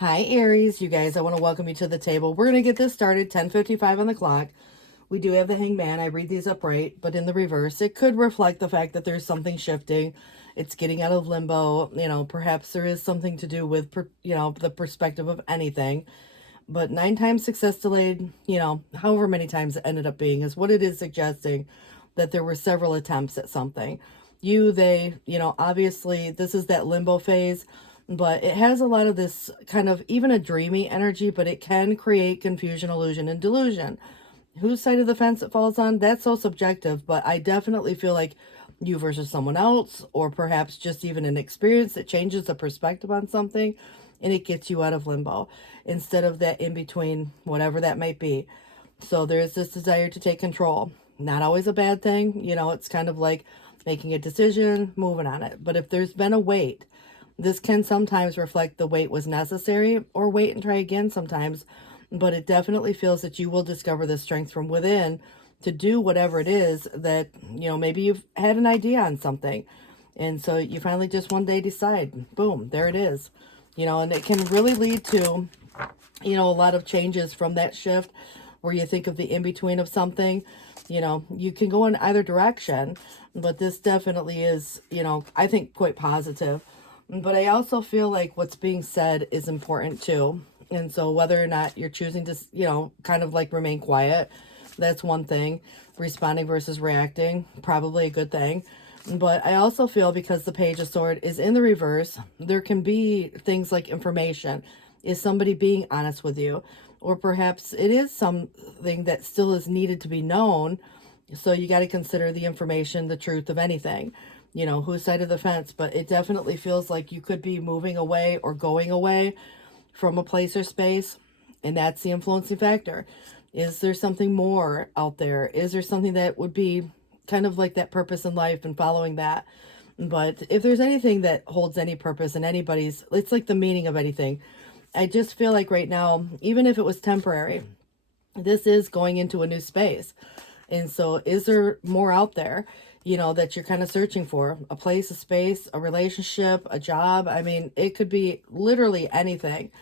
Hi, Aries. You guys, I want to welcome you to the table. We're going to get this started, 10:55 on the clock. We do have the Hangman. I read these upright, but in the reverse. It could reflect the fact that there's something shifting. It's getting out of limbo. Perhaps there is something to do with, the perspective of anything. But 9 times success delayed, however many times it ended up being, is what it is suggesting, that there were several attempts at something. You, they, obviously this is that limbo phase, but it has a lot of this kind of even a dreamy energy, but it can create confusion, illusion, and delusion. Whose side of the fence it falls on, that's so subjective, but I definitely feel like you versus someone else, or perhaps just even an experience that changes the perspective on something and it gets you out of limbo instead of that in between, whatever that might be. So there's this desire to take control. Not always a bad thing. It's kind of like making a decision, moving on it. But if there's been a wait, this can sometimes reflect the wait was necessary, or wait and try again sometimes. But it definitely feels that you will discover the strength from within to do whatever it is that, maybe you've had an idea on something. And so you finally just one day decide, boom, there it is. And it can really lead to, a lot of changes from that shift where you think of the in-between of something. You can go in either direction, but this definitely is, I think quite positive. But I also feel like what's being said is important too. And so whether or not you're choosing to, kind of like remain quiet, that's one thing. Responding versus reacting, probably a good thing. But I also feel because the Page of Swords is in the reverse, there can be things like information. Is somebody being honest with you? Or perhaps it is something that still is needed to be known. So you got to consider the information, the truth of anything. Whose side of the fence. But it definitely feels like you could be moving away or going away from a place or space. And that's the influencing factor. Is there something more out there? Is there something that would be kind of like that purpose in life and following that? But if there's anything that holds any purpose in anybody's, it's like the meaning of anything. I just feel like right now, even if it was temporary, this is going into a new space. And so is there more out there, that you're kind of searching for? A place, a space, a relationship, a job. I mean, it could be literally anything.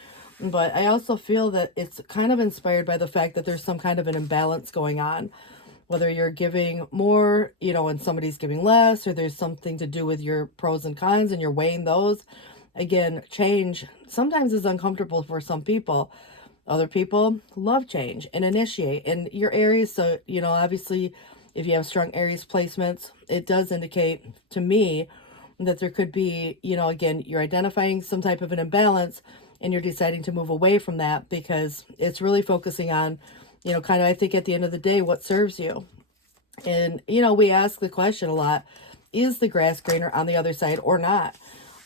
But I also feel that it's kind of inspired by the fact that there's some kind of an imbalance going on. Whether you're giving more, and somebody's giving less, or there's something to do with your pros and cons and you're weighing those. Again, change sometimes is uncomfortable for some people. Other people love change and initiate. And your Aries, so, obviously, if you have strong Aries placements, it does indicate to me that there could be, again, you're identifying some type of an imbalance and you're deciding to move away from that because it's really focusing on, kind of, I think at the end of the day, what serves you. And, we ask the question a lot, is the grass greener on the other side or not?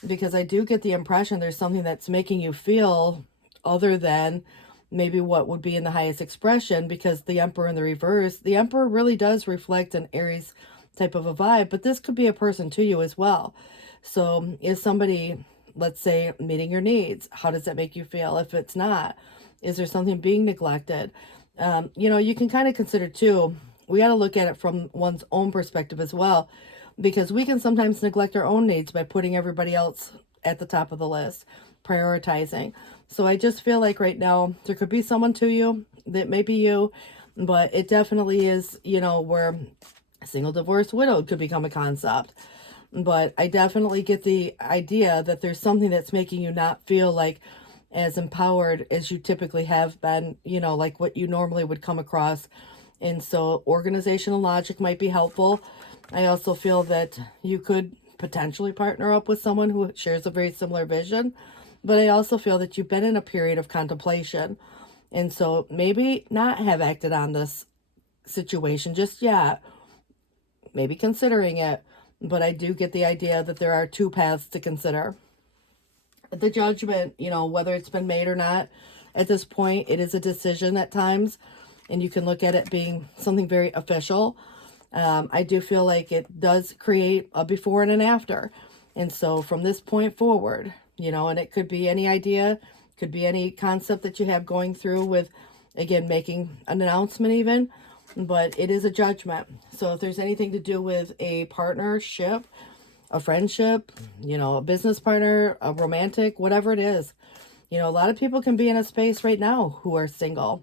Because I do get the impression there's something that's making you feel other than maybe what would be in the highest expression, because the Emperor in the reverse, the Emperor really does reflect an Aries type of a vibe, but this could be a person to you as well. So is somebody, let's say, meeting your needs? How does that make you feel? If it's not, is there something being neglected? You can kind of consider too, we got to look at it from one's own perspective as well, because we can sometimes neglect our own needs by putting everybody else at the top of the list, prioritizing. So I just feel like right now there could be someone to you that may be you, but it definitely is, where single, divorced, widowed could become a concept. But I definitely get the idea that there's something that's making you not feel like as empowered as you typically have been, like what you normally would come across. And so organizational logic might be helpful. I also feel that you could potentially partner up with someone who shares a very similar vision. But I also feel that you've been in a period of contemplation. And so maybe not have acted on this situation just yet. Maybe considering it. But I do get the idea that there are two paths to consider. The judgment, whether it's been made or not, at this point, it is a decision at times. And you can look at it being something very official. I do feel like it does create a before and an after. And so from this point forward, and it could be any idea, could be any concept that you have going through with, again, making an announcement even, but it is a judgment. So if there's anything to do with a partnership, a friendship, a business partner, a romantic, whatever it is, You know, a lot of people can be in a space right now who are single.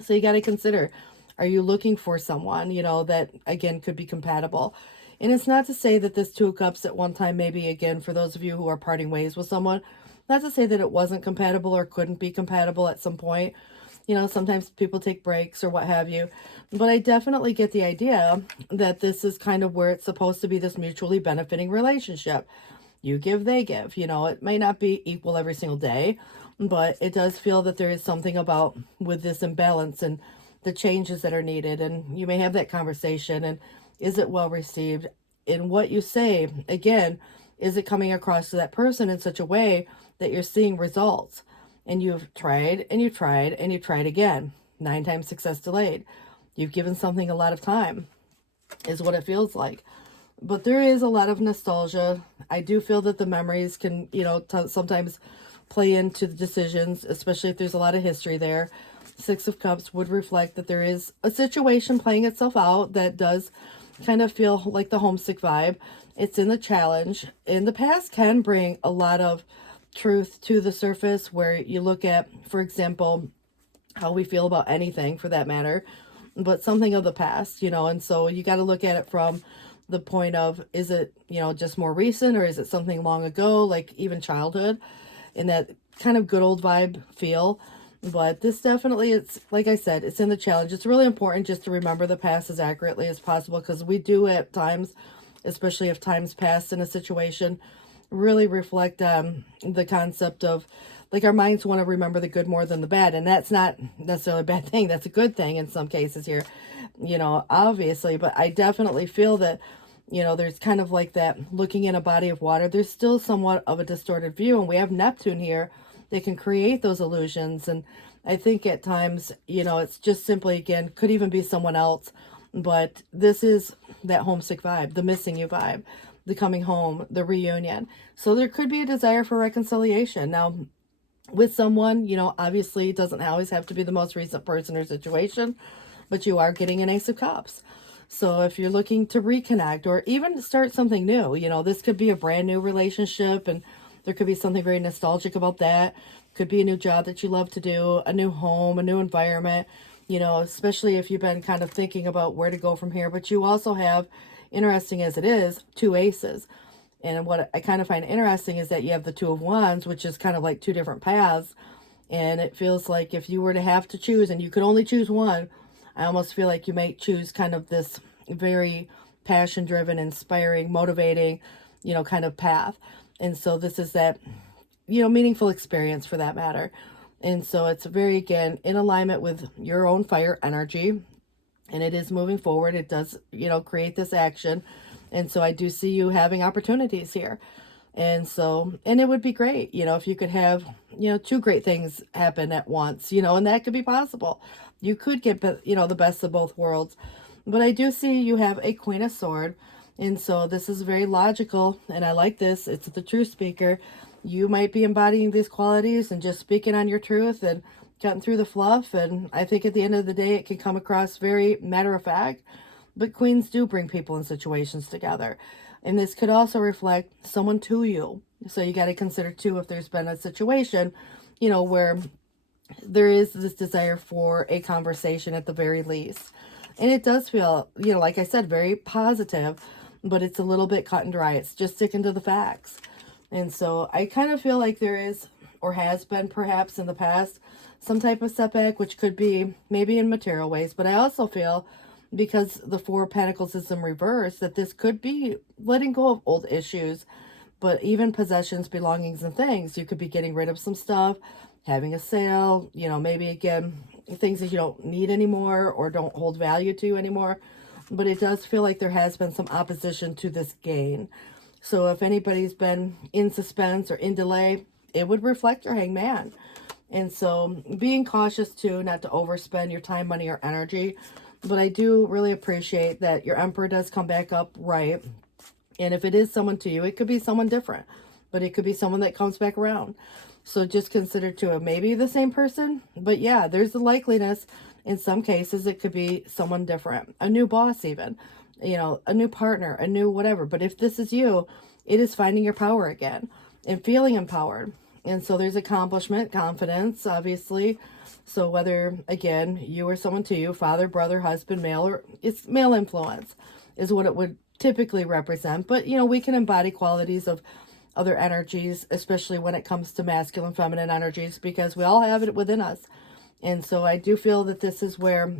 So you got to consider, are you looking for someone, you know, that again could be compatible? And it's not to say that this Two of Cups at one time, maybe again, for those of you who are parting ways with someone, not to say that it wasn't compatible or couldn't be compatible at some point. You know, sometimes people take breaks or what have you. But I definitely get the idea that this is kind of where it's supposed to be, this mutually benefiting relationship. You give, they give. You know, it may not be equal every single day, but it does feel that there is something about with this imbalance and the changes that are needed. And you may have that conversation. And is it well received? In what you say, again, is it coming across to that person in such a way that you're seeing results? And you've tried and you tried and you tried again. 9 times success delayed. You've given something a lot of time, is what it feels like. But there is a lot of nostalgia. I do feel that the memories can, you know, sometimes play into the decisions, especially if there's a lot of history there. 6 of Cups would reflect that there is a situation playing itself out that does kind of feel like the homesick vibe. It's in the challenge. In the past can bring a lot of truth to the surface, where you look at, for example, how we feel about anything for that matter, but something of the past, you know. And so you got to look at it from the point of, is it, you know, just more recent, or is it something long ago, like even childhood, in that kind of good old vibe feel. But this definitely, it's like I said, it's in the challenge. It's really important just to remember the past as accurately as possible, because we do at times, especially if time's passed in a situation, really reflect the concept of, like, our minds want to remember the good more than the bad. And that's not necessarily a bad thing. That's a good thing in some cases here, you know, obviously. But I definitely feel that, you know, there's kind of like that looking in a body of water, there's still somewhat of a distorted view. And we have Neptune here that can create those illusions. And I think at times, you know, it's just simply, again, could even be someone else. But this is that homesick vibe, the missing you vibe, the coming home, the reunion. So there could be a desire for reconciliation. Now, with someone, you know, obviously it doesn't always have to be the most recent person or situation, but you are getting an Ace of Cups. So if you're looking to reconnect or even to start something new, you know, this could be a brand new relationship, and there could be something very nostalgic about that. Could be a new job that you love to do, a new home, a new environment, you know, especially if you've been kind of thinking about where to go from here. But you also have, interesting as it is, 2 aces. And what I kind of find interesting is that you have the 2 of Wands, which is kind of like 2 different paths. And it feels like if you were to have to choose and you could only choose one, I almost feel like you might choose kind of this very passion-driven, inspiring, motivating, you know, kind of path. And so this is that, you know, meaningful experience for that matter. And so it's very, again, in alignment with your own fire energy. And it is moving forward. It does, you know, create this action. And so I do see you having opportunities here. And so, and it would be great, you know, if you could have, you know, 2 great things happen at once, you know, and that could be possible. You could get, you know, the best of both worlds. But I do see you have a Queen of Swords. And so this is very logical. And I like this. It's the truth speaker. You might be embodying these qualities and just speaking on your truth and cutting through the fluff. And I think at the end of the day, it can come across very matter of fact. But queens do bring people and situations together. And this could also reflect someone to you. So you got to consider too, if there's been a situation, you know, where there is this desire for a conversation at the very least. And it does feel, you know, like I said, very positive, but it's a little bit cut and dry. It's just sticking to the facts. And so I kind of feel like there is, or has been perhaps in the past, some type of setback, which could be maybe in material ways. But I also feel, because the 4 of Pentacles is in reverse, that this could be letting go of old issues, but even possessions, belongings, and things. You could be getting rid of some stuff, having a sale, you know, maybe again, things that you don't need anymore or don't hold value to anymore. But it does feel like there has been some opposition to this gain. So if anybody's been in suspense or in delay, it would reflect your Hangman. And so being cautious too, not to overspend your time, money, or energy. But I do really appreciate that your Emperor does come back up right. And if it is someone to you, it could be someone different. But it could be someone that comes back around. So just consider to it maybe the same person. But yeah, there's the likeliness. In some cases, it could be someone different. A new boss even. You know, a new partner, a new whatever. But if this is you, it is finding your power again and feeling empowered. And so there's accomplishment, confidence, obviously. So whether, again, you or someone to you, father, brother, husband, male, or it's male influence is what it would typically represent. But, you know, we can embody qualities of other energies, especially when it comes to masculine, feminine energies, because we all have it within us. And so I do feel that this is where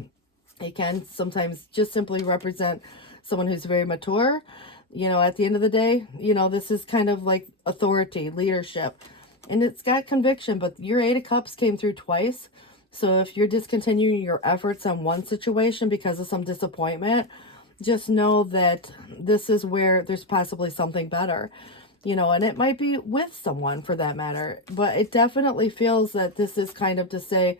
it can sometimes just simply represent someone who's very mature. You know, at the end of the day, you know, this is kind of like authority, leadership, and it's got conviction. But your Eight of Cups came through twice. So if you're discontinuing your efforts on one situation because of some disappointment, just know that this is where there's possibly something better, you know, and it might be with someone for that matter. But it definitely feels that this is kind of to say,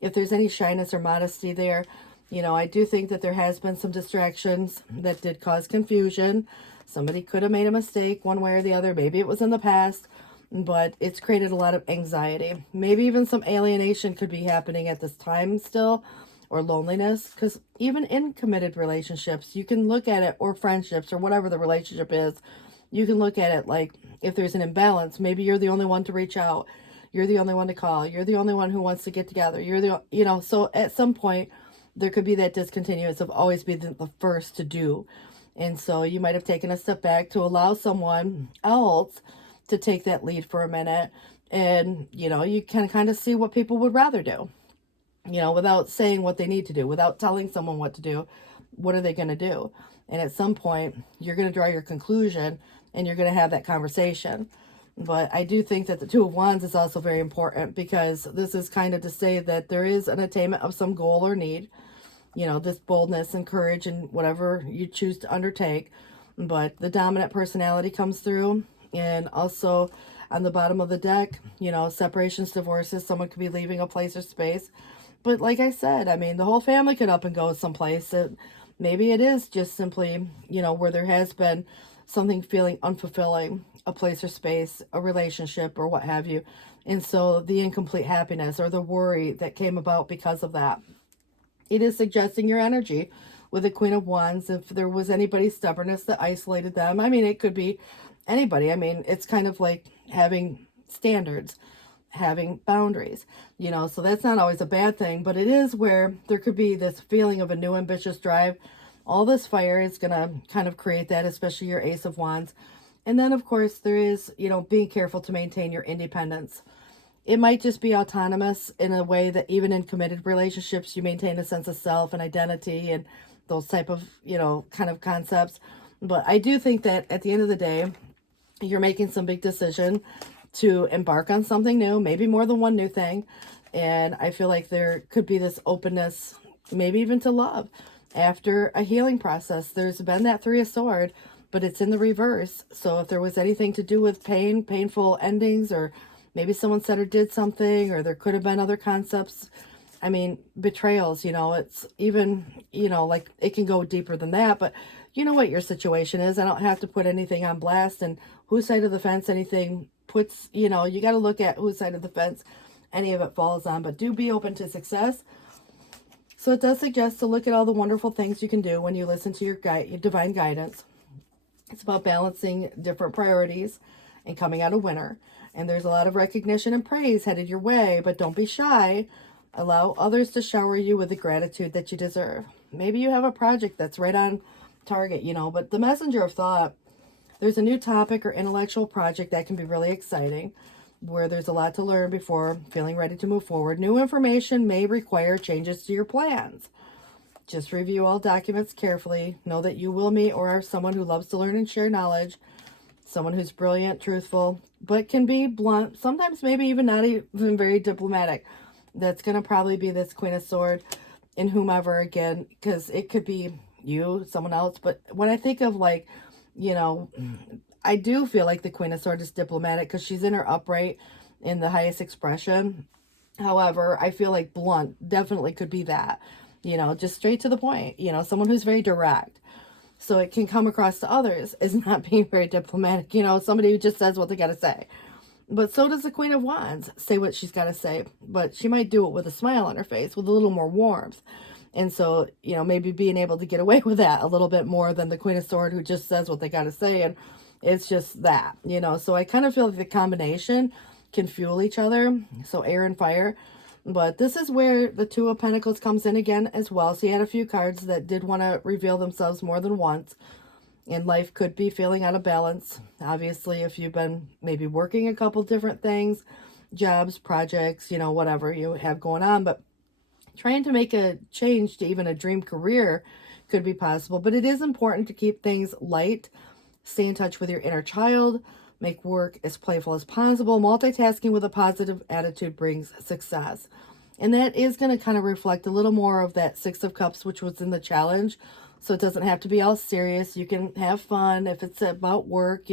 if there's any shyness or modesty there, you know, I do think that there has been some distractions that did cause confusion. Somebody could have made a mistake one way or the other. Maybe it was in the past, but it's created a lot of anxiety. Maybe even some alienation could be happening at this time still, or loneliness, because even in committed relationships, you can look at it, or friendships, or whatever the relationship is, you can look at it like if there's an imbalance, maybe you're the only one to reach out. You're the only one to call. You're the only one who wants to get together. You're the, you know, so at some point there could be that discontinuous of always being the first to do. And so you might have taken a step back to allow someone else to take that lead for a minute. And, you know, you can kind of see what people would rather do, you know, without saying what they need to do, without telling someone what to do. What are they going to do? And at some point, you're going to draw your conclusion and you're going to have that conversation. But I do think that the Two of Wands is also very important, because this is kind of to say that there is an attainment of some goal or need, you know, this boldness and courage and whatever you choose to undertake. But the dominant personality comes through. And also on the bottom of the deck, you know, separations, divorces, someone could be leaving a place or space. But like I said, I mean, the whole family could up and go someplace. Maybe it is just simply, you know, where there has been something feeling unfulfilling, a place or space, a relationship, or what have you. And so the incomplete happiness or the worry that came about because of that. It is suggesting your energy with the Queen of Wands. If there was anybody's stubbornness that isolated them, I mean, it could be anybody. I mean, it's kind of like having standards, having boundaries, you know, so that's not always a bad thing, but it is where there could be this feeling of a new ambitious drive. All this fire is going to kind of create that, especially your Ace of Wands. And then, of course, there is, you know, being careful to maintain your independence. It might just be autonomous in a way that even in committed relationships, you maintain a sense of self and identity and those type of, you know, kind of concepts. But I do think that at the end of the day, you're making some big decision to embark on something new, maybe more than one new thing. And I feel like there could be this openness, maybe even to love after a healing process. There's been that Three of Swords, but it's in the reverse. So if there was anything to do with pain, painful endings, or maybe someone said or did something, or there could have been other concepts. I mean, betrayals, you know, it's even, you know, like it can go deeper than that, but you know what your situation is. I don't have to put anything on blast, and whose side of the fence anything puts, you know, you got to look at whose side of the fence any of it falls on, but do be open to success. So it does suggest to look at all the wonderful things you can do when you listen to your divine guidance. It's about balancing different priorities and coming out a winner. And there's a lot of recognition and praise headed your way, but don't be shy. Allow others to shower you with the gratitude that you deserve. Maybe you have a project that's right on target, you know, but the messenger of thought, there's a new topic or intellectual project that can be really exciting, where there's a lot to learn before feeling ready to move forward. New information may require changes to your plans. Just review all documents carefully. Know that you will meet or are someone who loves to learn and share knowledge. Someone who's brilliant, truthful, but can be blunt. Sometimes maybe even not even very diplomatic. That's going to probably be this Queen of Swords in whomever again, because it could be you, someone else. But when I think of like, you know, I do feel like the Queen of Swords is diplomatic because she's in her upright in the highest expression. However, I feel like blunt definitely could be that, you know, just straight to the point, you know, someone who's very direct. So it can come across to others as not being very diplomatic, you know, somebody who just says what they got to say. But so does the Queen of Wands say what she's got to say, but she might do it with a smile on her face, with a little more warmth. And so, you know, maybe being able to get away with that a little bit more than the Queen of Swords who just says what they got to say. And it's just that, you know, so I kind of feel like the combination can fuel each other. So air and fire. But this is where the Two of Pentacles comes in again as well. So you had a few cards that did want to reveal themselves more than once. And life could be feeling out of balance. Obviously, if you've been maybe working a couple different things, jobs, projects, whatever you have going on. But trying to make a change to even a dream career could be possible. But it is important to keep things light. Stay in touch with your inner child. Make work as playful as possible. Multitasking with a positive attitude brings success. And that is going to kind of reflect a little more of that Six of Cups, which was in the challenge. So it doesn't have to be all serious. You can have fun if it's about work,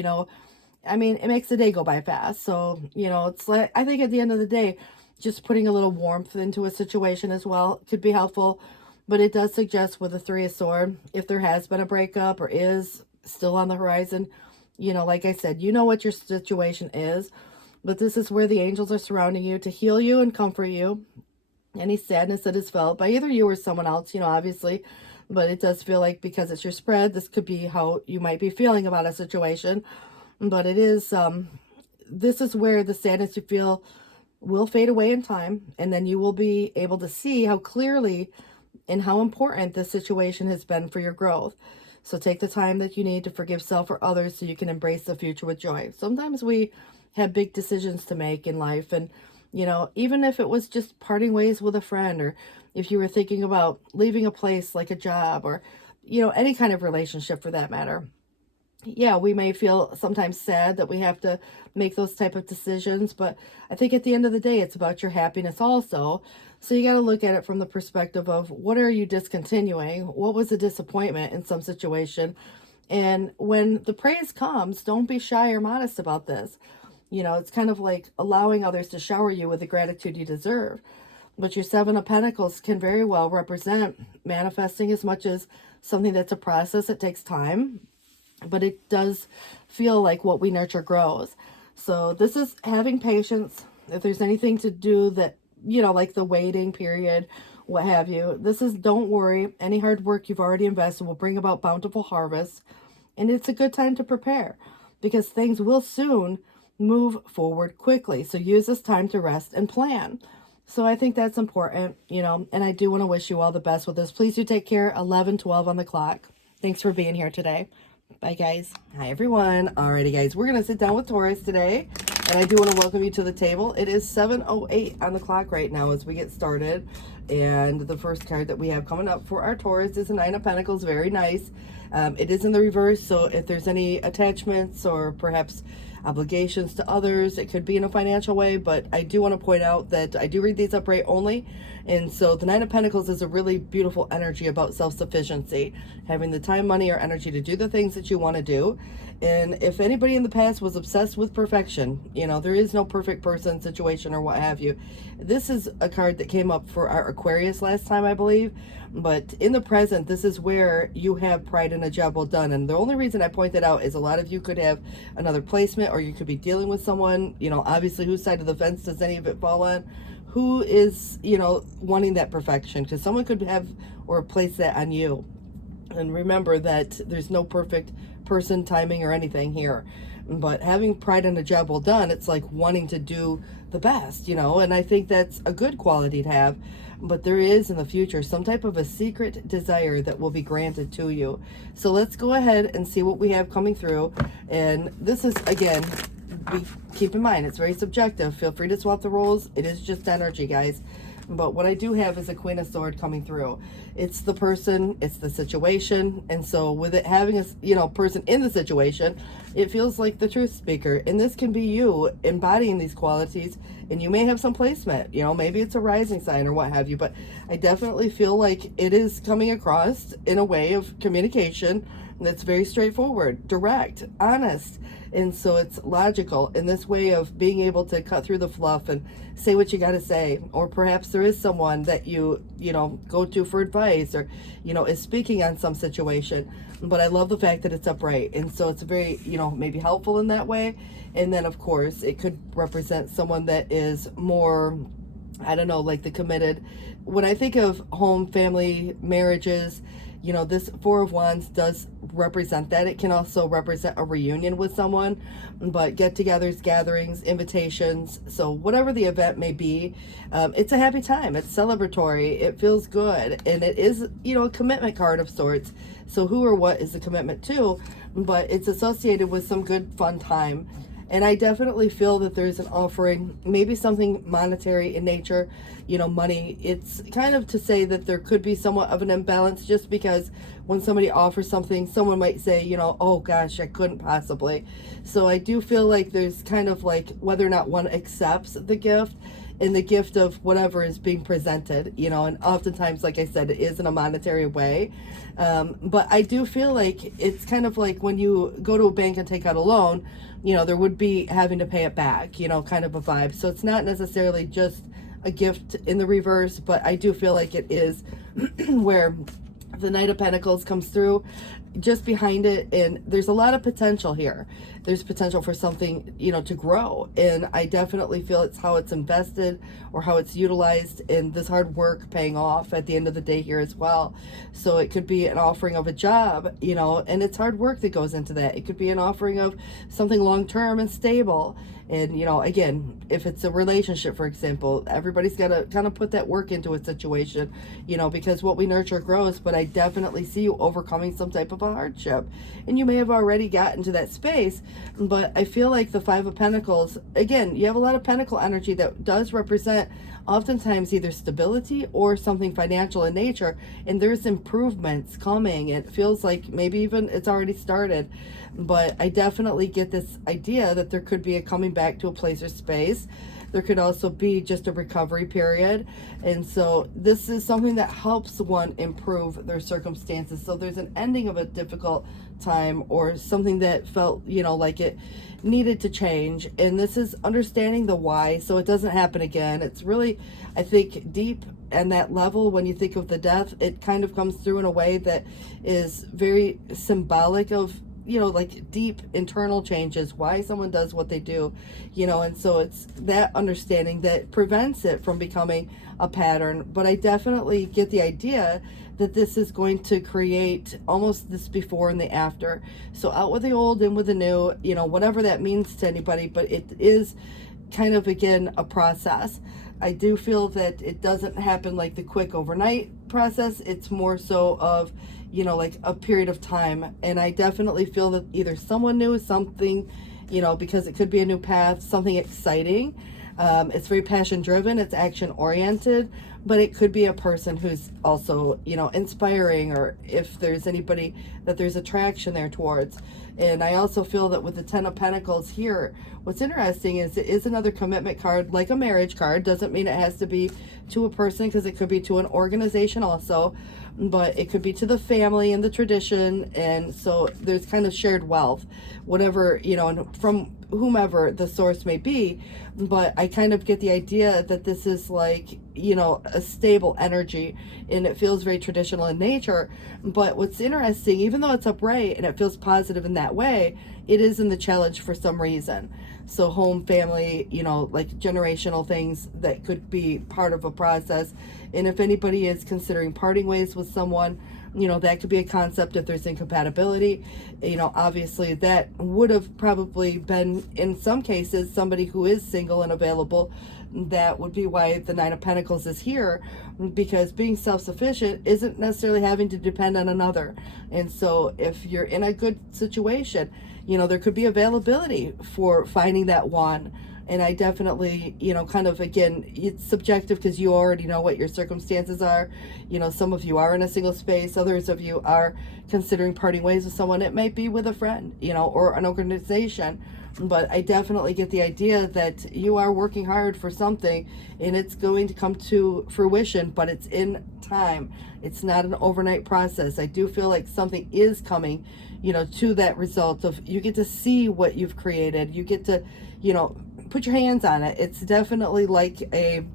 I mean, it makes the day go by fast. So, it's like, I think at the end of the day, just putting a little warmth into a situation as well could be helpful. But it does suggest with the Three of Swords, if there has been a breakup or is still on the horizon, like I said, what your situation is. But this is where the angels are surrounding you to heal you and comfort you. Any sadness that is felt by either you or someone else, obviously. But it does feel like, because it's your spread, this could be how you might be feeling about a situation. But it is, this is where the sadness you feel will fade away in time. And then you will be able to see how clearly and how important this situation has been for your growth. So take the time that you need to forgive self or others so you can embrace the future with joy. Sometimes we have big decisions to make in life. And, even if it was just parting ways with a friend, or if you were thinking about leaving a place like a job, or, any kind of relationship for that matter. Yeah, we may feel sometimes sad that we have to make those type of decisions, but I think at the end of the day, it's about your happiness also. So you got to look at it from the perspective of, what are you discontinuing? What was a disappointment in some situation? And when the praise comes, don't be shy or modest about this. It's kind of like allowing others to shower you with the gratitude you deserve. But your Seven of Pentacles can very well represent manifesting as much as something that's a process. It takes time, but it does feel like what we nurture grows. So this is having patience. If there's anything to do that, like the waiting period, what have you, this is, don't worry. Any hard work you've already invested will bring about bountiful harvests. And it's a good time to prepare, because things will soon move forward quickly. So use this time to rest and plan. So I think that's important, and I do want to wish you all the best with this. Please do take care. 11:12 on the clock. Thanks for being here today. Bye, guys. Hi, everyone. Alrighty, guys, we're going to sit down with Taurus today, and I do want to welcome you to the table. It is 7:08 on the clock right now as we get started, and the first card that we have coming up for our Taurus is a Nine of Pentacles. Very nice. It is in the reverse, so if there's any attachments or perhaps obligations to others, it could be in a financial way, but I do want to point out that I do read these upright only. And so the Nine of Pentacles is a really beautiful energy about self-sufficiency, having the time, money, or energy to do the things that you want to do. And if anybody in the past was obsessed with perfection, there is no perfect person, situation, or what have you. This is a card that came up for our Aquarius last time, I believe. But in the present, this is where you have pride in a job well done. And the only reason I point that out is a lot of you could have another placement, or you could be dealing with someone, obviously whose side of the fence does any of it fall on? Who is, wanting that perfection? Because someone could have or place that on you. And remember that there's no perfect person, timing, or anything here. But having pride in a job well done, it's like wanting to do the best, and I think that's a good quality to have. But there is in the future some type of a secret desire that will be granted to you. So let's go ahead and see what we have coming through. And this is, again, keep in mind, it's very subjective. Feel free to swap the roles. It is just energy, guys. But what I do have is a Queen of Swords coming through. It's the person, it's the situation. And so with it having a, person in the situation, it feels like the truth speaker. And this can be you embodying these qualities. And you may have some placement, maybe it's a rising sign or what have you. But I definitely feel like it is coming across in a way of communication that's very straightforward, direct, honest. And so it's logical in this way of being able to cut through the fluff and say what you got to say. Or perhaps there is someone that you go to for advice, or, is speaking on some situation. But I love the fact that it's upright. And so it's very, maybe helpful in that way. And then, of course, it could represent someone that is more, I don't know, like the committed. When I think of home, family, marriages, You know, this Four of Wands does represent that. It can also represent a reunion with someone, but get-togethers, gatherings, invitations. So whatever the event may be, it's a happy time. It's celebratory. It feels good. And it is, you know, a commitment card of sorts. So who or what is the commitment to? But it's associated with some good, fun time. And I definitely feel that there's an offering, maybe something monetary in nature, you know, money. It's kind of to say that there could be somewhat of an imbalance, just because when somebody offers something, someone might say, you know, oh gosh, I couldn't possibly. So I do feel like there's kind of like whether or not one accepts the gift, and the gift of whatever is being presented, you know, and oftentimes, like I said, it is in a monetary way. But I do feel like it's kind of like when you go to a bank and take out a loan, you know, there would be having to pay it back, you know, kind of a vibe. So it's not necessarily just a gift in the reverse, but I do feel like it is where the Knight of Pentacles comes through just behind it, and there's a lot of potential here. There's potential for something, you know, to grow, and I definitely feel it's how it's invested or how it's utilized, and this hard work paying off at the end of the day here as well. So it could be an offering of a job, you know, and it's hard work that goes into that. It could be an offering of something long-term and stable. And, you know, again, if it's a relationship, for example, everybody's got to kind of put that work into a situation, you know, because what we nurture grows. But I definitely see you overcoming some type of a hardship. And you may have already gotten to that space, but I feel like the Five of Pentacles, again, you have a lot of pentacle energy that does represent oftentimes either stability or something financial in nature, and there's improvements coming. It feels like maybe even it's already started, but I definitely get this idea that there could be a coming back to a place or space. There could also be just a recovery period, and so this is something that helps one improve their circumstances. So there's an ending of a difficult time or something that felt, you know, like it needed to change, and this is understanding the why so it doesn't happen again. It's really, I think, deep and that level. When you think of the death, it kind of comes through in a way that is very symbolic of, you know, like deep internal changes, why someone does what they do, you know, and so it's that understanding that prevents it from becoming a pattern. But I definitely get the idea that this is going to create almost this before and the after. So out with the old, in with the new, you know, whatever that means to anybody, but it is kind of, again, a process. I do feel that it doesn't happen like the quick overnight process. It's more so of, you know, like a period of time. And I definitely feel that either someone new, something, you know, because it could be a new path, something exciting. It's very passion driven, it's action oriented, but it could be a person who's also, you know, inspiring, or if there's anybody that there's attraction there towards. And I also feel that with the Ten of Pentacles here, what's interesting is it is another commitment card, like a marriage card. Doesn't mean it has to be to a person, because it could be to an organization also, but it could be to the family and the tradition. And so there's kind of shared wealth, whatever, you know, and from whomever the source may be. But I kind of get the idea that this is like, you know, a stable energy, and it feels very traditional in nature. But what's interesting, even though it's upright and it feels positive in that way, it is in the challenge for some reason. So home, family, you know, like generational things that could be part of a process. And if anybody is considering parting ways with someone, you know, that could be a concept if there's incompatibility. You know, obviously that would have probably been, in some cases, somebody who is single and available. That would be why the Nine of Pentacles is here, because being self-sufficient isn't necessarily having to depend on another. And so if you're in a good situation, you know, there could be availability for finding that one. And I definitely, you know, kind of, again, it's subjective because you already know what your circumstances are. You know, some of you are in a single space. Others of you are considering parting ways with someone. It might be with a friend, you know, or an organization. But I definitely get the idea that you are working hard for something, and it's going to come to fruition, but it's in time. It's not an overnight process. I do feel like something is coming, you know, to that result of you get to see what you've created. You get to, you know, put your hands on it. It's definitely like a,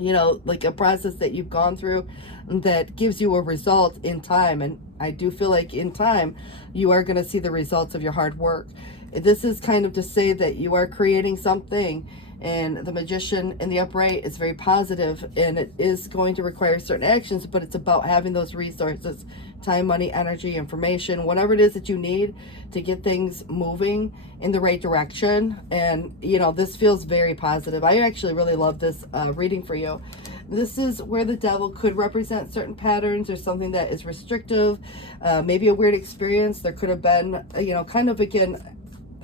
you know, like a process that you've gone through that gives you a result in time. And I do feel like in time you are going to see the results of your hard work. This is kind of to say that you are creating something, And the Magician in the upright is very positive, and it is going to require certain actions, but it's about having those resources, time, money, energy, information, whatever it is that you need to get things moving in the right direction. And, you know, this feels very positive. I actually really love this reading for you. This is where the Devil could represent certain patterns or something that is restrictive, maybe a weird experience. There could have been, you know, kind of, again,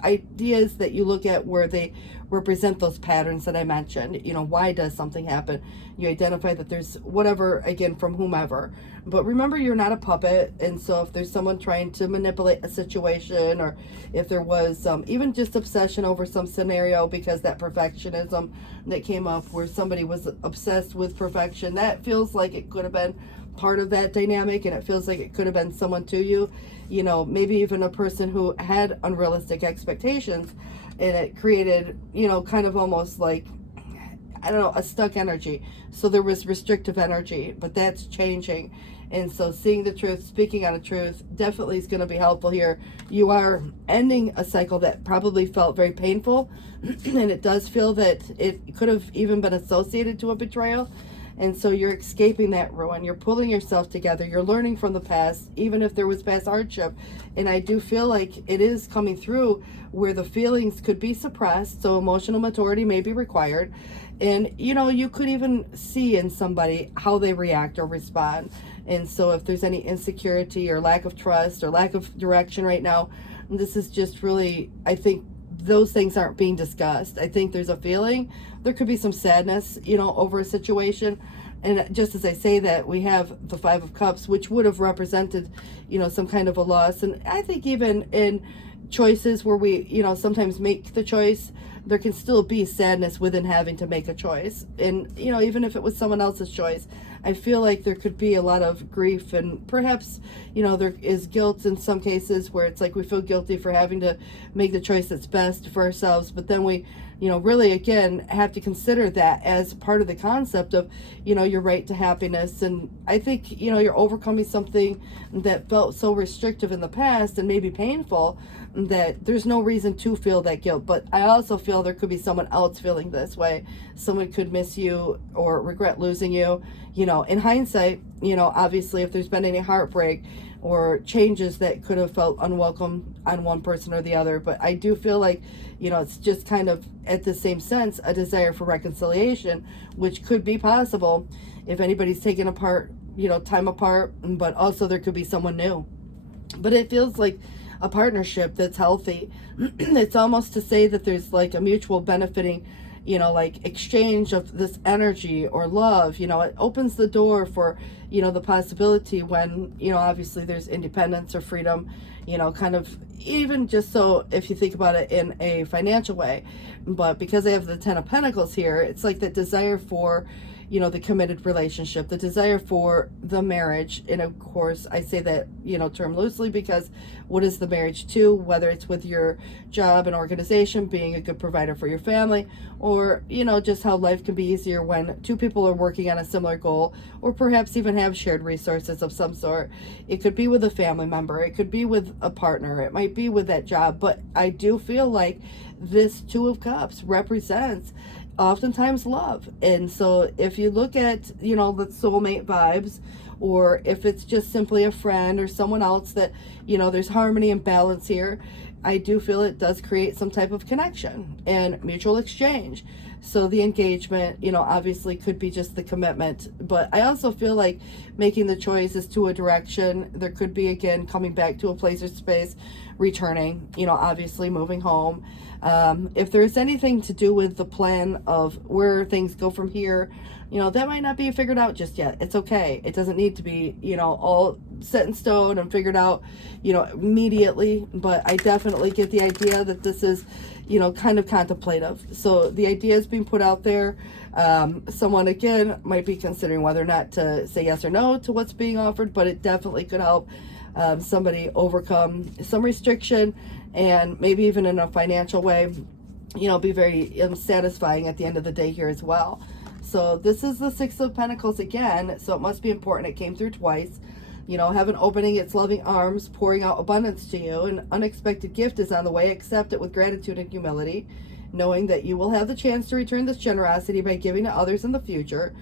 ideas that you look at where they represent those patterns that I mentioned. You know, why does something happen? You identify that there's whatever, again, from whomever. But remember, you're not a puppet. And so if there's someone trying to manipulate a situation, or if there was even just obsession over some scenario, because that perfectionism that came up where somebody was obsessed with perfection, that feels like it could have been part of that dynamic, and it feels like it could have been someone to you, you know, maybe even a person who had unrealistic expectations, and it created, you know, kind of almost like, I don't know, a stuck energy. So there was restrictive energy, but that's changing. And so seeing the truth, speaking on the truth, definitely is going to be helpful here. You are ending a cycle that probably felt very painful, and it does feel that it could have even been associated to a betrayal. And so you're escaping that ruin. You're pulling yourself together. You're learning from the past, even if there was past hardship. And I do feel like it is coming through where the feelings could be suppressed. So emotional maturity may be required. And, you know, you could even see in somebody how they react or respond. And so if there's any insecurity or lack of trust or lack of direction right now, this is just really, I think, those things aren't being discussed. I think there's a feeling, there could be some sadness, you know, over a situation. And just as I say that, we have the Five of Cups, which would have represented, you know, some kind of a loss. And I think even in choices where we, you know, sometimes make the choice, there can still be sadness within having to make a choice. And, you know, even if it was someone else's choice, I feel like there could be a lot of grief, and perhaps, you know, there is guilt in some cases where it's like we feel guilty for having to make the choice that's best for ourselves. But then we, you know, really, again, have to consider that as part of the concept of, you know, your right to happiness. And I think, you know, you're overcoming something that felt so restrictive in the past and maybe painful, that there's no reason to feel that guilt. But I also feel there could be someone else feeling this way. Someone could miss you or regret losing you. You know, in hindsight, you know, obviously if there's been any heartbreak or changes that could have felt unwelcome on one person or the other. But I do feel like, you know, it's just kind of at the same sense, a desire for reconciliation, which could be possible if anybody's taken apart, you know, time apart, but also there could be someone new. But it feels like a partnership that's healthy. It's almost to say that there's like a mutual benefiting, you know, like exchange of this energy or love. You know, it opens the door for, you know, the possibility when, you know, obviously there's independence or freedom, you know, kind of, even just so if you think about it in a financial way. But because I have the Ten of Pentacles here, it's like that desire for, you know, the committed relationship, the desire for the marriage. And of course, I say that, you know, term loosely, because what is the marriage to? Whether it's with your job and organization, being a good provider for your family, or, you know, just how life can be easier when two people are working on a similar goal, or perhaps even have shared resources of some sort. It could be with a family member, it could be with a partner, it might be with that job. But I do feel like this Two of Cups represents oftentimes love. And so if you look at, you know, the soulmate vibes, or if it's just simply a friend or someone else that, you know, there's harmony and balance here, I do feel it does create some type of connection and mutual exchange. So the engagement, you know, obviously could be just the commitment, but I also feel like making the choices to a direction. There could be, again, coming back to a place or space, returning, you know, obviously moving home. If there's anything to do with the plan of where things go from here, you know, that might not be figured out just yet. It's okay. It doesn't need to be, you know, all set in stone and figured out, you know, immediately. But I definitely get the idea that this is, you know, kind of contemplative. So the idea is being put out there. Someone, again, might be considering whether or not to say yes or no to what's being offered, but it definitely could help somebody overcome some restriction, and maybe even in a financial way, you know, be very satisfying at the end of the day here as well. So this is the Six of Pentacles again, so it must be important. It came through twice. You know, heaven opening its loving arms, pouring out abundance to you. An unexpected gift is on the way. Accept it with gratitude and humility. knowing that you will have the chance to return this generosity by giving to others in the future.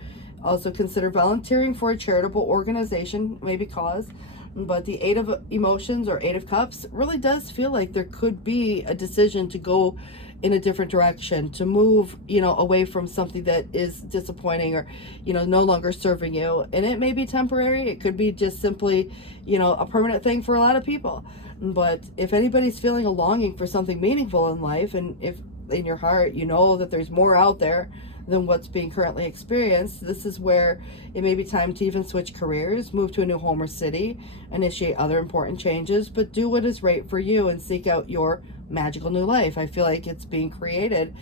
Also consider volunteering for a charitable organization, maybe cause. But the Eight of Emotions or Eight of Cups really does feel like there could be a decision to go in a different direction, to move, away from something that is disappointing or, no longer serving you. And it may be temporary. It could be just simply, a permanent thing for a lot of people. But if anybody's feeling a longing for something meaningful in life, and if in your heart you know that there's more out there than what's being currently experienced, this is where it may be time to even switch careers, move to a new home or city, initiate other important changes, but do what is right for you and seek out your magical new life. I feel like it's being created,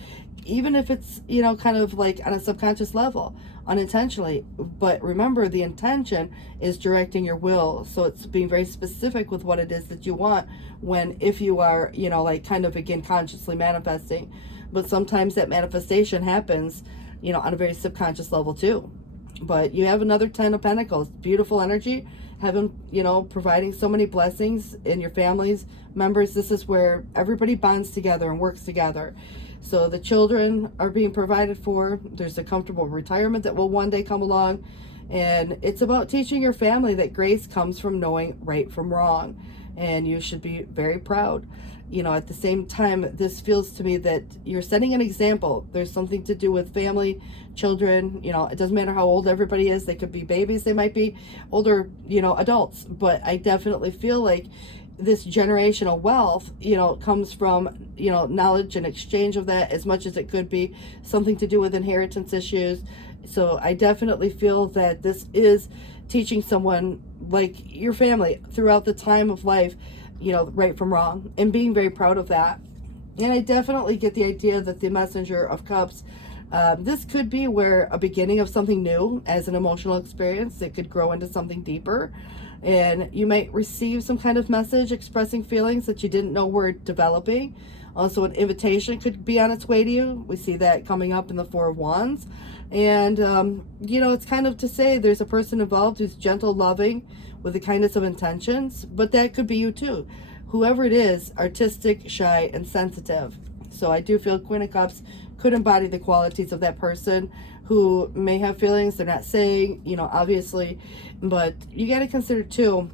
even if it's, kind of like on a subconscious level, unintentionally. But remember, the intention is directing your will. So it's being very specific with what it is that you want if you are, like kind of again consciously manifesting. But sometimes that manifestation happens, on a very subconscious level too. But you have another 10 of Pentacles, beautiful energy, heaven, providing so many blessings in your families, members. This is where everybody bonds together and works together. So the children are being provided for. There's a comfortable retirement that will one day come along. And it's about teaching your family that grace comes from knowing right from wrong. And you should be very proud. At the same time, this feels to me that you're setting an example. There's something to do with family, children. It doesn't matter how old everybody is. They could be babies. They might be older, adults. But I definitely feel like this generational wealth, comes from, knowledge and exchange of that, as much as it could be something to do with inheritance issues. So I definitely feel that this is teaching someone like your family throughout the time of life, right from wrong, and being very proud of that. And I definitely get the idea that the Messenger of Cups, this could be where a beginning of something new as an emotional experience. It could grow into something deeper. And you might receive some kind of message expressing feelings that you didn't know were developing. Also, an invitation could be on its way to you. We see that coming up in the Four of Wands. And, it's kind of to say there's a person involved who's gentle, loving, with the kindness of intentions. But that could be you too. Whoever it is, artistic, shy, and sensitive. So I do feel Queen of Cups could embody the qualities of that person who may have feelings they're not saying, obviously. But you got to consider too,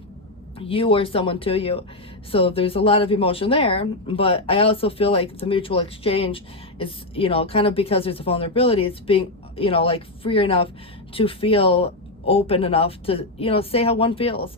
you or someone to you. So there's a lot of emotion there, but I also feel like the mutual exchange is, kind of because there's a vulnerability, it's being, like free enough to feel open enough to, say how one feels.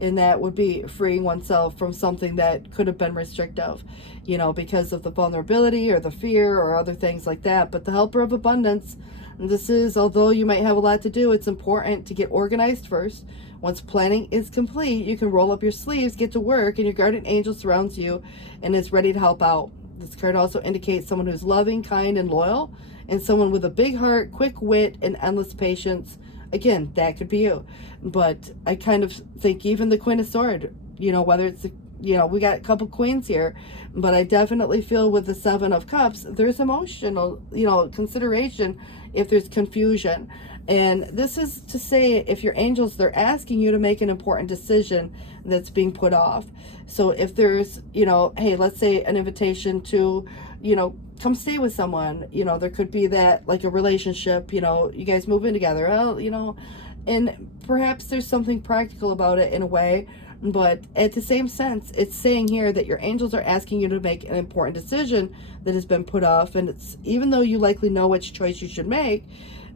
And that would be freeing oneself from something that could have been restrictive, because of the vulnerability or the fear or other things like that. But the Helper of Abundance, this is, although you might have a lot to do, it's important to get organized first. Once planning is complete, you can roll up your sleeves, get to work, and your guardian angel surrounds you and is ready to help out. This card also indicates someone who's loving, kind, and loyal, and someone with a big heart, quick wit, and endless patience. Again, that could be you. But I kind of think even the Queen of Swords, whether it's, we got a couple queens here, but I definitely feel with the Seven of Cups, there's emotional, consideration if there's confusion. And this is to say, if your angels, they're asking you to make an important decision that's being put off. So if there's, hey, let's say an invitation to, come stay with someone, there could be that, like a relationship, you guys move in together, and perhaps there's something practical about it in a way. But at the same sense, it's saying here that your angels are asking you to make an important decision that has been put off. And it's, even though you likely know which choice you should make,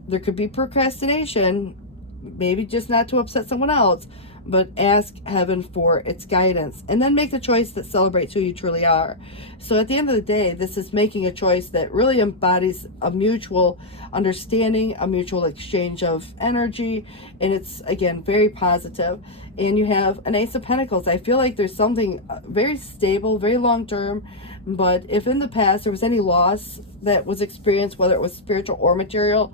there could be procrastination, maybe just not to upset someone else, but ask heaven for its guidance and then make the choice that celebrates who you truly are. So at the end of the day, this is making a choice that really embodies a mutual understanding, a mutual exchange of energy, and it's, again, very positive. And you have an Ace of Pentacles. I feel like there's something very stable, very long-term, but if in the past there was any loss that was experienced, whether it was spiritual or material,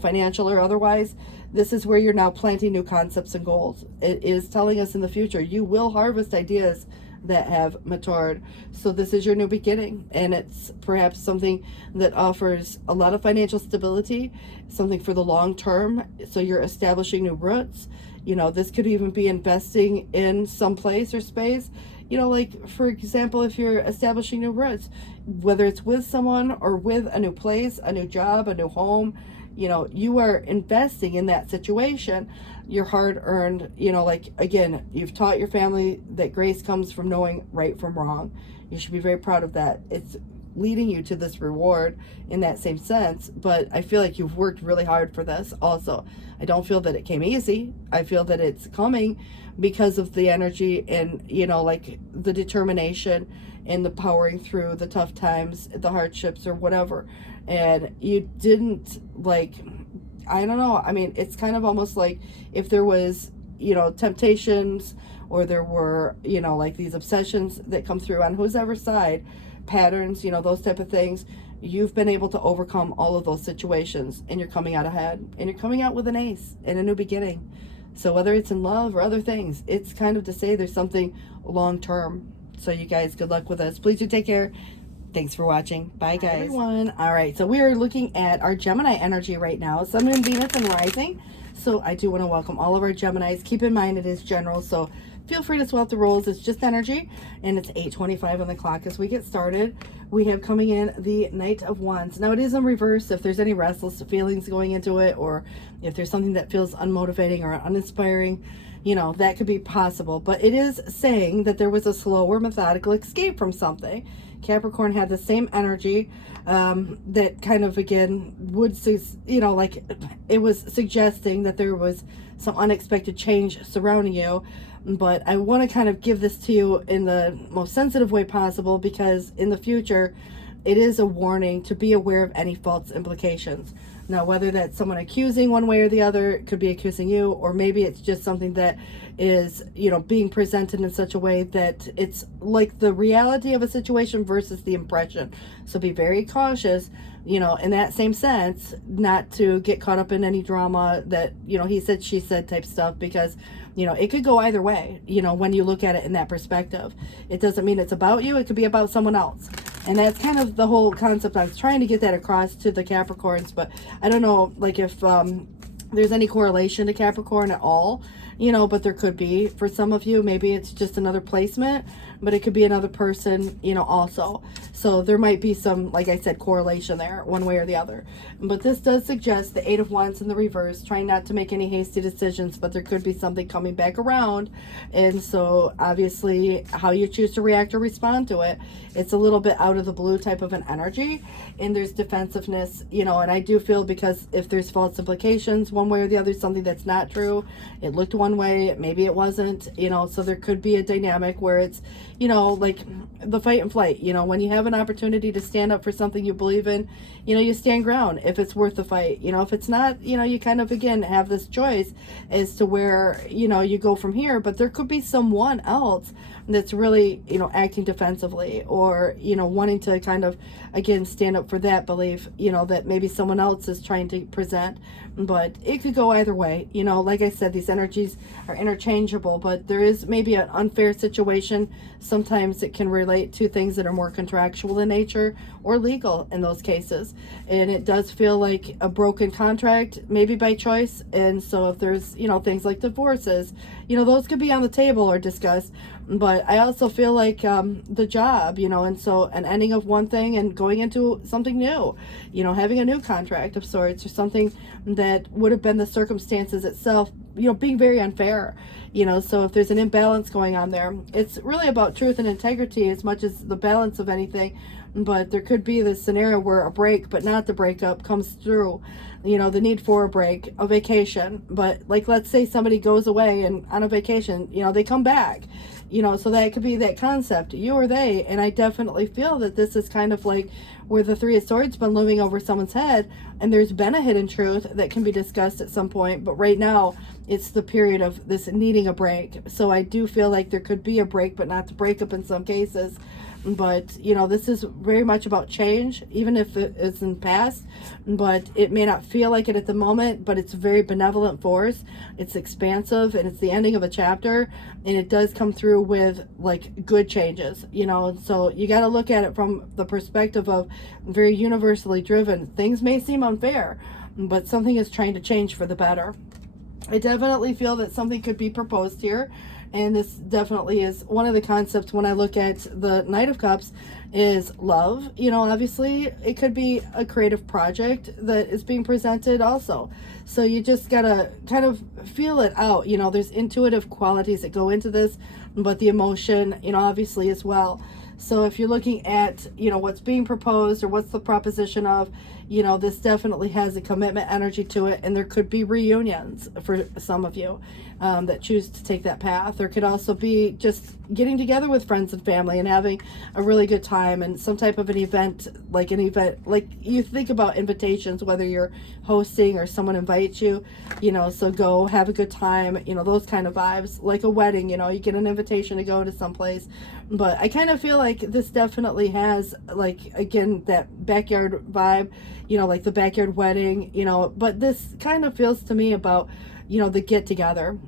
financial or otherwise, this is where you're now planting new concepts and goals. It is telling us in the future, you will harvest ideas that have matured. So this is your new beginning, and it's perhaps something that offers a lot of financial stability, something for the long term. So you're establishing new roots. This could even be investing in some place or space. Like, for example, if you're establishing new roots, whether it's with someone or with a new place, a new job, a new home, you know, you are investing in that situation, your hard-earned, you know, like, again, you've taught your family that grace comes from knowing right from wrong. You should be very proud of that. It's leading you to this reward in that same sense, but I feel like you've worked really hard for this also. I don't feel that it came easy. I feel that it's coming because of the energy and, you know, like the determination and the powering through the tough times, the hardships or whatever. And you didn't, like, I don't know. I mean, it's kind of almost like if there was, you know, temptations, or there were, you know, like these obsessions that come through on whoever side, patterns, you know, those type of things, you've been able to overcome all of those situations, and you're coming out ahead, and you're coming out with an ace and a new beginning. So whether it's in love or other things, it's kind of to say there's something long term. So you guys, good luck with us. Please do take care. Thanks for watching. Bye, guys. Hi, everyone. All right, so we are looking at our Gemini energy right now. Sun, Moon, Venus, and Rising. So I do want to welcome all of our Geminis. Keep in mind it is general, so feel free to swap the roles. It's just energy, and it's 8:25 on the clock as we get started. We have coming in the Knight of Wands. Now, it is in reverse. If there's any restless feelings going into it, or if there's something that feels unmotivating or uninspiring, you know, that could be possible. But it is saying that there was a slower, methodical escape from something. Capricorn had the same energy that kind of, again, would, you know, like it was suggesting that there was some unexpected change surrounding you. But I want to kind of give this to you in the most sensitive way possible, because in the future, it is a warning to be aware of any false implications. Now, whether that's someone accusing one way or the other, it could be accusing you, or maybe it's just something that is, you know, being presented in such a way that it's like the reality of a situation versus the impression. So be very cautious, you know, in that same sense, not to get caught up in any drama that, you know, he said, she said type stuff, because, you know, it could go either way, you know, when you look at it in that perspective. It doesn't mean it's about you. It could be about someone else. And that's kind of the whole concept. I was trying to get that across to the Capricorns, but I don't know, like, if there's any correlation to Capricorn at all, you know, but there could be for some of you. Maybe it's just another placement, but it could be another person, you know, also. So there might be some, like I said, correlation there one way or the other. But this does suggest the Eight of Wands in the reverse, trying not to make any hasty decisions, but there could be something coming back around. And so obviously how you choose to react or respond to it, it's a little bit out of the blue type of an energy, and there's defensiveness, you know. And I do feel, because if there's false implications one way or the other, something that's not true, it looked one way, maybe it wasn't, you know. So there could be a dynamic where it's, you know, like the fight and flight, you know, when you have an opportunity to stand up for something you believe in, you know, you stand ground if it's worth the fight. You know, if it's not, you know, you kind of, again, have this choice as to where, you know, you go from here. But there could be someone else that's really, you know, acting defensively, or, you know, wanting to kind of, again, stand up for that belief, you know, that maybe someone else is trying to present. But it could go either way. You know, like I said, these energies are interchangeable, but there is maybe an unfair situation. Sometimes it can relate to things that are more contractual in nature or legal in those cases. And it does feel like a broken contract, maybe by choice. And so if there's, you know, things like divorces, you know, those could be on the table or discussed. But I also feel like the job, you know, and so an ending of one thing and going into something new, you know, having a new contract of sorts, or something that would have been the circumstances itself, you know, being very unfair, you know. So if there's an imbalance going on there, it's really about truth and integrity as much as the balance of anything. But there could be this scenario where a break, but not the breakup, comes through, you know, the need for a break, a vacation. But like, let's say somebody goes away and on a vacation, you know, they come back, you know, so that could be that concept, you or they. And I definitely feel that this is kind of like where the Three of Swords been looming over someone's head, and there's been a hidden truth that can be discussed at some point. But right now, it's the period of this needing a break. So I do feel like there could be a break, but not the breakup in some cases. But, you know, this is very much about change, even if it is in the past. But it may not feel like it at the moment, but it's a very benevolent force. It's expansive, and it's the ending of a chapter. And it does come through with, like, good changes, you know. So you got to look at it from the perspective of very universally driven. Things may seem unfair, but something is trying to change for the better. I definitely feel that something could be proposed here. And this definitely is one of the concepts when I look at the Knight of Cups is love. You know, obviously it could be a creative project that is being presented also. So you just gotta kind of feel it out. You know, there's intuitive qualities that go into this, but the emotion, you know, obviously as well. So if you're looking at, you know, what's being proposed or what's the proposition of, you know, this definitely has a commitment energy to it, and there could be reunions for some of you that choose to take that path. There could also be just getting together with friends and family and having a really good time, and some type of an event like you think about invitations, whether you're hosting or someone invites you, you know, so go have a good time, you know, those kind of vibes, like a wedding, you know, you get an invitation to go to someplace. But I kind of feel like this definitely has, like, again, that backyard vibe, you know, like the backyard wedding, you know, but this kind of feels to me about, you know, the get together,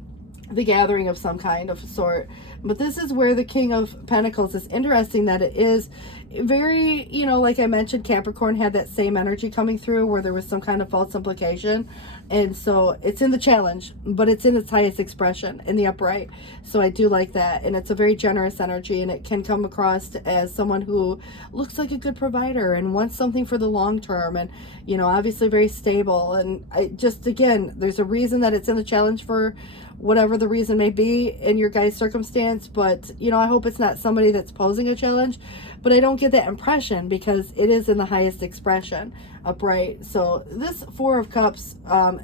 the gathering of some kind of sort. But this is where the King of Pentacles is interesting, that it is very, you know, like I mentioned, Capricorn had that same energy coming through where there was some kind of false implication. And so it's in the challenge, but it's in its highest expression in the upright. So I do like that. And it's a very generous energy, and it can come across as someone who looks like a good provider and wants something for the long term, and, you know, obviously very stable. And I just, again, there's a reason that it's in the challenge for whatever the reason may be in your guys' circumstance. But, you know, I hope it's not somebody that's posing a challenge, but I don't get that impression because it is in the highest expression upright. So this Four of Cups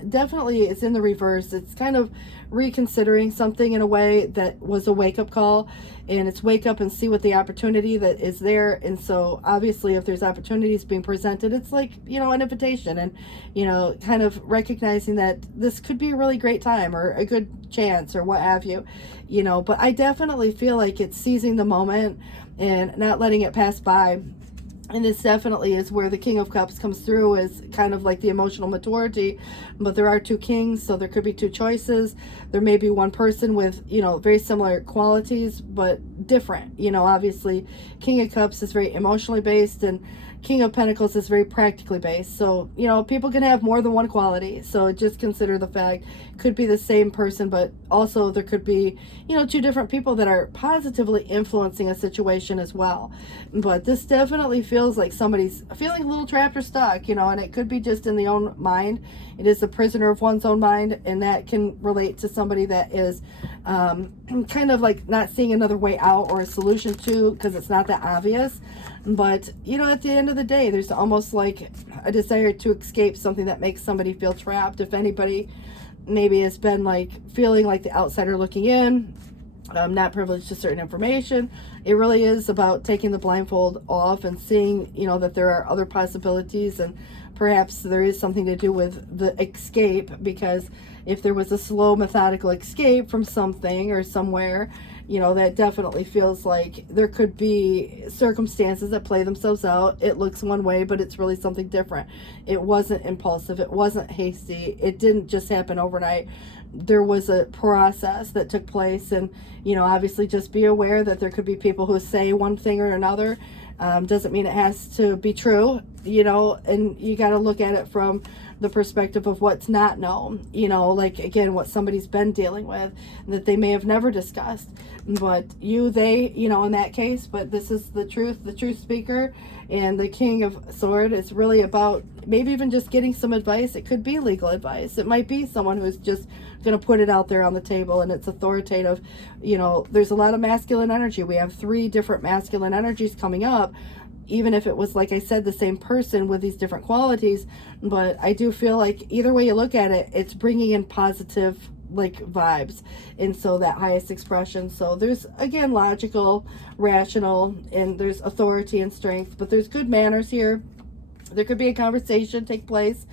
definitely is in the reverse. It's kind of reconsidering something in a way that was a wake-up call, and it's wake up and see what the opportunity that is there. And so obviously if there's opportunities being presented, it's like, you know, an invitation, and, you know, kind of recognizing that this could be a really great time or a good chance or what have you, you know. But I definitely feel like it's seizing the moment and not letting it pass by. And this definitely is where the King of Cups comes through, as kind of like the emotional maturity. But there are two kings, so there could be two choices. There may be one person with, you know, very similar qualities, but different. You know, obviously, King of Cups is very emotionally based, and King of Pentacles is very practically based. So, you know, people can have more than one quality. So just consider the fact, could be the same person, but also there could be, you know, two different people that are positively influencing a situation as well. But this definitely feels like somebody's feeling a little trapped or stuck, you know, and it could be just in the own mind. It is a prisoner of one's own mind, and that can relate to somebody that is kind of like not seeing another way out or a solution to, because it's not that obvious. But, you know, at the end of the day, there's almost like a desire to escape something that makes somebody feel trapped. If anybody maybe has been like feeling like the outsider looking in, not privileged to certain information, it really is about taking the blindfold off and seeing, you know, that there are other possibilities, and perhaps there is something to do with the escape, because if there was a slow, methodical escape from something or somewhere, you know, that definitely feels like there could be circumstances that play themselves out. It looks one way, but it's really something different. It wasn't impulsive. It wasn't hasty. It didn't just happen overnight. There was a process that took place, and, you know, obviously just be aware that there could be people who say one thing or another. Doesn't mean it has to be true, you know, and you got to look at it from the perspective of what's not known, you know, like, again, what somebody's been dealing with that they may have never discussed. But they, you know, in that case, but this is the truth speaker. And the King of Swords is really about maybe even just getting some advice. It could be legal advice. It might be someone who's just going to put it out there on the table, and it's authoritative. You know, there's a lot of masculine energy. We have 3 different masculine energies coming up, even if it was, like I said, the same person with these different qualities. But I do feel like either way you look at it, it's bringing in positive, like, vibes. And so that highest expression, so there's, again, logical, rational, and there's authority and strength, but there's good manners here. There could be a conversation take place.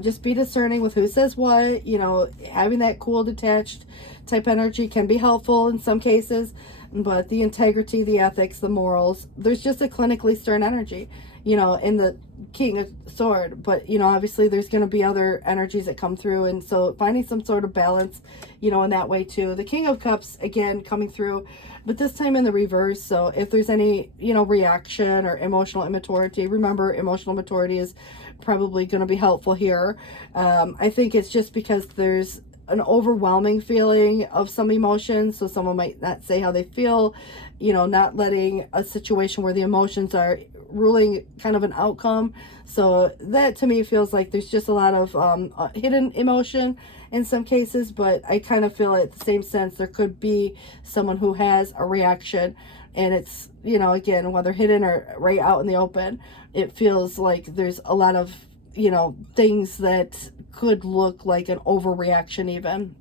Just be discerning with who says what. You know, having that cool, detached type energy can be helpful in some cases, but the integrity, the ethics, the morals, there's just a clinically stern energy, you know, in the King of Swords. But, you know, obviously there's going to be other energies that come through, and so finding some sort of balance, you know, in that way too. The King of Cups, again, coming through, but this time in the reverse. So if there's any, you know, reaction or emotional immaturity, remember, emotional maturity is probably going to be helpful here. I think it's just because there's an overwhelming feeling of some emotions. So someone might not say how they feel, you know, not letting a situation where the emotions are ruling kind of an outcome. So that to me feels like there's just a lot of hidden emotion in some cases, but I kind of feel at the same sense there could be someone who has a reaction, and it's, you know, again, whether hidden or right out in the open, it feels like there's a lot of, you know, things that could look like an overreaction even.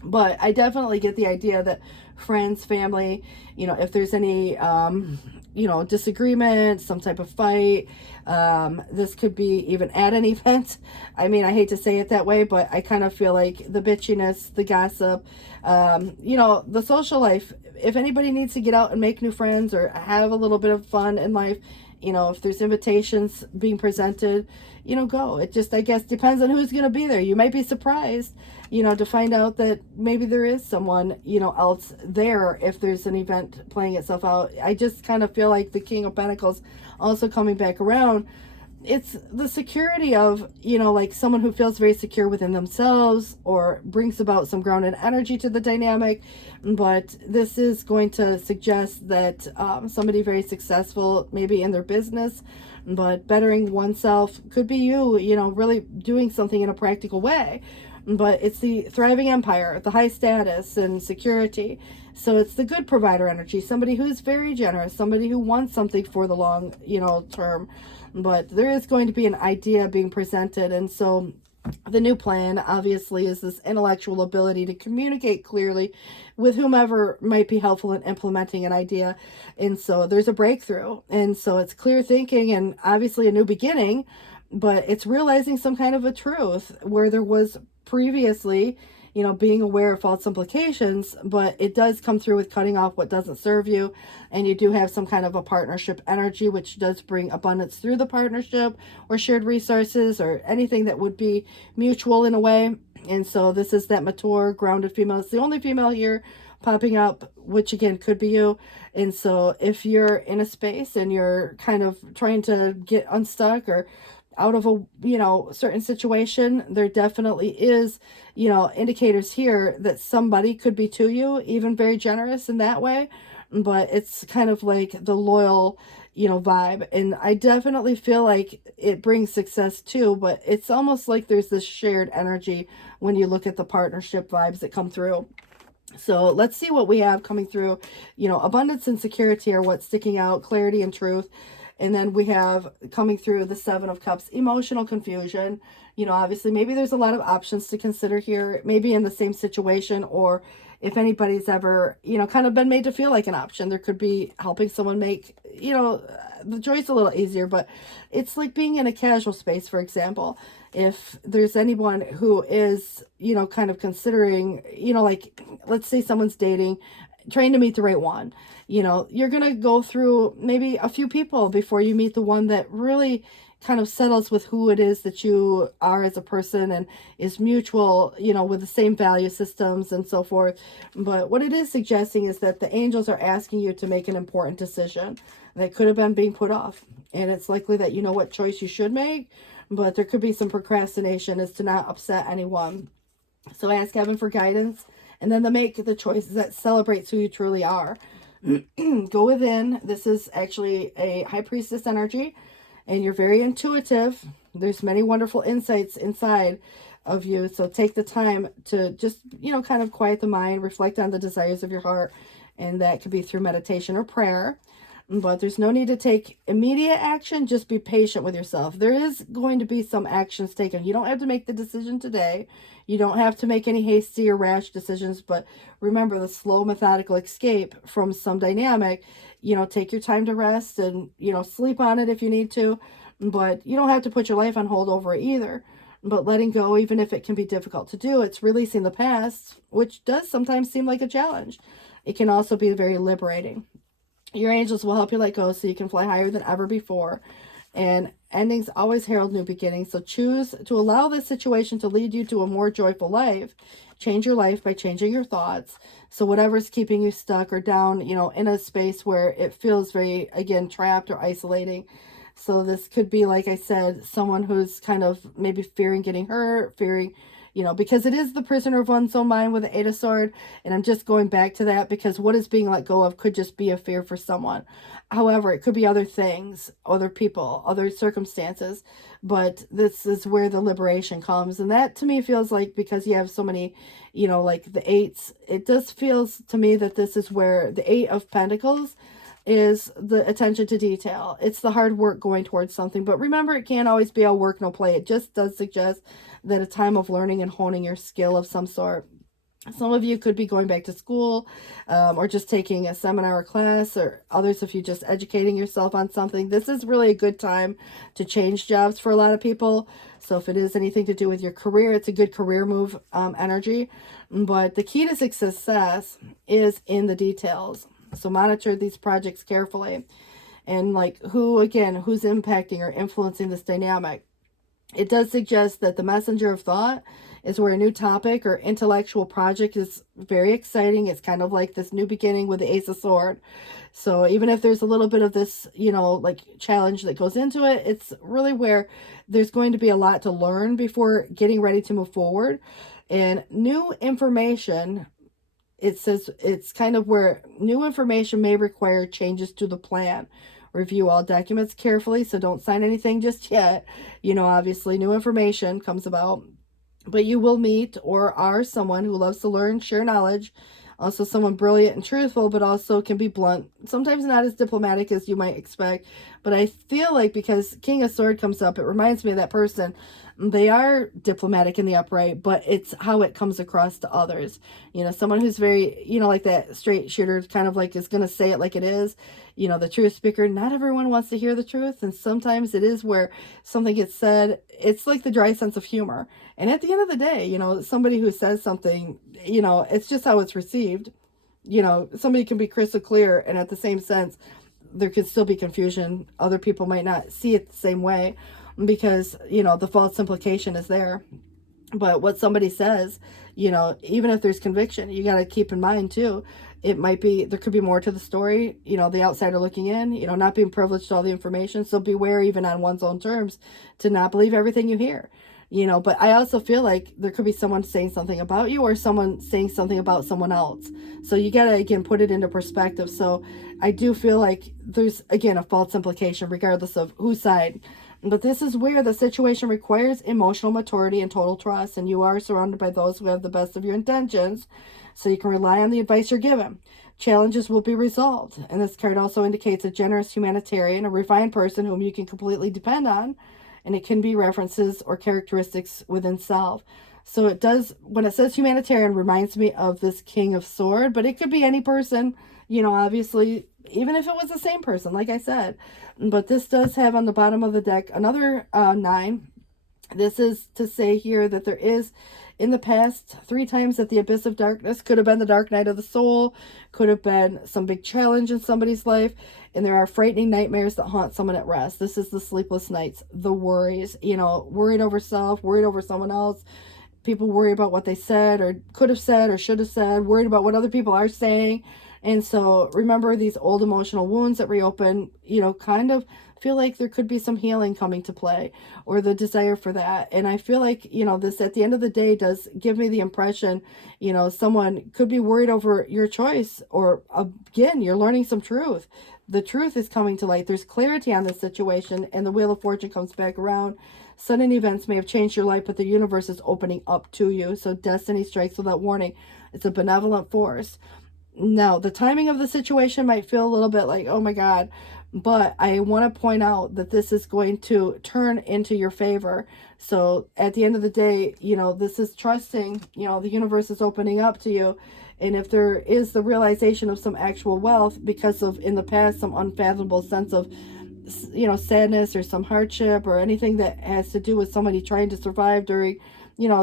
But I definitely get the idea that friends, family, you know, if there's any, you know, disagreement, some type of fight, this could be even at an event. I mean, I hate to say it that way, but I kind of feel like the bitchiness, the gossip, you know, the social life, if anybody needs to get out and make new friends or have a little bit of fun in life, you know, if there's invitations being presented, you know, go. It just, I guess, depends on who's going to be there. You might be surprised, you know, to find out that maybe there is someone, you know, else there if there's an event playing itself out. I just kind of feel like the King of Pentacles also coming back around. It's the security of, you know, like someone who feels very secure within themselves or brings about some grounded energy to the dynamic. But this is going to suggest that somebody very successful, maybe in their business, but bettering oneself could be you, you know, really doing something in a practical way. But it's the thriving empire, the high status and security. So it's the good provider energy, somebody who's very generous, somebody who wants something for the long, you know, term. But there is going to be an idea being presented. And so the new plan, obviously, is this intellectual ability to communicate clearly with whomever might be helpful in implementing an idea. And so there's a breakthrough. And so it's clear thinking and obviously a new beginning, but it's realizing some kind of a truth where there was previously, you know, being aware of false implications, but it does come through with cutting off what doesn't serve you. And you do have some kind of a partnership energy, which does bring abundance through the partnership or shared resources or anything that would be mutual in a way. And so this is that mature, grounded female. It's the only female here popping up, which again could be you. And so if you're in a space and you're kind of trying to get unstuck or out of a, you know, certain situation, there definitely is, you know, indicators here that somebody could be to you, even very generous in that way. But it's kind of like the loyal, you know, vibe. And I definitely feel like it brings success too, but it's almost like there's this shared energy when you look at the partnership vibes that come through. So let's see what we have coming through. You know, abundance and security are what's sticking out, clarity and truth. And then we have coming through the Seven of Cups, emotional confusion. You know, obviously, maybe there's a lot of options to consider here, maybe in the same situation, or if anybody's ever, you know, kind of been made to feel like an option, there could be helping someone make, you know, the choice a little easier. But it's like being in a casual space, for example. If there's anyone who is, you know, kind of considering, you know, like, let's say someone's dating, trying to meet the right one, you know, you're going to go through maybe a few people before you meet the one that really kind of settles with who it is that you are as a person and is mutual, you know, with the same value systems and so forth. But what it is suggesting is that the angels are asking you to make an important decision that could have been being put off. And it's likely that you know what choice you should make, but there could be some procrastination as to not upset anyone. So ask heaven for guidance, and then to make the choices that celebrates who you truly are. Go within. This is actually a high priestess energy, and you're very intuitive. There's many wonderful insights inside of you. So take the time to just, you know, kind of quiet the mind, reflect on the desires of your heart, and that could be through meditation or prayer. But there's no need to take immediate action. Just be patient with yourself. There is going to be some actions taken. You don't have to make the decision today. You don't have to make any hasty or rash decisions. But remember, the slow, methodical escape from some dynamic, you know, take your time to rest and, you know, sleep on it if you need to. But you don't have to put your life on hold over it either. But letting go, even if it can be difficult to do, it's releasing the past, which does sometimes seem like a challenge. It can also be very liberating. Your angels will help you let go so you can fly higher than ever before. And endings always herald new beginnings. So choose to allow this situation to lead you to a more joyful life. Change your life by changing your thoughts. So whatever's keeping you stuck or down, you know, in a space where it feels very, again, trapped or isolating. So this could be, like I said, someone who's kind of maybe fearing getting hurt, fearing, because it is the prisoner of one's own mind with the Eight of Swords. And I'm just going back to that because what is being let go of could just be a fear for someone. However, it could be other things, other people, other circumstances. But this is where the liberation comes. And that to me feels like, because you have so many, like the eights, it just feels to me that this is where the Eight of Pentacles is the attention to detail. It's the hard work going towards something. But remember, it can't always be all work, no play. It just does suggest that a time of learning and honing your skill of some sort. Some of you could be going back to school, or just taking a seminar or class, or others if you're just educating yourself on something. This is really a good time to change jobs for a lot of people. So if it is anything to do with your career, it's a good career move energy. But the key to success is in the details. So monitor these projects carefully. And like who's impacting or influencing this dynamic. It does suggest that the messenger of thought is where a new topic or intellectual project is very exciting. It's kind of like this new beginning with the Ace of Swords. So even if there's a little bit of this, like challenge that goes into it, it's really where there's going to be a lot to learn before getting ready to move forward. And new information, it says it's kind of where new information may require changes to the plan. Review all documents carefully, so don't sign anything just yet. Obviously new information comes about. But you will meet or are someone who loves to learn, share knowledge. Also someone brilliant and truthful, but also can be blunt. Sometimes not as diplomatic as you might expect. But I feel like because King of Swords comes up, it reminds me of that person. They are diplomatic in the upright, but it's how it comes across to others. Someone who's very, like that straight shooter, kind of like is going to say it like it is. The truth speaker. Not everyone wants to hear the truth. And sometimes it is where something gets said. It's like the dry sense of humor. And at the end of the day, somebody who says something, it's just how it's received. Somebody can be crystal clear, and at the same sense, there could still be confusion. Other people might not see it the same way because, the false implication is there. But what somebody says, even if there's conviction, you got to keep in mind too, there could be more to the story, the outsider looking in, not being privileged to all the information. So beware, even on one's own terms, to not believe everything you hear. But I also feel like there could be someone saying something about you or someone saying something about someone else. So you got to, again, put it into perspective. So I do feel like there's, again, a false implication regardless of whose side. But this is where the situation requires emotional maturity and total trust. And you are surrounded by those who have the best of your intentions. So you can rely on the advice you're given. Challenges will be resolved. And this card also indicates a generous humanitarian, a refined person whom you can completely depend on. And it can be references or characteristics within self. So it does, when it says humanitarian, reminds me of this King of Swords, but it could be any person, obviously, even if it was the same person, like I said. But this does have on the bottom of the deck another 9. This is to say here that there is, in the past, 3 times that the abyss of darkness could have been the dark night of the soul, could have been some big challenge in somebody's life, and there are frightening nightmares that haunt someone at rest. This is the sleepless nights, the worries, worried over self, worried over someone else. People worry about what they said or could have said or should have said, worried about what other people are saying. And so remember these old emotional wounds that reopen, kind of feel like there could be some healing coming to play or the desire for that. And I feel like, this at the end of the day does give me the impression, someone could be worried over your choice, or again, you're learning some truth. The truth is coming to light. There's clarity on this situation, and the Wheel of Fortune comes back around. Sudden events may have changed your life, but the universe is opening up to you. So destiny strikes without warning. It's a benevolent force. Now, the timing of the situation might feel a little bit like, oh my God, but I want to point out that this is going to turn into your favor. So at the end of the day, this is trusting, the universe is opening up to you. And if there is the realization of some actual wealth because of, in the past, some unfathomable sense of, sadness or some hardship or anything that has to do with somebody trying to survive during,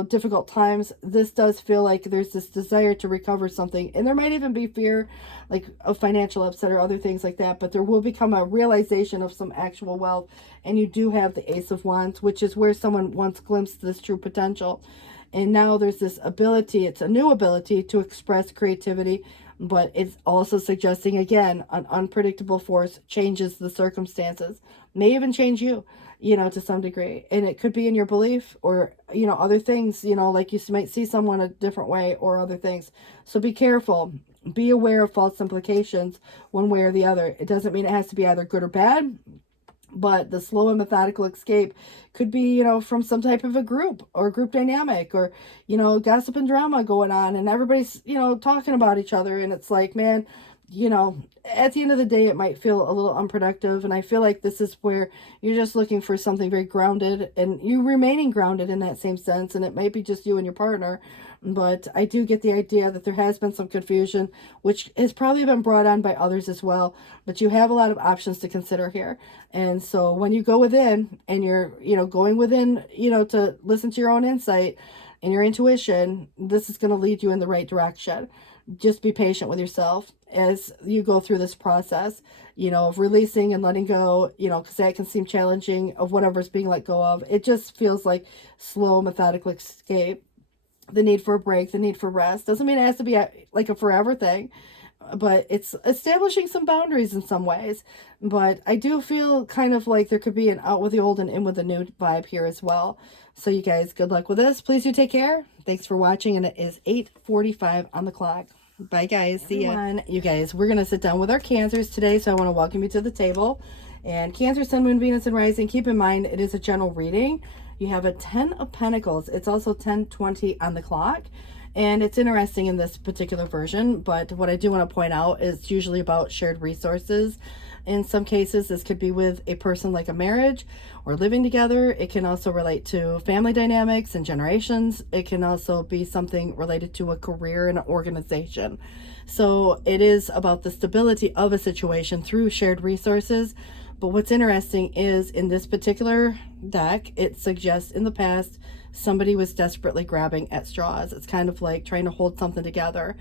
difficult times, this does feel like there's this desire to recover something. And there might even be fear, like of financial upset or other things like that, but there will become a realization of some actual wealth. And you do have the Ace of Wands, which is where someone once glimpsed this true potential. And now there's this ability, it's a new ability to express creativity, but it's also suggesting, again, an unpredictable force changes the circumstances, may even change you. you know, to some degree. And it could be in your belief or, you know, other things, you know, like you might see someone a different way or other things. So be careful. Be aware of false implications one way or the other. It doesn't mean it has to be either good or bad, but the slow and methodical escape could be, you know, from some type of a group or group dynamic or, you know, gossip and drama going on and everybody's, you know, talking about each other. And it's like, man, you know, at the end of the day, it might feel a little unproductive. And I feel like this is where you're just looking for something very grounded and you remaining grounded in that same sense. And it might be just you and your partner. But I do get the idea that there has been some confusion, which has probably been brought on by others as well. But you have a lot of options to consider here. And so when you go within and you're, you know, going within, you know, to listen to your own insight and your intuition, this is going to lead you in the right direction. Just be patient with yourself as you go through this process, you know, of releasing and letting go, you know, because that can seem challenging of whatever's being let go of. It just feels like slow, methodical escape. The need for a break, the need for rest. Doesn't mean it has to be like a forever thing, but it's establishing some boundaries in some ways. But I do feel kind of like there could be an out with the old and in with the new vibe here as well. So you guys, good luck with this. Please do take care. Thanks for watching, and it is 8:45 on the clock. Bye, guys. See ya. You guys, we're going to sit down with our Cancers today, so I want to welcome you to the table. And Cancer, Sun, Moon, Venus, and Rising, keep in mind, it is a general reading. You have a 10 of Pentacles. It's also 10:20 on the clock. And it's interesting in this particular version, but what I do want to point out is it's usually about shared resources. In some cases, this could be with a person like a marriage or living together. It can also relate to family dynamics and generations. It can also be something related to a career and an organization. So it is about the stability of a situation through shared resources. But what's interesting is in this particular deck, it suggests in the past somebody was desperately grabbing at straws. It's kind of like trying to hold something together.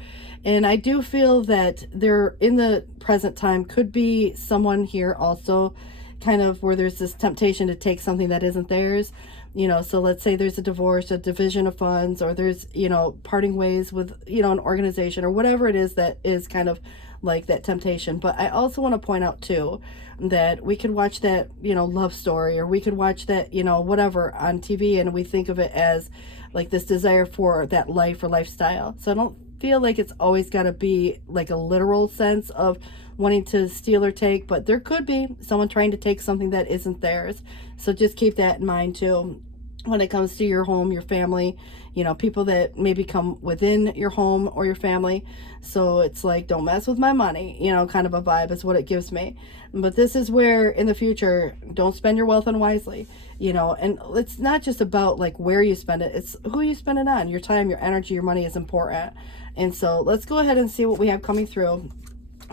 And I do feel that there in the present time could be someone here also kind of where there's this temptation to take something that isn't theirs. You know, so let's say there's a divorce, a division of funds, or there's, you know, parting ways with, you know, an organization or whatever it is that is kind of like that temptation. But I also want to point out too that we could watch that, you know, love story, or we could watch that, you know, whatever on TV, and we think of it as like this desire for that life or lifestyle. So I don't feel like it's always got to be like a literal sense of wanting to steal or take, but there could be someone trying to take something that isn't theirs. So just keep that in mind too when it comes to your home, your family, you know, people that maybe come within your home or your family. So it's like, don't mess with my money, you know, kind of a vibe is what it gives me. But this is where in the future, don't spend your wealth unwisely, you know, and it's not just about like where you spend it, it's who you spend it on. Your time, your energy, your money is important. And so let's go ahead and see what we have coming through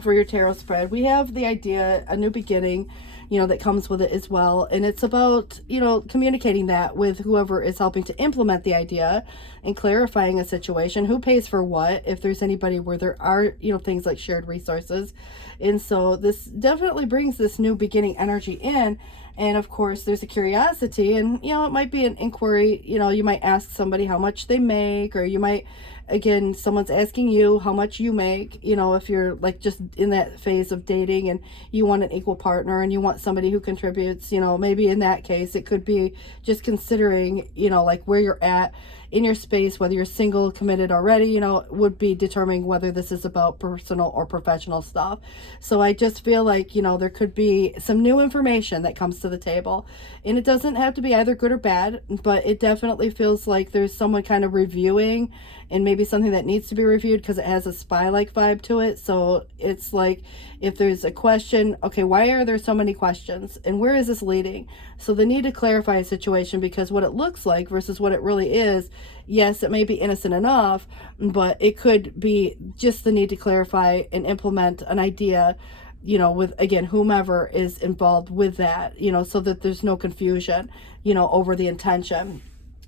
for your tarot spread. We have the idea, a new beginning, you know, that comes with it as well. And it's about, you know, communicating that with whoever is helping to implement the idea and clarifying a situation, who pays for what, if there's anybody where there are, you know, things like shared resources. And so this definitely brings this new beginning energy in. And of course, there's a curiosity, and, you know, it might be an inquiry. You know, you might ask somebody how much they make, or you might, again, someone's asking you how much you make, you know, if you're like just in that phase of dating and you want an equal partner and you want somebody who contributes, you know, maybe in that case, it could be just considering, you know, like where you're at in your space, whether you're single, committed already, you know, would be determining whether this is about personal or professional stuff. So I just feel like, you know, there could be some new information that comes to the table, and it doesn't have to be either good or bad, but it definitely feels like there's someone kind of reviewing, and maybe something that needs to be reviewed because it has a spy-like vibe to it. So it's like, if there's a question, okay, why are there so many questions and where is this leading? So the need to clarify a situation, because what it looks like versus what it really is, yes, it may be innocent enough, but it could be just the need to clarify and implement an idea, you know, with, again, whomever is involved with that, you know, so that there's no confusion, you know, over the intention.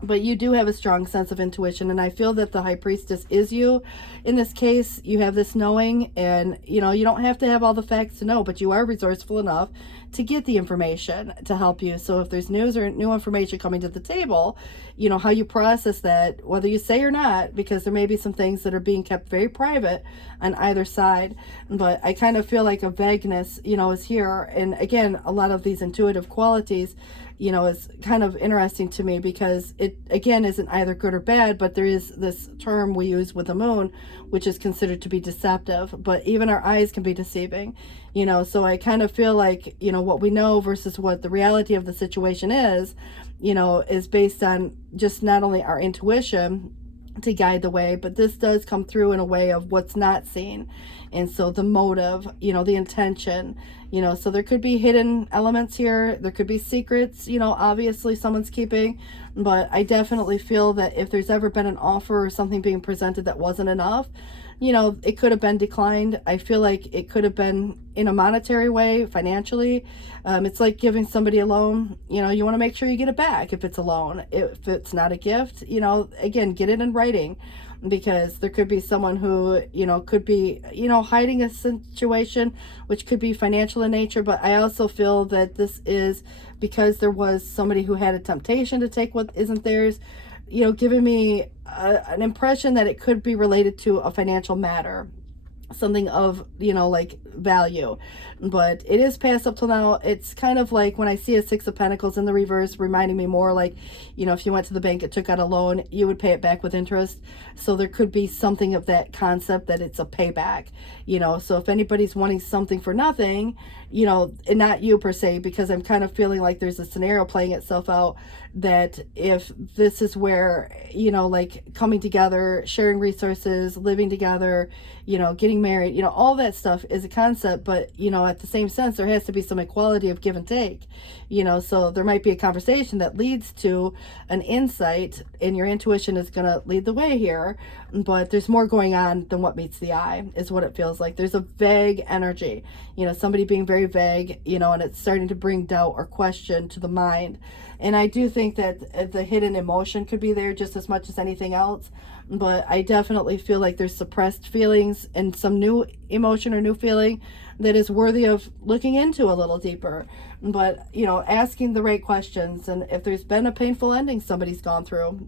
But you do have a strong sense of intuition, and I feel that the High Priestess is you. In this case, you have this knowing, and, you know, you don't have to have all the facts to know, but you are resourceful enough to get the information to help you. So if there's news or new information coming to the table, you know, how you process that, whether you say or not, because there may be some things that are being kept very private on either side. But I kind of feel like a vagueness, you know, is here. And again, a lot of these intuitive qualities, you know, is kind of interesting to me, because it, again, isn't either good or bad, but there is this term we use with the moon, which is considered to be deceptive, but even our eyes can be deceiving, you know. So I kind of feel like, you know, what we know versus what the reality of the situation is, you know, is based on just not only our intuition to guide the way, but this does come through in a way of what's not seen. And so the motive, you know, the intention, you know, so there could be hidden elements here. There could be secrets, you know, obviously someone's keeping, but I definitely feel that if there's ever been an offer or something being presented that wasn't enough, you know, it could have been declined. I feel like it could have been in a monetary way, financially. It's like giving somebody a loan. You know, you want to make sure you get it back if it's a loan. If it's not a gift, you know, again, get it in writing, because there could be someone who, you know, could be, you know, hiding a situation which could be financial in nature. But I also feel that this is because there was somebody who had a temptation to take what isn't theirs, you know, giving me an impression that it could be related to a financial matter, something of, you know, like value. But it is past up till now. It's kind of like when I see a Six of Pentacles in the reverse, reminding me more like, you know, if you went to the bank and took out a loan, you would pay it back with interest. So there could be something of that concept, that it's a payback, you know. So if anybody's wanting something for nothing, you know, and not you per se, because I'm kind of feeling like there's a scenario playing itself out, that if this is where, you know, like coming together, sharing resources, living together, you know, getting married, you know, all that stuff is a concept. But, you know, at the same sense, there has to be some equality of give and take, you know. So there might be a conversation that leads to an insight, and your intuition is going to lead the way here. But there's more going on than what meets the eye, is what it feels like. There's a vague energy, you know, somebody being very vague, you know, and it's starting to bring doubt or question to the mind. And I do think that the hidden emotion could be there just as much as anything else. But I definitely feel like there's suppressed feelings and some new emotion or new feeling that is worthy of looking into a little deeper. But, you know, asking the right questions. And if there's been a painful ending somebody's gone through,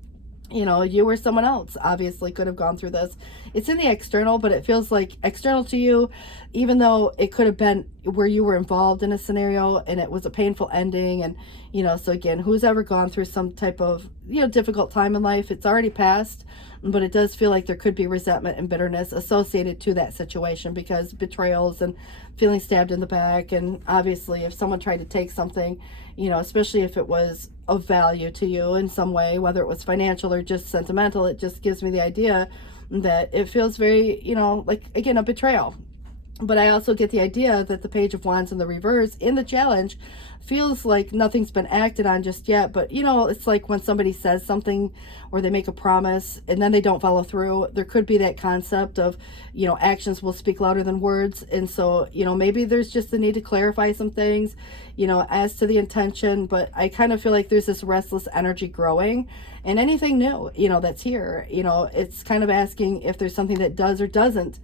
you know, you or someone else obviously could have gone through this. It's in the external, but it feels like external to you, even though it could have been where you were involved in a scenario and it was a painful ending. And, you know, so again, who's ever gone through some type of, you know, difficult time in life, it's already passed. But it does feel like there could be resentment and bitterness associated to that situation, because betrayals and feeling stabbed in the back. And obviously if someone tried to take something, you know, especially if it was of value to you in some way, whether it was financial or just sentimental, it just gives me the idea that it feels very, you know, like, again, a betrayal. But I also get the idea that the Page of Wands in the reverse in the challenge feels like nothing's been acted on just yet. But, you know, it's like when somebody says something or they make a promise and then they don't follow through. There could be that concept of, you know, actions will speak louder than words. And so, you know, maybe there's just the need to clarify some things, you know, as to the intention. But I kind of feel like there's this restless energy growing, and anything new, you know, that's here, you know, it's kind of asking if there's something that does or doesn't,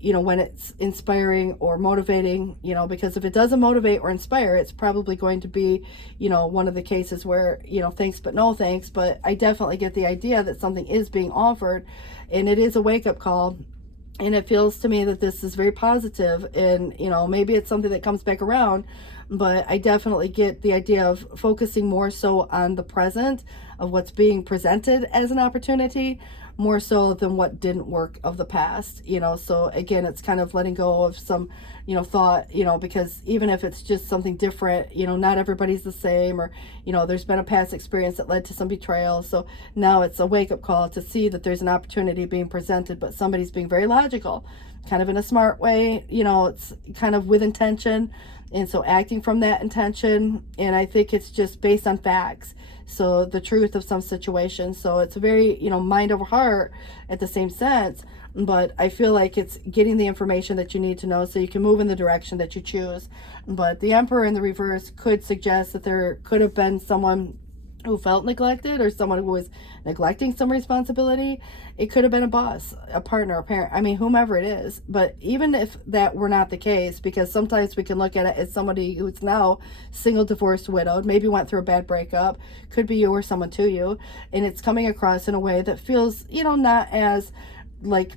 you know, when it's inspiring or motivating, you know, because if it doesn't motivate or inspire, it's probably going to be, you know, one of the cases where, you know, thanks but no thanks. But I definitely get the idea that something is being offered, and it is a wake-up call. And it feels to me that this is very positive, and, you know, maybe it's something that comes back around, but I definitely get the idea of focusing more so on the present of what's being presented as an opportunity, more so than what didn't work of the past, you know. So again, it's kind of letting go of some, you know, thought, you know, because even if it's just something different, you know, not everybody's the same, or, you know, there's been a past experience that led to some betrayal. So now it's a wake-up call to see that there's an opportunity being presented, but somebody's being very logical, kind of in a smart way, you know, it's kind of with intention. And so acting from that intention, and I think it's just based on facts, so the truth of some situations. So it's very, you know, mind over heart at the same sense, but I feel like it's getting the information that you need to know so you can move in the direction that you choose. But the Emperor in the reverse could suggest that there could have been someone who felt neglected, or someone who was neglecting some responsibility. It could have been a boss, a partner, a parent, I mean, whomever it is. But even if that were not the case, because sometimes we can look at it as somebody who's now single, divorced, widowed, maybe went through a bad breakup, could be you or someone to you, and it's coming across in a way that feels, you know, not as like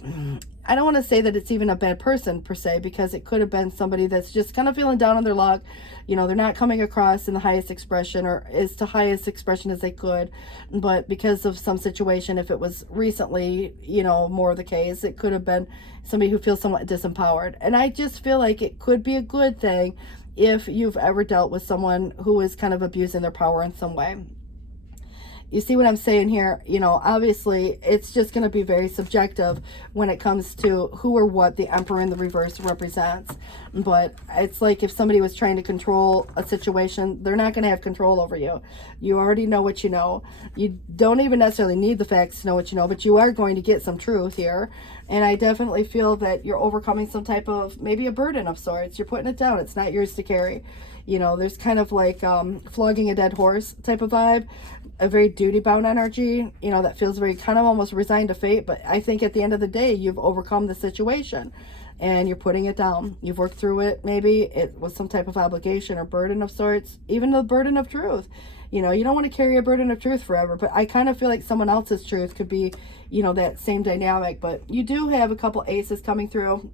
I don't want to say that it's even a bad person per se, because it could have been somebody that's just kind of feeling down on their luck. You know, they're not coming across in the highest expression, or as to highest expression as they could. But because of some situation, if it was recently, you know, more the case, it could have been somebody who feels somewhat disempowered. And I just feel like it could be a good thing if you've ever dealt with someone who is kind of abusing their power in some way. You see what I'm saying here? You know, obviously it's just going to be very subjective when it comes to who or what the Emperor in the reverse represents. But it's like if somebody was trying to control a situation, they're not going to have control over you. You already know what you know. You don't even necessarily need the facts to know what you know, but you are going to get some truth here. And I definitely feel that you're overcoming some type of, maybe a burden of sorts. You're putting it down. It's not yours to carry. You know, there's kind of like flogging a dead horse type of vibe, a very duty-bound energy, you know, that feels very kind of almost resigned to fate. But I think at the end of the day, you've overcome the situation and you're putting it down. You've worked through it. Maybe it was some type of obligation or burden of sorts, even the burden of truth. You know, you don't want to carry a burden of truth forever, but I kind of feel like someone else's truth could be, you know, that same dynamic. But you do have a couple aces coming through.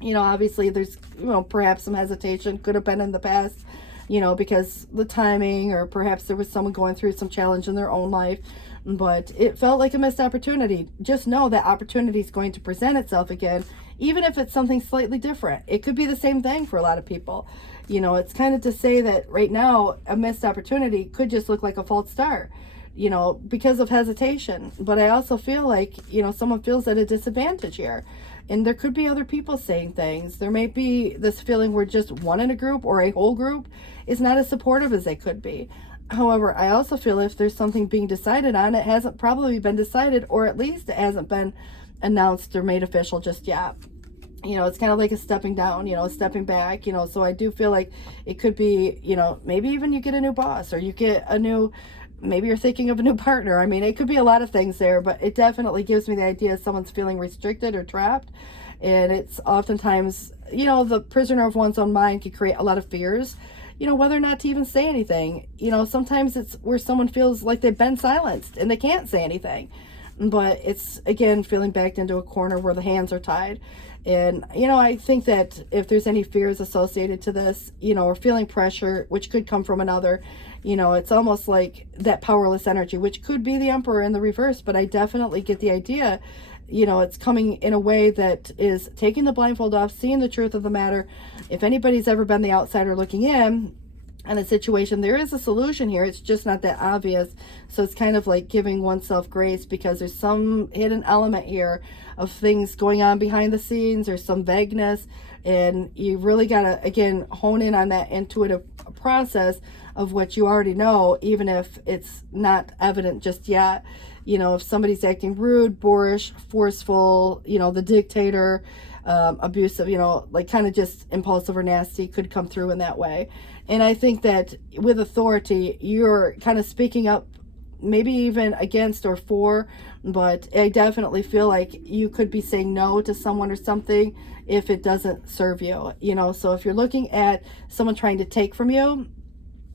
You know, obviously there's, you know, perhaps some hesitation, could have been in the past, you know, because the timing, or perhaps there was someone going through some challenge in their own life, but it felt like a missed opportunity. Just know that opportunity is going to present itself again, even if it's something slightly different. It could be the same thing for a lot of people. You know, it's kind of to say that right now a missed opportunity could just look like a false start, you know, because of hesitation. But I also feel like, you know, someone feels at a disadvantage here. And there could be other people saying things. There may be this feeling where just one in a group or a whole group is not as supportive as they could be. However, I also feel if there's something being decided on, it hasn't probably been decided, or at least it hasn't been announced or made official just yet. You know, it's kind of like a stepping down, you know, a stepping back, you know. So I do feel like it could be, you know, maybe even you get a new boss, or you get a new, maybe you're thinking of a new partner. I mean, it could be a lot of things there, but it definitely gives me the idea someone's feeling restricted or trapped. And it's oftentimes, you know, the prisoner of one's own mind can create a lot of fears, you know, whether or not to even say anything. You know, sometimes it's where someone feels like they've been silenced and they can't say anything. But it's, again, feeling backed into a corner where the hands are tied. And, you know, I think that if there's any fears associated to this, you know, or feeling pressure, which could come from another, you know, it's almost like that powerless energy, which could be the Emperor in the reverse. But I definitely get the idea, you know, it's coming in a way that is taking the blindfold off, seeing the truth of the matter. If anybody's ever been the outsider looking in on a situation, there is a solution here. It's just not that obvious. So it's kind of like giving oneself grace, because there's some hidden element here of things going on behind the scenes, or some vagueness. And you really got to, again, hone in on that intuitive process of what you already know, even if it's not evident just yet. You know, if somebody's acting rude, boorish, forceful, you know, the dictator, abusive, you know, like kind of just impulsive or nasty, could come through in that way. And I think that with authority, you're kind of speaking up, maybe even against or for, but I definitely feel like you could be saying no to someone or something if it doesn't serve you, you know. So if you're looking at someone trying to take from you,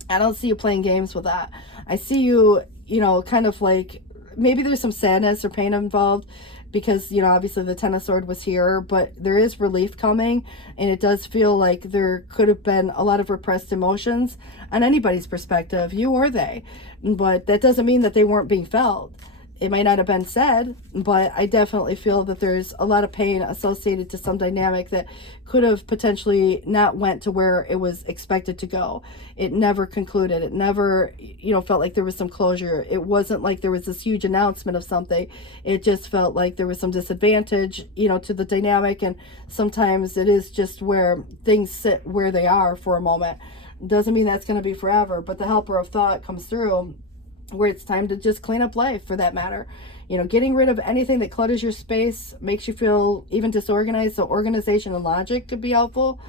I don't see you playing games with that. I see you, you know, kind of like, maybe there's some sadness or pain involved, because, you know, obviously the Ten of Swords was here, but there is relief coming. And it does feel like there could have been a lot of repressed emotions on anybody's perspective, you or they. But that doesn't mean that they weren't being felt. It might not have been said, but I definitely feel that there's a lot of pain associated to some dynamic that could have potentially not went to where it was expected to go. It never concluded. It never, you know, felt like there was some closure. It wasn't like there was this huge announcement of something. It just felt like there was some disadvantage, you know, to the dynamic. And sometimes it is just where things sit where they are for a moment. Doesn't mean that's going to be forever, but the helper of thought comes through, where it's time to just clean up life, for that matter. You know, getting rid of anything that clutters your space, makes you feel even disorganized. So organization and logic could be helpful.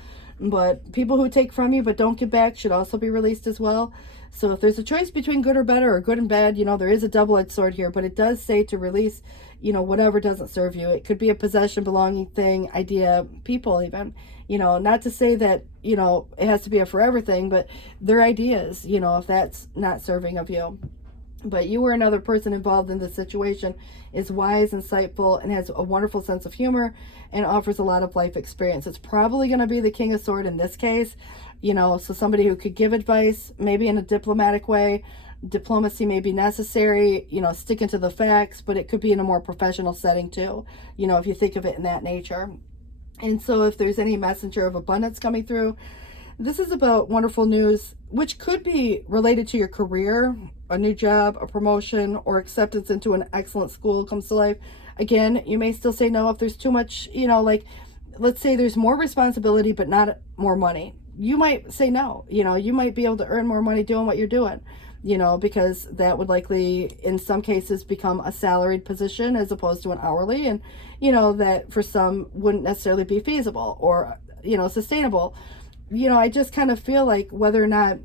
But people who take from you but don't give back should also be released as well. So if there's a choice between good or better, or good and bad, you know, there is a double-edged sword here. But it does say to release, you know, whatever doesn't serve you. It could be a possession, belonging, thing, idea, people even. You know, not to say that, you know, it has to be a forever thing, but their ideas, you know, if that's not serving of you. but you or another person involved in this situation is wise, insightful, and has a wonderful sense of humor and offers a lot of life experience. It's probably going to be the King of Swords in this case, so somebody who could give advice, maybe in a diplomatic way. Diplomacy may be necessary, sticking to the facts, but it could be in a more professional setting too, if you think of it in that nature. And so if there's any messenger of abundance coming through, this is about wonderful news, which could be related to your career, a new job, a promotion, or acceptance into an excellent school comes to life. Again, you may still say no if there's too much, like, let's say there's more responsibility, but not more money. You might say no, you might be able to earn more money doing what you're doing, because that would likely, in some cases, become a salaried position as opposed to an hourly. And, that for some wouldn't necessarily be feasible or, sustainable. I just kind of feel like whether or not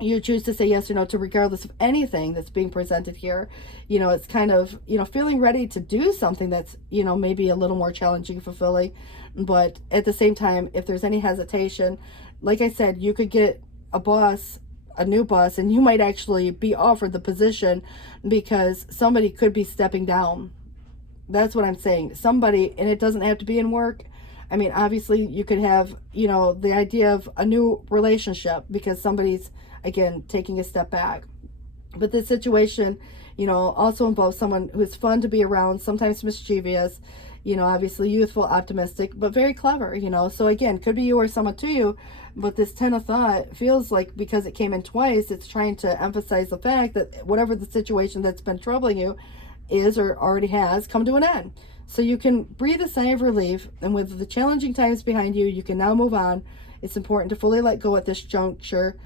you choose to say yes or no to regardless of anything that's being presented here, it's kind of, feeling ready to do something that's, maybe a little more challenging, fulfilling. But at the same time, if there's any hesitation, like I said, you could get a new boss, and you might actually be offered the position because somebody could be stepping down. That's what I'm saying. Somebody, and it doesn't have to be in work. I mean, obviously you could have, the idea of a new relationship because somebody's, again, taking a step back. But this situation, also involves someone who's fun to be around, sometimes mischievous, obviously youthful, optimistic, but very clever, So again, could be you or someone to you, but this 10 of thought feels like, because it came in twice, it's trying to emphasize the fact that whatever the situation that's been troubling you is or already has come to an end. So you can breathe a sigh of relief, and with the challenging times behind you, you can now move on. It's important to fully let go at this juncture.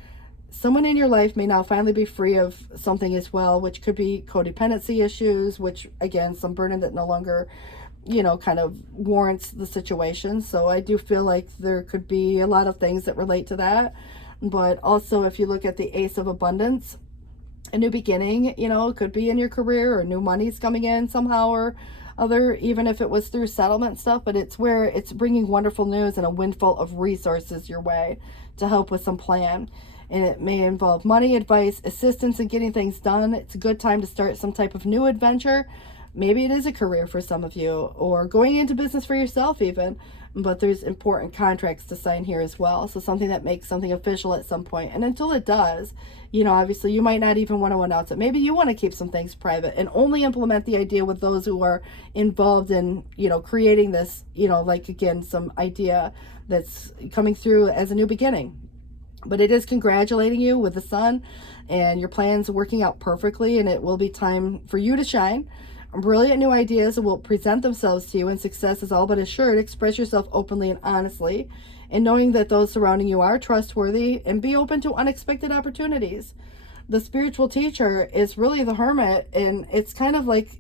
Someone in your life may now finally be free of something as well, which could be codependency issues, which, again, some burden that no longer, kind of warrants the situation. So I do feel like there could be a lot of things that relate to that. But also, if you look at the Ace of Abundance, a new beginning, it could be in your career, or new money's coming in somehow or other, even if it was through settlement stuff, but it's where it's bringing wonderful news and a windfall of resources your way to help with some plan. And it may involve money, advice, assistance in getting things done. It's a good time to start some type of new adventure. Maybe it is a career for some of you, or going into business for yourself even, but there's important contracts to sign here as well. So something that makes something official at some point. And until it does, obviously you might not even want to announce it. Maybe you want to keep some things private and only implement the idea with those who are involved in, creating this, like, again, some idea that's coming through as a new beginning. But it is congratulating you with the sun and your plans working out perfectly, and it will be time for you to shine. Brilliant new ideas will present themselves to you, and success is all but assured. Express yourself openly and honestly, and knowing that those surrounding you are trustworthy, and be open to unexpected opportunities. The spiritual teacher is really the Hermit, and it's kind of like,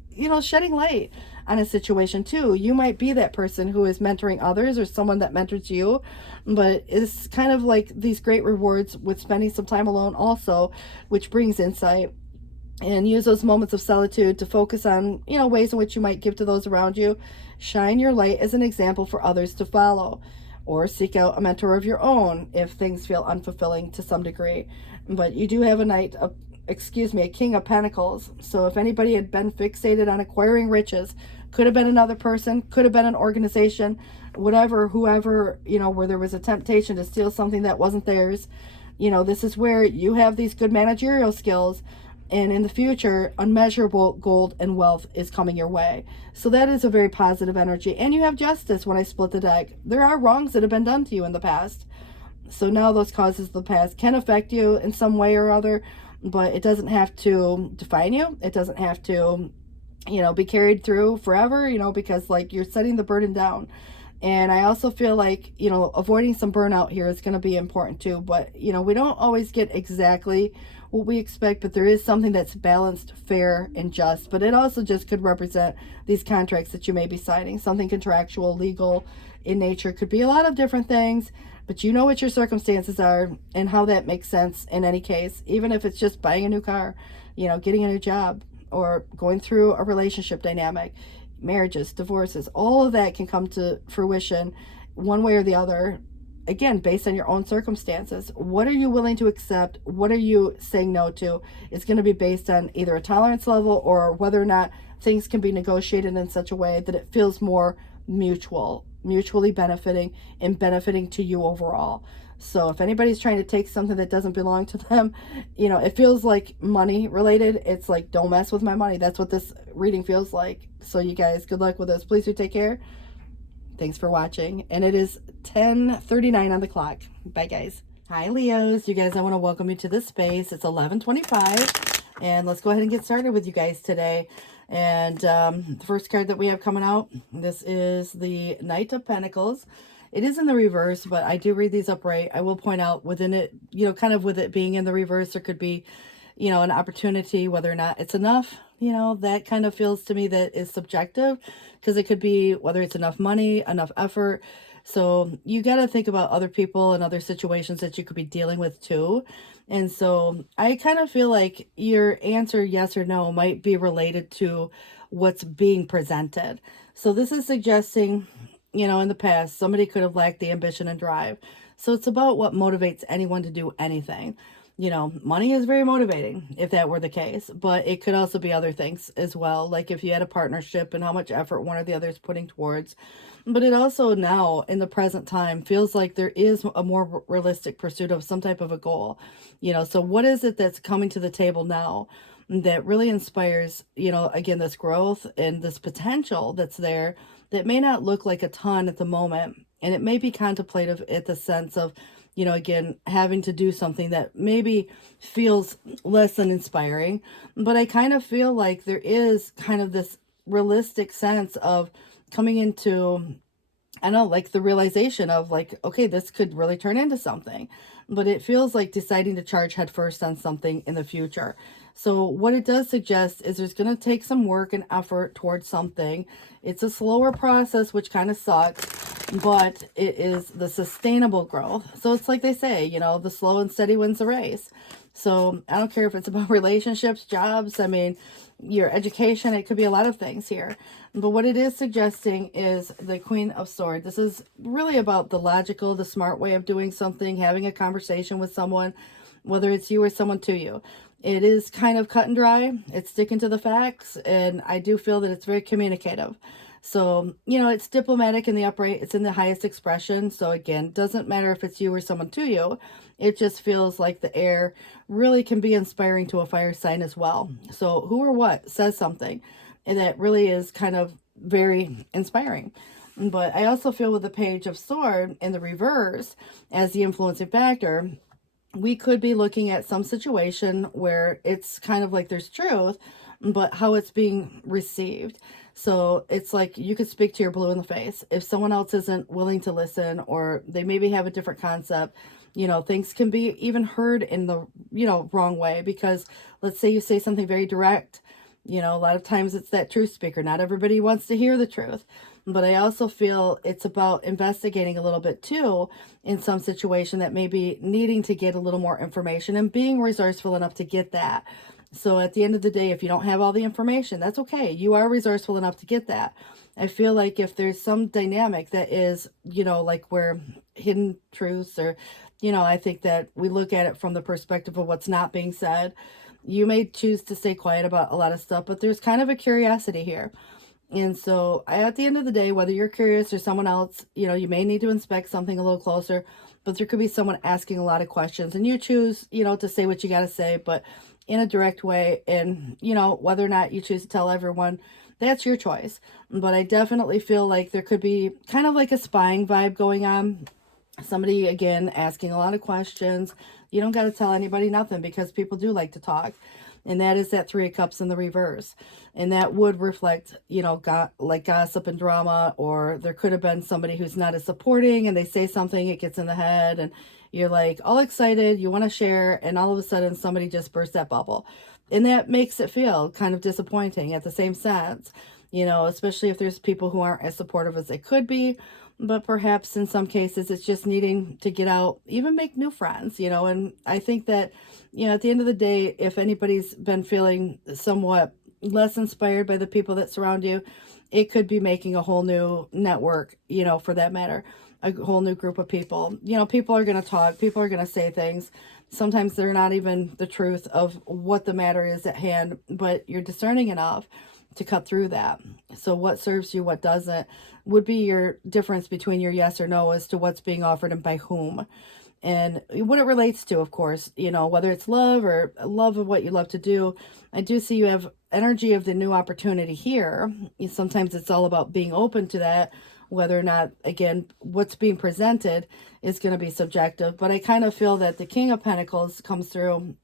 shedding light on a situation too. You might be that person who is mentoring others, or someone that mentors you, but it's kind of like these great rewards with spending some time alone also, which brings insight. And use those moments of solitude to focus on, ways in which you might give to those around you. Shine your light as an example for others to follow, or seek out a mentor of your own if things feel unfulfilling to some degree. But you do have a King of Pentacles. So if anybody had been fixated on acquiring riches, could have been another person, could have been an organization, whatever, whoever, where there was a temptation to steal something that wasn't theirs. This is where you have these good managerial skills. And in the future, unmeasurable gold and wealth is coming your way. So that is a very positive energy. And you have Justice when I split the deck. There are wrongs that have been done to you in the past. So now those causes of the past can affect you in some way or other, but it doesn't have to define you. It doesn't have to, be carried through forever, because you're setting the burden down. And I also feel like, avoiding some burnout here is going to be important too. But, we don't always get exactly what we expect, but there is something that's balanced, fair, and just. But it also just could represent these contracts that you may be signing. Something contractual, legal in nature, could be a lot of different things. But you know what your circumstances are and how that makes sense in any case. Even if it's just buying a new car, getting a new job, or going through a relationship dynamic. Marriages, divorces, all of that can come to fruition one way or the other again, based on your own circumstances. What are you willing to accept? What are you saying no to? It's going to be based on either a tolerance level or whether or not things can be negotiated in such a way that it feels more mutually benefiting and benefiting to you overall. So if anybody's trying to take something that doesn't belong to them, you know, it feels like money related. It's like, don't mess with my money. That's what this reading feels like. So you guys, good luck with this. Please do take care. Thanks for watching. And it is 10:39 on the clock. Bye, guys. Hi, Leos. You guys, I want to welcome you to this space. It's 11:25. And let's go ahead and get started with you guys today. And the first card that we have coming out, this is the Knight of Pentacles. It is in the reverse, but I do read these upright. I will point out within it, you know, kind of with it being in the reverse, there could be, you know, an opportunity, whether or not it's enough. You know, that kind of feels to me that is subjective, because it could be whether it's enough money, enough effort. So you got to think about other people and other situations that you could be dealing with too. And so I kind of feel like your answer, yes or no, might be related to what's being presented. So this is suggesting, you know, in the past, somebody could have lacked the ambition and drive. So it's about what motivates anyone to do anything. You know, money is very motivating if that were the case, but it could also be other things as well. Like if you had a partnership and how much effort one or the other is putting towards. But it also now in the present time feels like there is a more realistic pursuit of some type of a goal. You know, so what is it that's coming to the table now that really inspires, you know, again, this growth and this potential that's there that may not look like a ton at the moment. And it may be contemplative at the sense of, you know, again, having to do something that maybe feels less than inspiring. But I kind of feel like there is kind of this realistic sense of coming into, I don't know, like the realization of like, okay, this could really turn into something. But it feels like deciding to charge headfirst on something in the future. So what it does suggest is there's going to take some work and effort towards something. It's a slower process, which kind of sucks, but it is the sustainable growth. So it's like they say, you know, the slow and steady wins the race. So I don't care if it's about relationships, jobs, I mean, your education, it could be a lot of things here. But what it is suggesting is the Queen of Swords. This is really about the logical, the smart way of doing something, having a conversation with someone, whether it's you or someone to you. It is kind of cut and dry. It's sticking to the facts, and I do feel that it's very communicative. So, you know, it's diplomatic in the upright. It's in the highest expression. So again, doesn't matter if it's you or someone to you. It just feels like the air really can be inspiring to a fire sign as well. So who or what says something, and that really is kind of very inspiring. But I also feel with the Page of Sword in the reverse as the influencing factor, we could be looking at some situation where it's kind of like there's truth, but how it's being received. So it's like you could speak to your blue in the face. If someone else isn't willing to listen, or they maybe have a different concept, you know, things can be even heard in the, you know, wrong way. Because let's say you say something very direct, you know, a lot of times it's that truth speaker. Not everybody wants to hear the truth. But I also feel it's about investigating a little bit too in some situation that may be needing to get a little more information and being resourceful enough to get that. So at the end of the day, if you don't have all the information, that's okay. You are resourceful enough to get that. I feel like if there's some dynamic that is, you know, like where hidden truths or, you know, I think that we look at it from the perspective of what's not being said. You may choose to stay quiet about a lot of stuff, but there's kind of a curiosity here. And so at the end of the day, whether you're curious or someone else, you know, you may need to inspect something a little closer, but there could be someone asking a lot of questions, and you choose, you know, to say what you got to say, but in a direct way. And, you know, whether or not you choose to tell everyone, that's your choice. But I definitely feel like there could be kind of like a spying vibe going on. Somebody, again, asking a lot of questions. You don't got to tell anybody nothing, because people do like to talk. And that is that Three of Cups in the reverse. And that would reflect, you know, like gossip and drama, or there could have been somebody who's not as supporting, and they say something, it gets in the head, and you're like all excited, you want to share, and all of a sudden somebody just bursts that bubble. And that makes it feel kind of disappointing at the same sense, you know, especially if there's people who aren't as supportive as they could be. But perhaps in some cases it's just needing to get out, even make new friends, you know. And I think that, you know, at the end of the day, if anybody's been feeling somewhat less inspired by the people that surround you, it could be making a whole new network, you know, for that matter, a whole new group of people. You know, people are going to talk, people are going to say things. Sometimes they're not even the truth of what the matter is at hand, but you're discerning enough to cut through that. So what serves you, what doesn't, would be your difference between your yes or no as to what's being offered and by whom. And what it relates to, of course, you know, whether it's love or love of what you love to do. I do see you have energy of the new opportunity here. Sometimes it's all about being open to that, whether or not, again, what's being presented is going to be subjective. But I kind of feel that the King of Pentacles comes through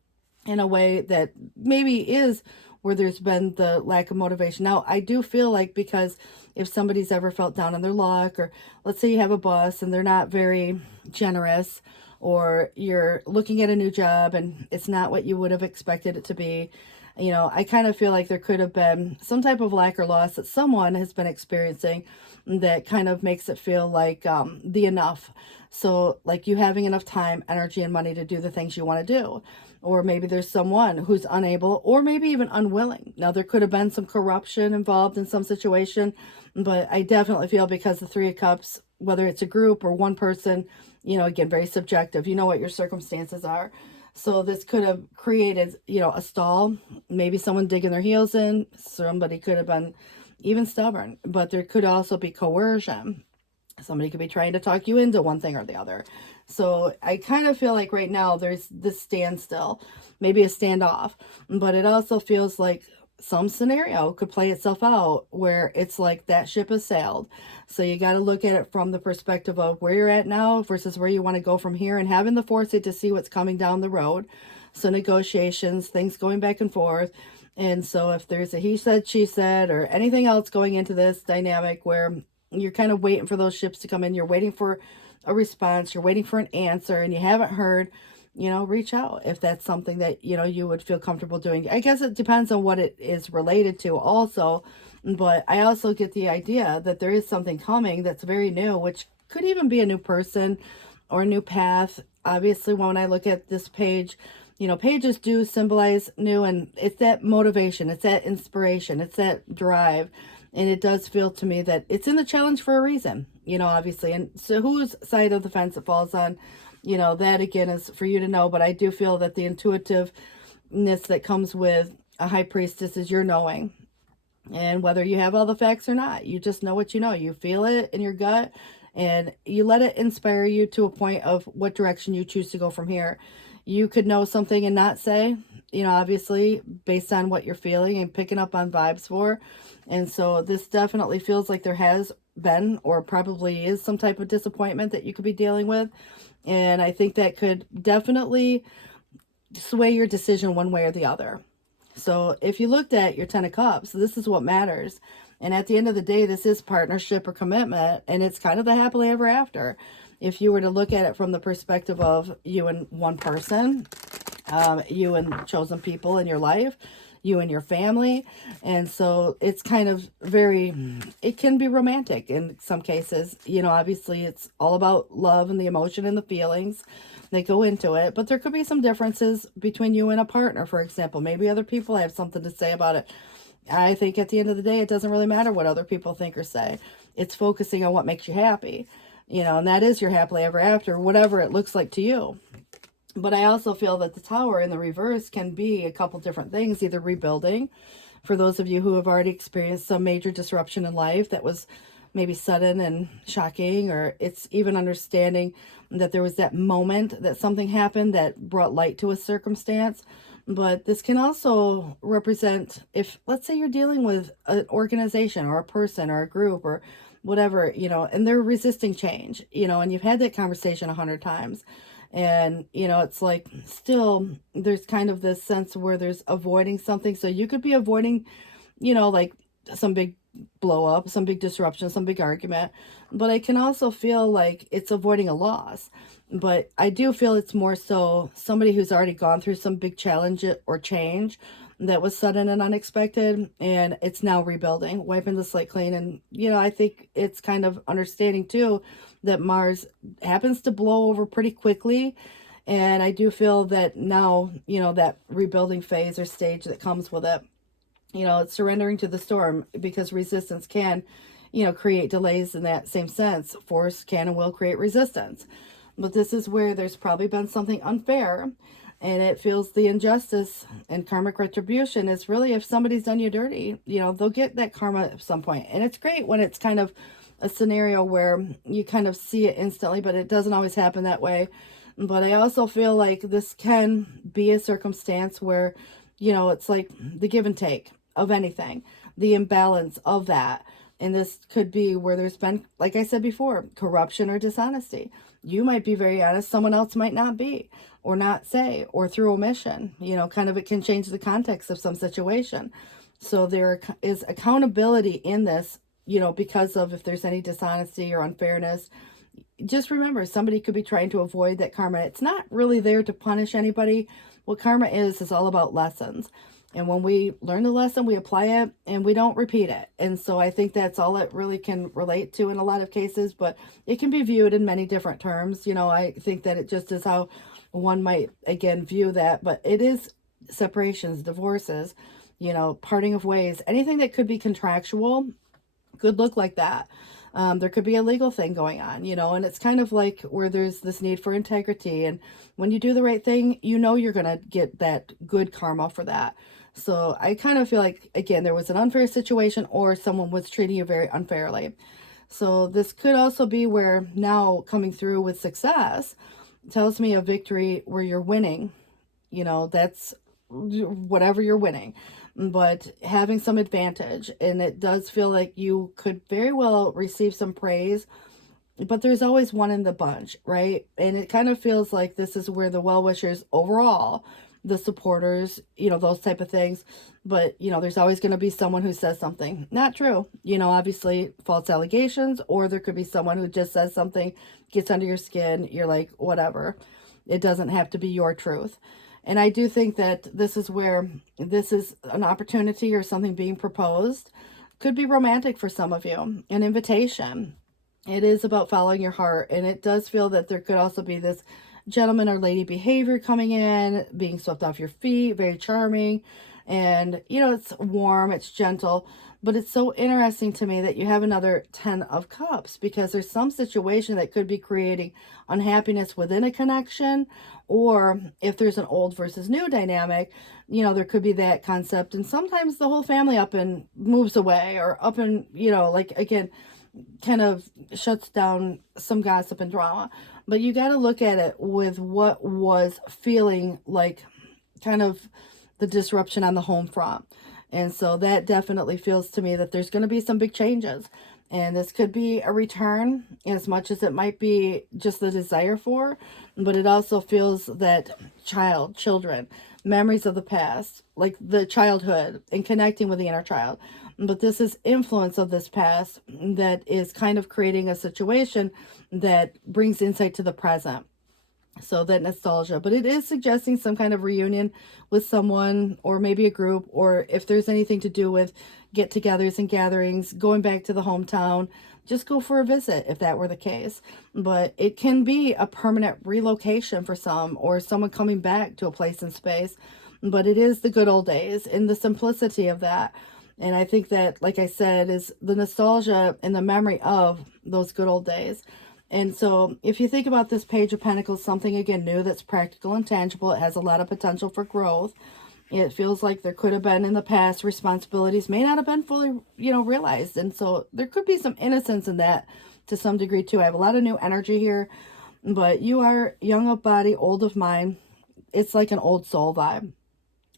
in a way that maybe is where there's been the lack of motivation. Now, I do feel like, because if somebody's ever felt down on their luck, or let's say you have a boss and they're not very generous, or you're looking at a new job and it's not what you would have expected it to be, you know, I kind of feel like there could have been some type of lack or loss that someone has been experiencing that kind of makes it feel like the enough. So like you having enough time, energy, and money to do the things you want to do. Or maybe there's someone who's unable, or maybe even unwilling. Now, there could have been some corruption involved in some situation, but I definitely feel, because the Three of Cups, whether it's a group or one person, you know, again, very subjective. You know what your circumstances are. So this could have created, you know, a stall, maybe someone digging their heels in. Somebody could have been even stubborn, but there could also be coercion. Somebody could be trying to talk you into one thing or the other. So I kind of feel like right now there's this standstill, maybe a standoff, but it also feels like some scenario could play itself out where it's like that ship has sailed. So you got to look at it from the perspective of where you're at now versus where you want to go from here, and having the foresight to see what's coming down the road. So negotiations, things going back and forth. And so if there's a he said, she said, or anything else going into this dynamic where you're kind of waiting for those ships to come in, you're waiting for a response, you're waiting for an answer, and you haven't heard, you know, reach out if that's something that, you know, you would feel comfortable doing. I guess it depends on what it is related to also, but I also get the idea that there is something coming that's very new, which could even be a new person or a new path. Obviously, when I look at this page, you know, pages do symbolize new, and it's that motivation, it's that inspiration, it's that drive. And it does feel to me that it's in the challenge for a reason, you know, obviously. And so whose side of the fence it falls on, you know, that again is for you to know. But I do feel that the intuitiveness that comes with a high priestess is your knowing. And whether you have all the facts or not, you just know what you know. You feel it in your gut, and you let it inspire you to a point of what direction you choose to go from here. You could know something and not say, you know, obviously based on what you're feeling and picking up on vibes for. And so this definitely feels like there has been, or probably is, some type of disappointment that you could be dealing with. And I think that could definitely sway your decision one way or the other. So if you looked at your 10 of Cups, this is what matters. And at the end of the day, this is partnership or commitment, and it's kind of the happily ever after. If you were to look at it from the perspective of you and one person, you and chosen people in your life, you and your family. And so it's kind of very, it can be romantic in some cases. You know, obviously it's all about love and the emotion and the feelings that go into it. But there could be some differences between you and a partner, for example. Maybe other people have something to say about it. I think at the end of the day, it doesn't really matter what other people think or say. It's focusing on what makes you happy, you know, and that is your happily ever after, whatever it looks like to you. But I also feel that the Tower in the reverse can be a couple different things, either rebuilding, for those of you who have already experienced some major disruption in life that was maybe sudden and shocking, or it's even understanding that there was that moment that something happened that brought light to a circumstance. But this can also represent, if let's say you're dealing with an organization or a person or a group or whatever, you know, and they're resisting change, you know, and you've had that conversation 100 times. And, you know, it's like still there's kind of this sense where there's avoiding something. So you could be avoiding, you know, like some big blow up, some big disruption, some big argument. But I can also feel like it's avoiding a loss. But I do feel it's more so somebody who's already gone through some big challenge or change that was sudden and unexpected, and it's now rebuilding, wiping the slate clean. And, you know, I think it's kind of understanding too that Mars happens to blow over pretty quickly. And I do feel that now, you know, that rebuilding phase or stage that comes with it You know, it's surrendering to the storm, because resistance can, you know, create delays in that same sense. Force can and will create resistance. But this is where there's probably been something unfair, and it feels the injustice and karmic retribution is really if somebody's done you dirty, you know, they'll get that karma at some point. And it's great when it's kind of a scenario where you kind of see it instantly, but it doesn't always happen that way. But I also feel like this can be a circumstance where, you know, it's like the give and take of anything, the imbalance of that. And this could be where there's been, like I said before, corruption or dishonesty. You might be very honest, someone else might not be, or not say, or through omission. You know, kind of it can change the context of some situation. So there is accountability in this, you know, because of if there's any dishonesty or unfairness. Just remember, somebody could be trying to avoid that karma. It's not really there to punish anybody. What karma is all about lessons. And when we learn the lesson, we apply it and we don't repeat it. And so I think that's all it really can relate to in a lot of cases, but it can be viewed in many different terms. You know, I think that it just is how one might, again, view that. But it is separations, divorces, you know, parting of ways, anything that could be contractual could look like that. There could be a legal thing going on, you know, and it's kind of like where there's this need for integrity. And when you do the right thing, you know, you're going to get that good karma for that. So I kind of feel like, again, there was an unfair situation or someone was treating you very unfairly. So this could also be where now coming through with success tells me a victory where you're winning. You know, that's whatever you're winning, but having some advantage. And it does feel like you could very well receive some praise, but there's always one in the bunch, right? And it kind of feels like this is where the well-wishers overall, the supporters, you know, those type of things. But, you know, there's always going to be someone who says something not true, you know, obviously false allegations, or there could be someone who just says something, gets under your skin. You're like, whatever. It doesn't have to be your truth. And I do think that this is where this is an opportunity or something being proposed. Could be romantic for some of you, an invitation. It is about following your heart. And it does feel that there could also be this gentleman or lady behavior coming in, being swept off your feet, very charming. And, you know, it's warm, it's gentle. But it's so interesting to me that you have another 10 of Cups, because there's some situation that could be creating unhappiness within a connection, or if there's an old versus new dynamic, you know, there could be that concept. And sometimes the whole family up and moves away, or up and, you know, like, again, kind of shuts down some gossip and drama. But you got to look at it with what was feeling like kind of the disruption on the home front. And so that definitely feels to me that there's going to be some big changes. And this could be a return as much as it might be just the desire for. But it also feels that children, memories of the past, like the childhood and connecting with the inner child. But this is influence of this past that is kind of creating a situation that brings insight to the present. So that nostalgia, but it is suggesting some kind of reunion with someone, or maybe a group, or if there's anything to do with get-togethers and gatherings, going back to the hometown, just go for a visit if that were the case. But it can be a permanent relocation for some, or someone coming back to a place in space. But it is the good old days and the simplicity of that. And I think that, like I said, is the nostalgia and the memory of those good old days. And so if you think about this Page of Pentacles, something, again, new that's practical and tangible, it has a lot of potential for growth. It feels like there could have been in the past responsibilities may not have been fully, you know, realized. And so there could be some innocence in that to some degree too. I have a lot of new energy here, but you are young of body, old of mind. It's like an old soul vibe.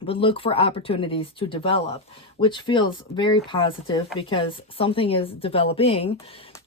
But look for opportunities to develop, which feels very positive because something is developing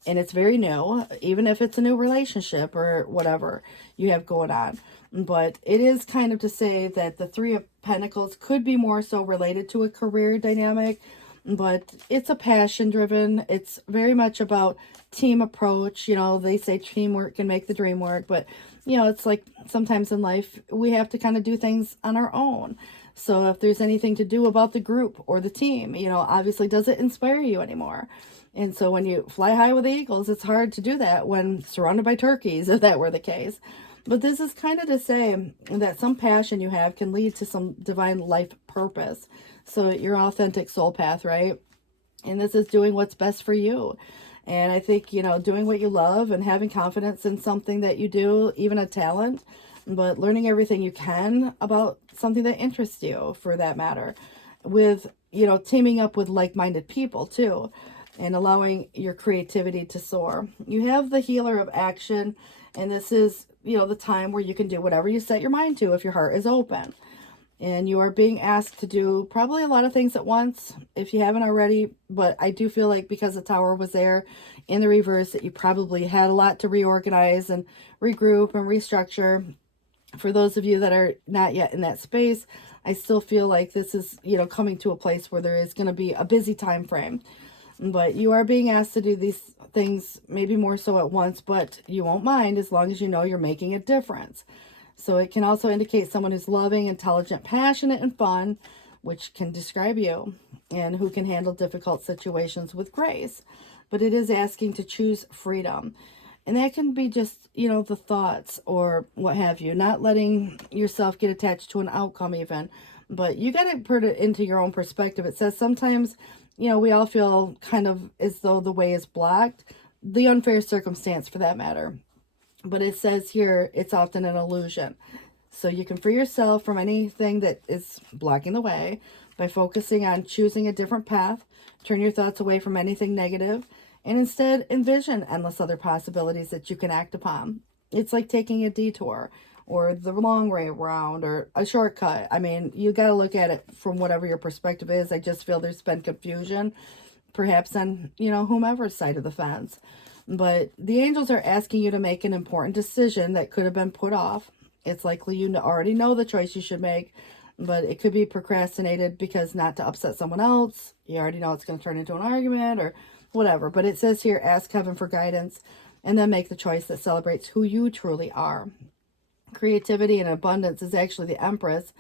and it's very new, even if it's a new relationship or whatever you have going on. But it is kind of to say that the Three of Pentacles could be more so related to a career dynamic, but it's a passion driven. It's very much about team approach. You know, they say teamwork can make the dream work, but, you know, it's like sometimes in life we have to kind of do things on our own. So if there's anything to do about the group or the team, you know, obviously, does it inspire you anymore? And so when you fly high with the eagles, it's hard to do that when surrounded by turkeys, if that were the case. But this is kind of to say that some passion you have can lead to some divine life purpose. So your authentic soul path, right? And this is doing what's best for you. And I think, doing what you love and having confidence in something that you do, even a talent, but learning everything you can about something that interests you, for that matter, with, teaming up with like-minded people too, and allowing your creativity to soar. You have the healer of action, and this is, the time where you can do whatever you set your mind to if your heart is open. And you are being asked to do probably a lot of things at once if you haven't already. But I do feel like because the Tower was there in the reverse, that you probably had a lot to reorganize and regroup and restructure. For those of you that are not yet in that space, I still feel like this is, coming to a place where there is going to be a busy time frame. But you are being asked to do these things maybe more so at once, but you won't mind as long as you know you're making a difference. So it can also indicate someone who's loving, intelligent, passionate, and fun, which can describe you, and who can handle difficult situations with grace. But it is asking to choose freedom. And that can be just, the thoughts or what have you, not letting yourself get attached to an outcome even. But you got to put it into your own perspective. It says sometimes, we all feel kind of as though the way is blocked, the unfair circumstance for that matter. But it says here, it's often an illusion. So you can free yourself from anything that is blocking the way by focusing on choosing a different path. Turn your thoughts away from anything negative and instead envision endless other possibilities that you can act upon. It's like taking a detour or the long way around or a shortcut. I mean, you got to look at it from whatever your perspective is. I just feel there's been confusion, perhaps on, whomever's side of the fence. But the angels are asking you to make an important decision that could have been put off. It's likely you already know the choice you should make, but it could be procrastinated because not to upset someone else. You already know it's going to turn into an argument or whatever. But it says here, ask heaven for guidance and then make the choice that celebrates who you truly are. Creativity and abundance is actually the Empress.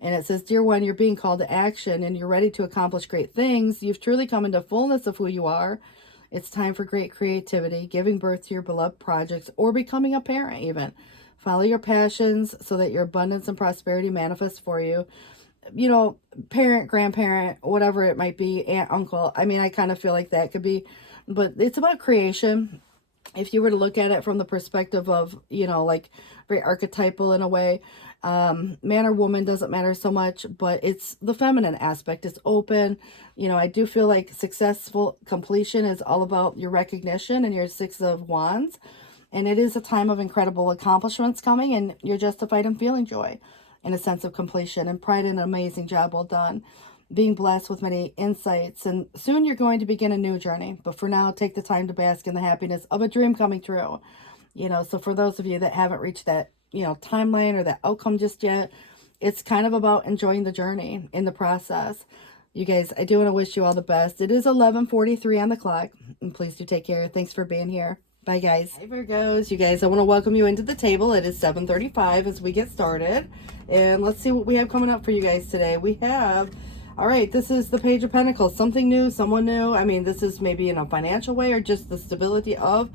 And it says, dear one, you're being called to action and you're ready to accomplish great things. You've truly come into fullness of who you are. It's time for great creativity, giving birth to your beloved projects, or becoming a parent even. Follow your passions so that your abundance and prosperity manifest for you. Parent, grandparent, whatever it might be, aunt, uncle. I mean, I kind of feel like that could be, but it's about creation. If you were to look at it from the perspective of, like very archetypal in a way, man or woman doesn't matter so much, but it's the feminine aspect. It's open. I do feel like successful completion is all about your recognition and your Six of Wands. And it is a time of incredible accomplishments coming, and you're justified in feeling joy and a sense of completion and pride in an amazing job well done, being blessed with many insights. And soon you're going to begin a new journey. But for now, take the time to bask in the happiness of a dream coming true. So for those of you that haven't reached that, timeline or that outcome just yet, it's kind of about enjoying the journey in the process. You guys, I do want to wish you all the best. It is 11:43 on the clock, and please do take care. Thanks for being here. Bye, guys. Hey, Virgos. You guys, I want to welcome you into the table. It is 7:35 as we get started, and let's see what we have coming up for you guys today. We have, all right, this is the Page of Pentacles. Something new, someone new. I mean, this is maybe in a financial way or just the stability of,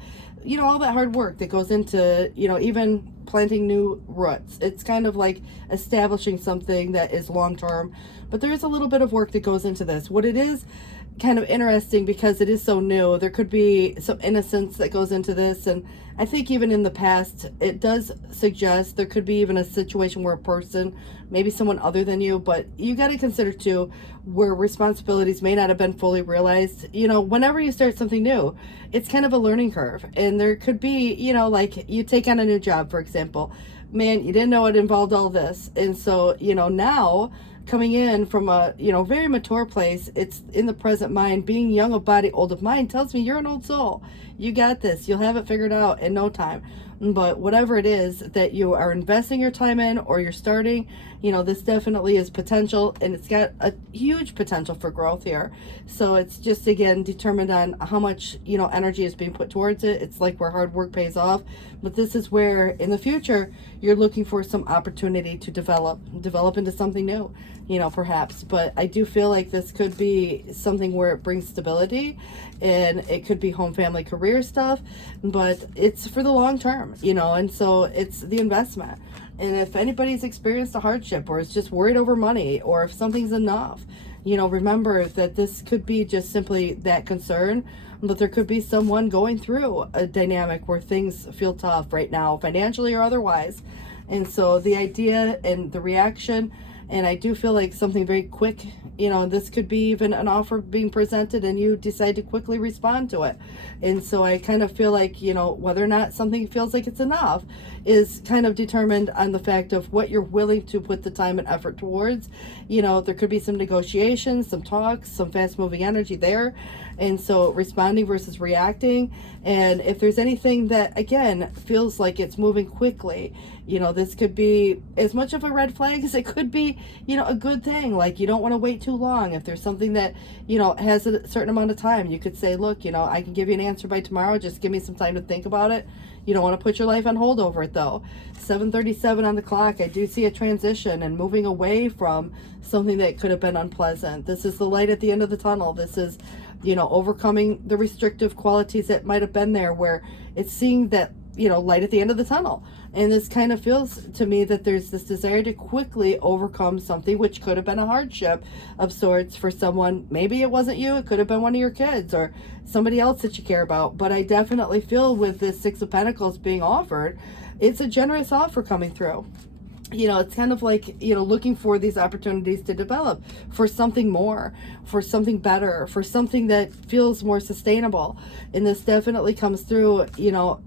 all that hard work that goes into, even planting new roots. It's kind of like establishing something that is long-term, but there is a little bit of work that goes into this. What it is kind of interesting because it is so new. There could be some innocence that goes into this, and I think even in the past it does suggest there could be even a situation where a person, maybe someone other than you, but you got to consider too where responsibilities may not have been fully realized. Whenever you start something new, it's kind of a learning curve, and there could be, like you take on a new job, for example, man, you didn't know it involved all this, and so now coming in from a very mature place, it's in the present mind. Being young of body, old of mind tells me you're an old soul. You got this. You'll have it figured out in no time. But whatever it is that you are investing your time in or you're starting, this definitely is potential, and it's got a huge potential for growth here. So it's just, again, determined on how much, energy is being put towards it. It's like where hard work pays off. But this is where in the future, you're looking for some opportunity to develop into something new, perhaps. But I do feel like this could be something where it brings stability, and it could be home, family, career stuff, but it's for the long term, and so it's the investment. And if anybody's experienced a hardship or is just worried over money, or if something's enough, remember that this could be just simply that concern, but there could be someone going through a dynamic where things feel tough right now, financially or otherwise. And so the idea and the reaction, and I do feel like something very quick, this could be even an offer being presented and you decide to quickly respond to it. And so I kind of feel like, whether or not something feels like it's enough is kind of determined on the fact of what you're willing to put the time and effort towards. There could be some negotiations, some talks, some fast moving energy there. And so responding versus reacting. And if there's anything that, again, feels like it's moving quickly, this could be as much of a red flag as it could be, a good thing. Like, you don't want to wait too long. If there's something that, has a certain amount of time, you could say, look, I can give you an answer by tomorrow. Just give me some time to think about it. You don't want to put your life on hold over it, though. 7:37 on the clock. I do see a transition and moving away from something that could have been unpleasant. This is the light at the end of the tunnel. This is, overcoming the restrictive qualities that might have been there, where it's seeing that, light at the end of the tunnel. And this kind of feels to me that there's this desire to quickly overcome something which could have been a hardship of sorts for someone. Maybe it wasn't you, it could have been one of your kids or somebody else that you care about. But I definitely feel with this Six of Pentacles being offered, it's a generous offer coming through. It's kind of like, looking for these opportunities to develop for something more, for something better, for something that feels more sustainable. And this definitely comes through,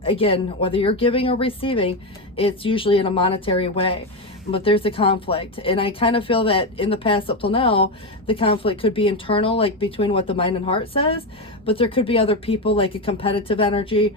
again, whether you're giving or receiving, it's usually in a monetary way. But there's a conflict. And I kind of feel that in the past up till now, the conflict could be internal, like between what the mind and heart says, but there could be other people, like a competitive energy,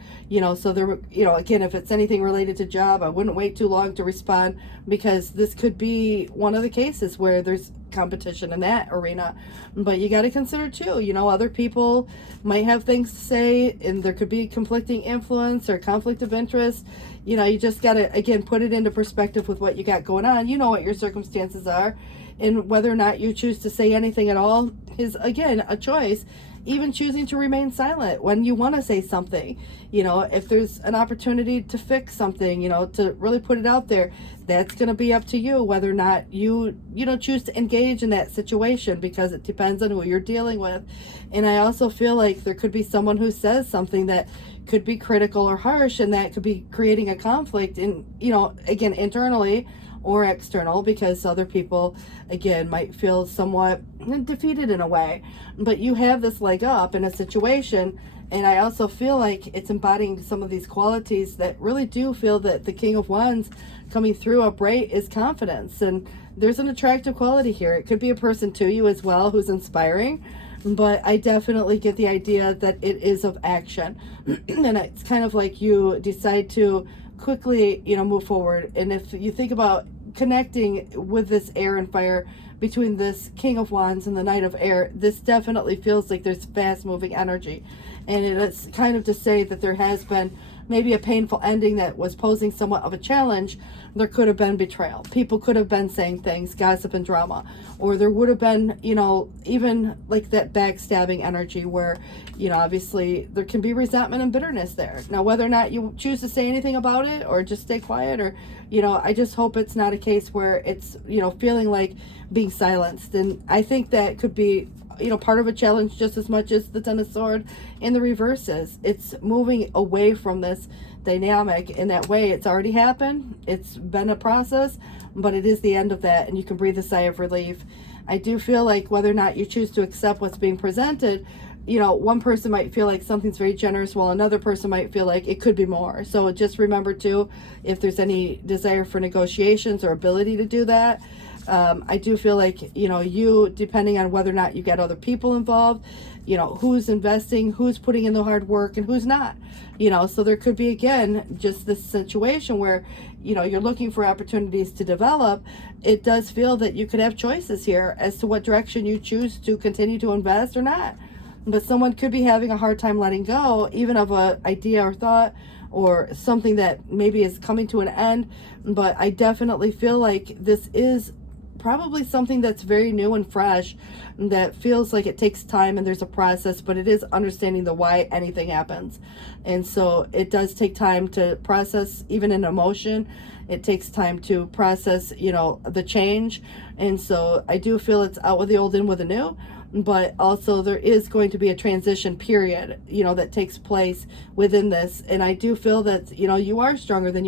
so there, again, if it's anything related to job, I wouldn't wait too long to respond, because this could be one of the cases where there's competition in that arena. But you got to consider too, other people might have things to say, and there could be conflicting influence or conflict of interest. You just got to, again, put it into perspective with what you got going on. You know what your circumstances are, and whether or not you choose to say anything at all is, again, a choice. Even choosing to remain silent when you want to say something, if there's an opportunity to fix something, to really put it out there, that's going to be up to you whether or not you choose to engage in that situation, because it depends on who you're dealing with. And I also feel like there could be someone who says something that could be critical or harsh, and that could be creating a conflict in, again, internally or external, because other people, again, might feel somewhat defeated in a way. But you have this leg up in a situation, and I also feel like it's embodying some of these qualities that really do feel that the King of Wands coming through upright is confidence. And there's an attractive quality here. It could be a person to you as well who's inspiring, but I definitely get the idea that it is of action. And it's kind of like you decide to quickly, move forward. And if you think about connecting with this air and fire between this King of Wands and the Knight of Air, this definitely feels like there's fast moving energy. And it's kind of to say that there has been maybe a painful ending that was posing somewhat of a challenge. There could have been betrayal. People could have been saying things, gossip and drama. Or there would have been, even like that backstabbing energy where, obviously there can be resentment and bitterness there. Now, whether or not you choose to say anything about it or just stay quiet, or, I just hope it's not a case where it's, feeling like being silenced. And I think that could be, part of a challenge just as much as the Ten of Swords in the reverse is. It's moving away from this dynamic in that way. It's already happened. It's been a process, but it is the end of that, and you can breathe a sigh of relief. I do feel like whether or not you choose to accept what's being presented, one person might feel like something's very generous, while another person might feel like it could be more. So just remember too, if there's any desire for negotiations or ability to do that, I do feel like, you, depending on whether or not you get other people involved, who's investing, who's putting in the hard work, and who's not, so there could be, again, just this situation where, you're looking for opportunities to develop. It does feel that you could have choices here as to what direction you choose to continue to invest or not. But someone could be having a hard time letting go, even of an idea or thought, or something that maybe is coming to an end. But I definitely feel like this is probably something that's very new and fresh, that feels like it takes time and there's a process, but it is understanding the why anything happens. And so it does take time to process, even an emotion. It takes time to process, the change. And so I do feel it's out with the old, in with the new. But also there is going to be a transition period, that takes place within this. And I do feel that, you are stronger than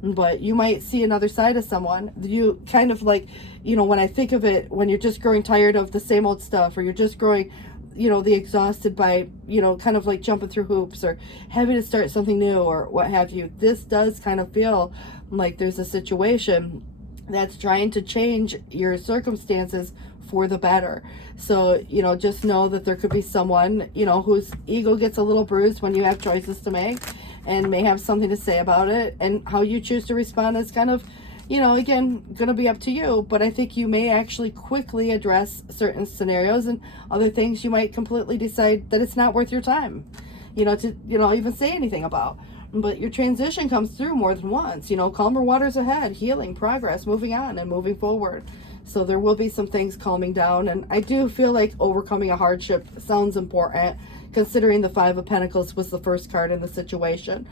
but you might see another side of someone. You kind of like, when I think of it, when you're just growing tired of the same old stuff, or you're just growing, the exhausted by, kind of like jumping through hoops or having to start something new or what have you. This does kind of feel like there's a situation that's trying to change your circumstances for the better. So, just know that there could be someone, whose ego gets a little bruised when you have choices to make, and may have something to say about it. And how you choose to respond is kind of, again, going to be up to you. But I think you may actually quickly address certain scenarios, and other things you might completely decide that it's not worth your time, to, even say anything about. But your transition comes through more than once, calmer waters ahead, healing, progress, moving on and moving forward. So there will be some things calming down. And I do feel like overcoming a hardship sounds important, considering the Five of Pentacles was the first card in the situation.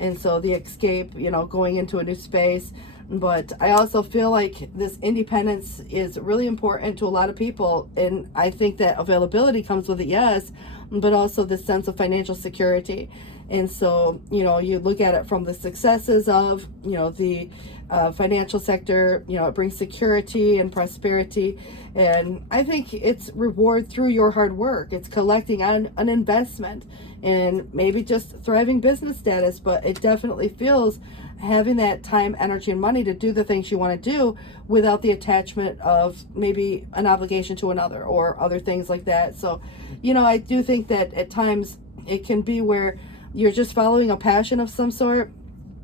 And so the escape, going into a new space. But I also feel like this independence is really important to a lot of people. And I think that availability comes with it, yes, but also the sense of financial security. And so, you look at it from the successes of, the financial sector, it brings security and prosperity. And I think it's reward through your hard work. It's collecting on an investment and maybe just thriving business status, but it definitely feels having that time, energy, and money to do the things you want to do without the attachment of maybe an obligation to another or other things like that. So, I do think that at times it can be where you're just following a passion of some sort.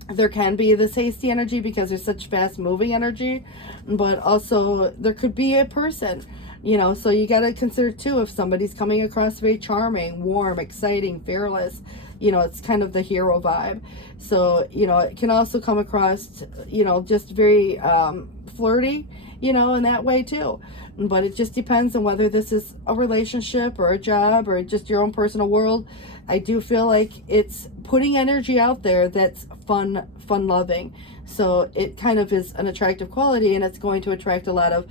There can be this hasty energy because there's such fast moving energy, but also there could be a person, so you got to consider too, if somebody's coming across very charming, warm, exciting, fearless, it's kind of the hero vibe. So, it can also come across, just very flirty, in that way too. But it just depends on whether this is a relationship or a job or just your own personal world. I do feel like it's putting energy out there that's fun loving. So it kind of is an attractive quality, and it's going to attract a lot of,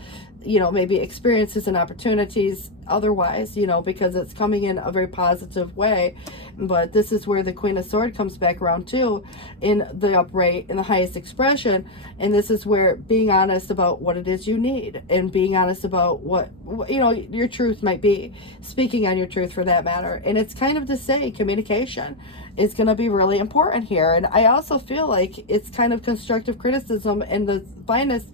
maybe experiences and opportunities otherwise, because it's coming in a very positive way. But this is where the Queen of Swords comes back around too, in the upright, in the highest expression. And this is where being honest about what it is you need, and being honest about what your truth might be, speaking on your truth for that matter. And it's kind of to say communication is going to be really important here. And I also feel like it's kind of constructive criticism in the finest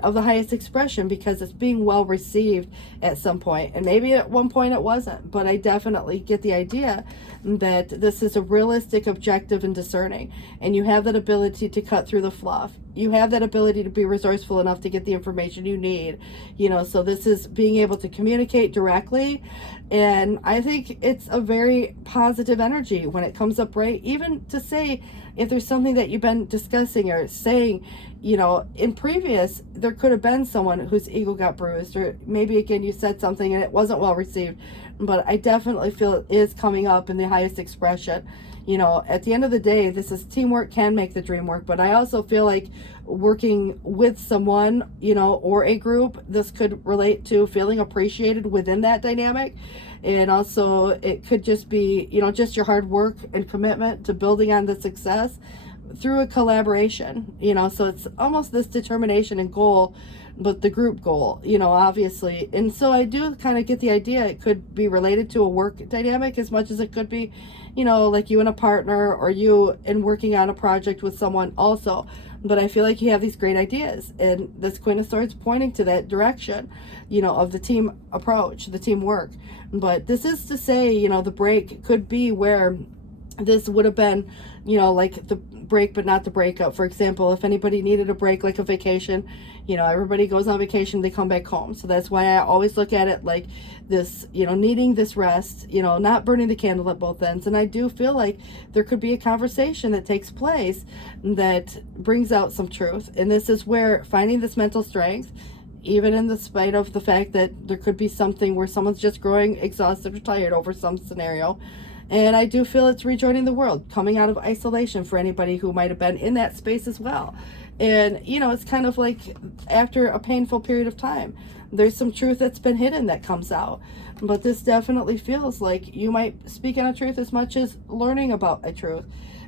of the highest expression, because it's being well received at some point. And maybe at one point it wasn't, but I definitely get the idea that this is a realistic, objective, and discerning. And you have that ability to cut through the fluff. You have that ability to be resourceful enough to get the information you need, so this is being able to communicate directly. And I think it's a very positive energy when it comes up, right? Even to say, if there's something that you've been discussing or saying, in previous, there could have been someone whose ego got bruised, or maybe again you said something and it wasn't well received. But I definitely feel it is coming up in the highest expression. At the end of the day, this is teamwork can make the dream work. But I also feel like working with someone, or a group, this could relate to feeling appreciated within that dynamic. And also it could just be, just your hard work and commitment to building on the success through a collaboration, so it's almost this determination and goal, but the group goal, obviously. And so I do kind of get the idea it could be related to a work dynamic as much as it could be, like you and a partner, or you in working on a project with someone also. But I feel like you have these great ideas, and this Queen of Swords pointing to that direction, of the team approach, the teamwork. But this is to say, the break could be where this would have been, like the break but not the breakup. For example, if anybody needed a break, like a vacation, everybody goes on vacation, they come back home. So that's why I always look at it like this, needing this rest, not burning the candle at both ends. And I do feel like there could be a conversation that takes place that brings out some truth. And this is where finding this mental strength, even in the spite of the fact that there could be something where someone's just growing exhausted or tired over some scenario. And I do feel it's rejoining the world, coming out of isolation for anybody who might have been in that space as well. And, you know, it's kind of like after a painful period of time, there's some truth that's been hidden that comes out. But this definitely feels like you might speak on a truth as much as learning about a truth.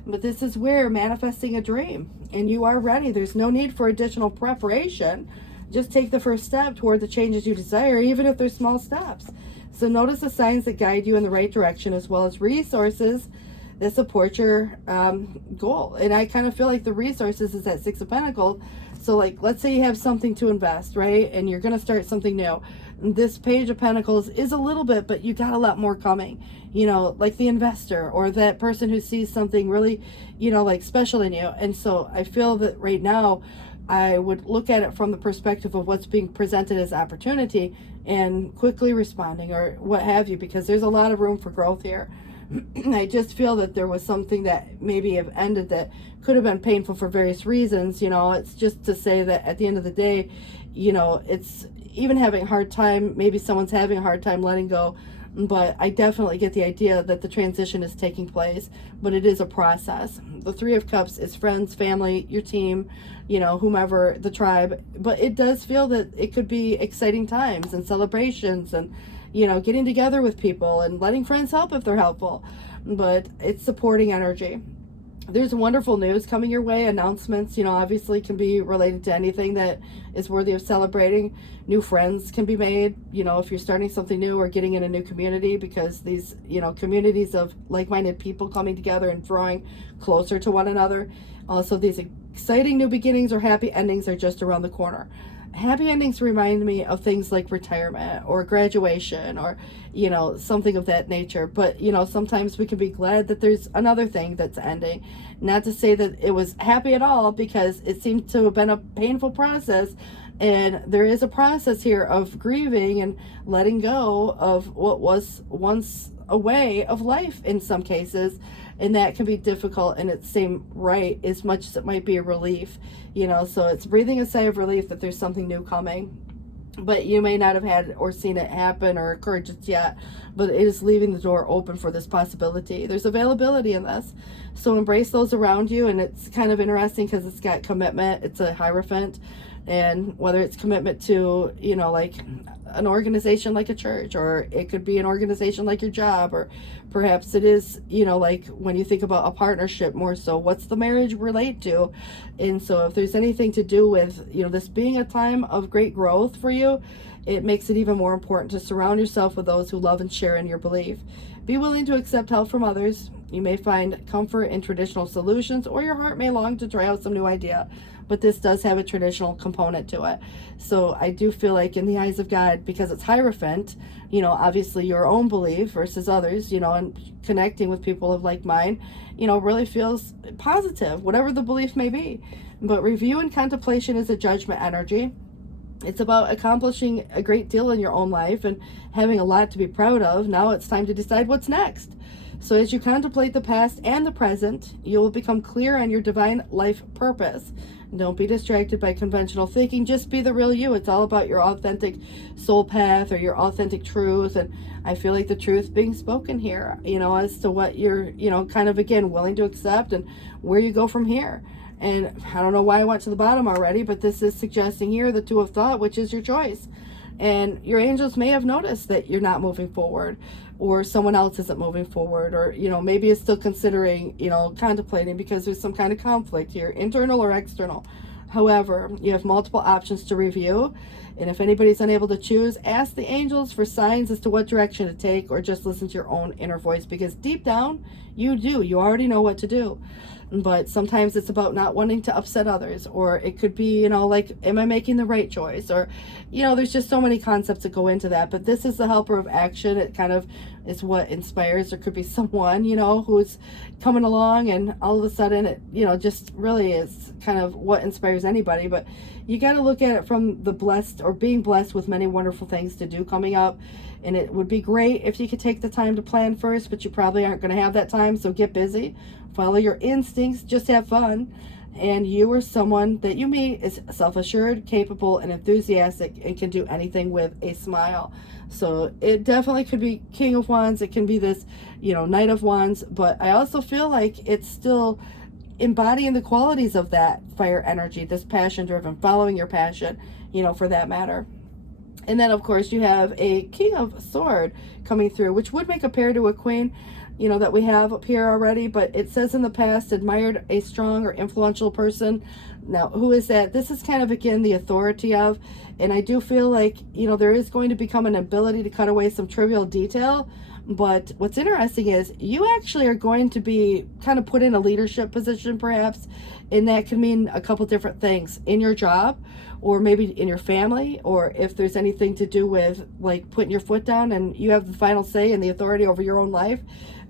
But this is where manifesting a dream, and you are ready. There's no need for additional preparation. Just take the first step toward the changes you desire, even if they're small steps. So notice the signs that guide you in the right direction, as well as resources that support your goal. And I kind of feel like the resources is that Six of Pentacles. So like, let's say you have something to invest, right? And you're going to start something new. This Page of Pentacles is a little bit, but you got a lot more coming, you know, like the investor or that person who sees something really, you know, like special in you. And so I feel that right now I would look at it from the perspective of what's being presented as opportunity and quickly responding or what have you, because there's a lot of room for growth here. I just feel that there was something that maybe have ended that could have been painful for various reasons. You know, it's just to say that at the end of the day, you know, it's even having a hard time, maybe someone's having a hard time letting go, but I definitely get the idea that the transition is taking place, but it is a process. The Three of Cups is friends, family, your team, you know, whomever, the tribe, but it does feel that it could be exciting times and celebrations and, you know, getting together with people and letting friends help if they're helpful, but it's supporting energy. There's wonderful news coming your way. Announcements, you know, obviously can be related to anything that is worthy of celebrating. New friends can be made, you know, if you're starting something new or getting in a new community, because these, you know, communities of like-minded people coming together and drawing closer to one another. Also, these exciting new beginnings or happy endings are just around the corner. Happy endings remind me of things like retirement or graduation or, you know, something of that nature. But, you know, sometimes we can be glad that there's another thing that's ending. Not to say that it was happy at all, because it seemed to have been a painful process. And there is a process here of grieving and letting go of what was once a way of life in some cases. And that can be difficult in its same right, as much as it might be a relief, you know. So it's breathing a sigh of relief that there's something new coming, but you may not have had or seen it happen or occur just yet, but it is leaving the door open for this possibility. There's availability in this, so embrace those around you. And it's kind of interesting because it's got commitment. It's a Hierophant, and whether it's commitment to, you know, like an organization like a church, or it could be an organization like your job, or perhaps it is, you know, like when you think about a partnership more so, what's the marriage relate to? And so if there's anything to do with, you know, this being a time of great growth for you, it makes it even more important to surround yourself with those who love and share in your belief. Be willing to accept help from others. You may find comfort in traditional solutions, or your heart may long to try out some new idea, but this does have a traditional component to it. So I do feel like in the eyes of God, because it's Hierophant, you know, obviously your own belief versus others, you know, and connecting with people of like mind, you know, really feels positive, whatever the belief may be. But review and contemplation is a judgment energy. It's about accomplishing a great deal in your own life and having a lot to be proud of. Now it's time to decide what's next. So as you contemplate the past and the present, you will become clear on your divine life purpose. Don't be distracted by conventional thinking. Just be the real you. It's all about your authentic soul path or your authentic truth. And I feel like the truth being spoken here, you know, as to what you're, you know, kind of, again, willing to accept and where you go from here. And I don't know why I went to the bottom already, but this is suggesting here the Two of Thought, which is your choice. And your angels may have noticed that you're not moving forward, or someone else isn't moving forward, or, you know, maybe is still considering, you know, contemplating because there's some kind of conflict here, internal or external. However, you have multiple options to review. And if anybody's unable to choose, ask the angels for signs as to what direction to take, or just listen to your own inner voice, because deep down, you already know what to do. But sometimes it's about not wanting to upset others, or it could be, you know, like, am I making the right choice? Or, you know, there's just so many concepts that go into that. But this is the helper of action. It kind of is what inspires. There could be someone, you know, who's coming along, and all of a sudden it, you know, just really is kind of what inspires anybody. But you got to look at it from the blessed, or being blessed with many wonderful things to do coming up. And it would be great if you could take the time to plan first, but you probably aren't going to have that time. So get busy, follow your instincts, just have fun. and you or someone that you meet is self-assured, capable, and enthusiastic, and can do anything with a smile. So it definitely could be King of Wands. It can be this, Knight of Wands. But I also feel like it's still embodying the qualities of that fire energy, this passion driven, following your passion, for that matter. And then, of course, you have a King of Sword coming through, which would make a pair to a Queen, that we have up here already. But it says in the past, admired a strong or influential person. Now, who is that? This is kind of, again, the authority of. And I do feel like, there is going to become an ability to cut away some trivial detail. But what's interesting is you actually are going to be kind of put in a leadership position, perhaps. And that can mean a couple different things in your job, or maybe in your family, or if there's anything to do with like putting your foot down and you have the final say and the authority over your own life.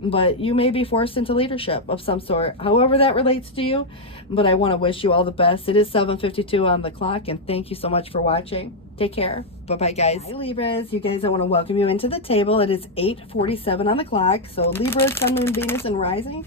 But you may be forced into leadership of some sort, however that relates to you. But I want to wish you all the best. It is 7:52 on the clock, and thank you so much for watching. Take care. Bye-bye, guys. Hi, Libras. You guys, I want to welcome you into the table. It is 8:47 on the clock. So Libra, Sun, Moon, Venus, and Rising.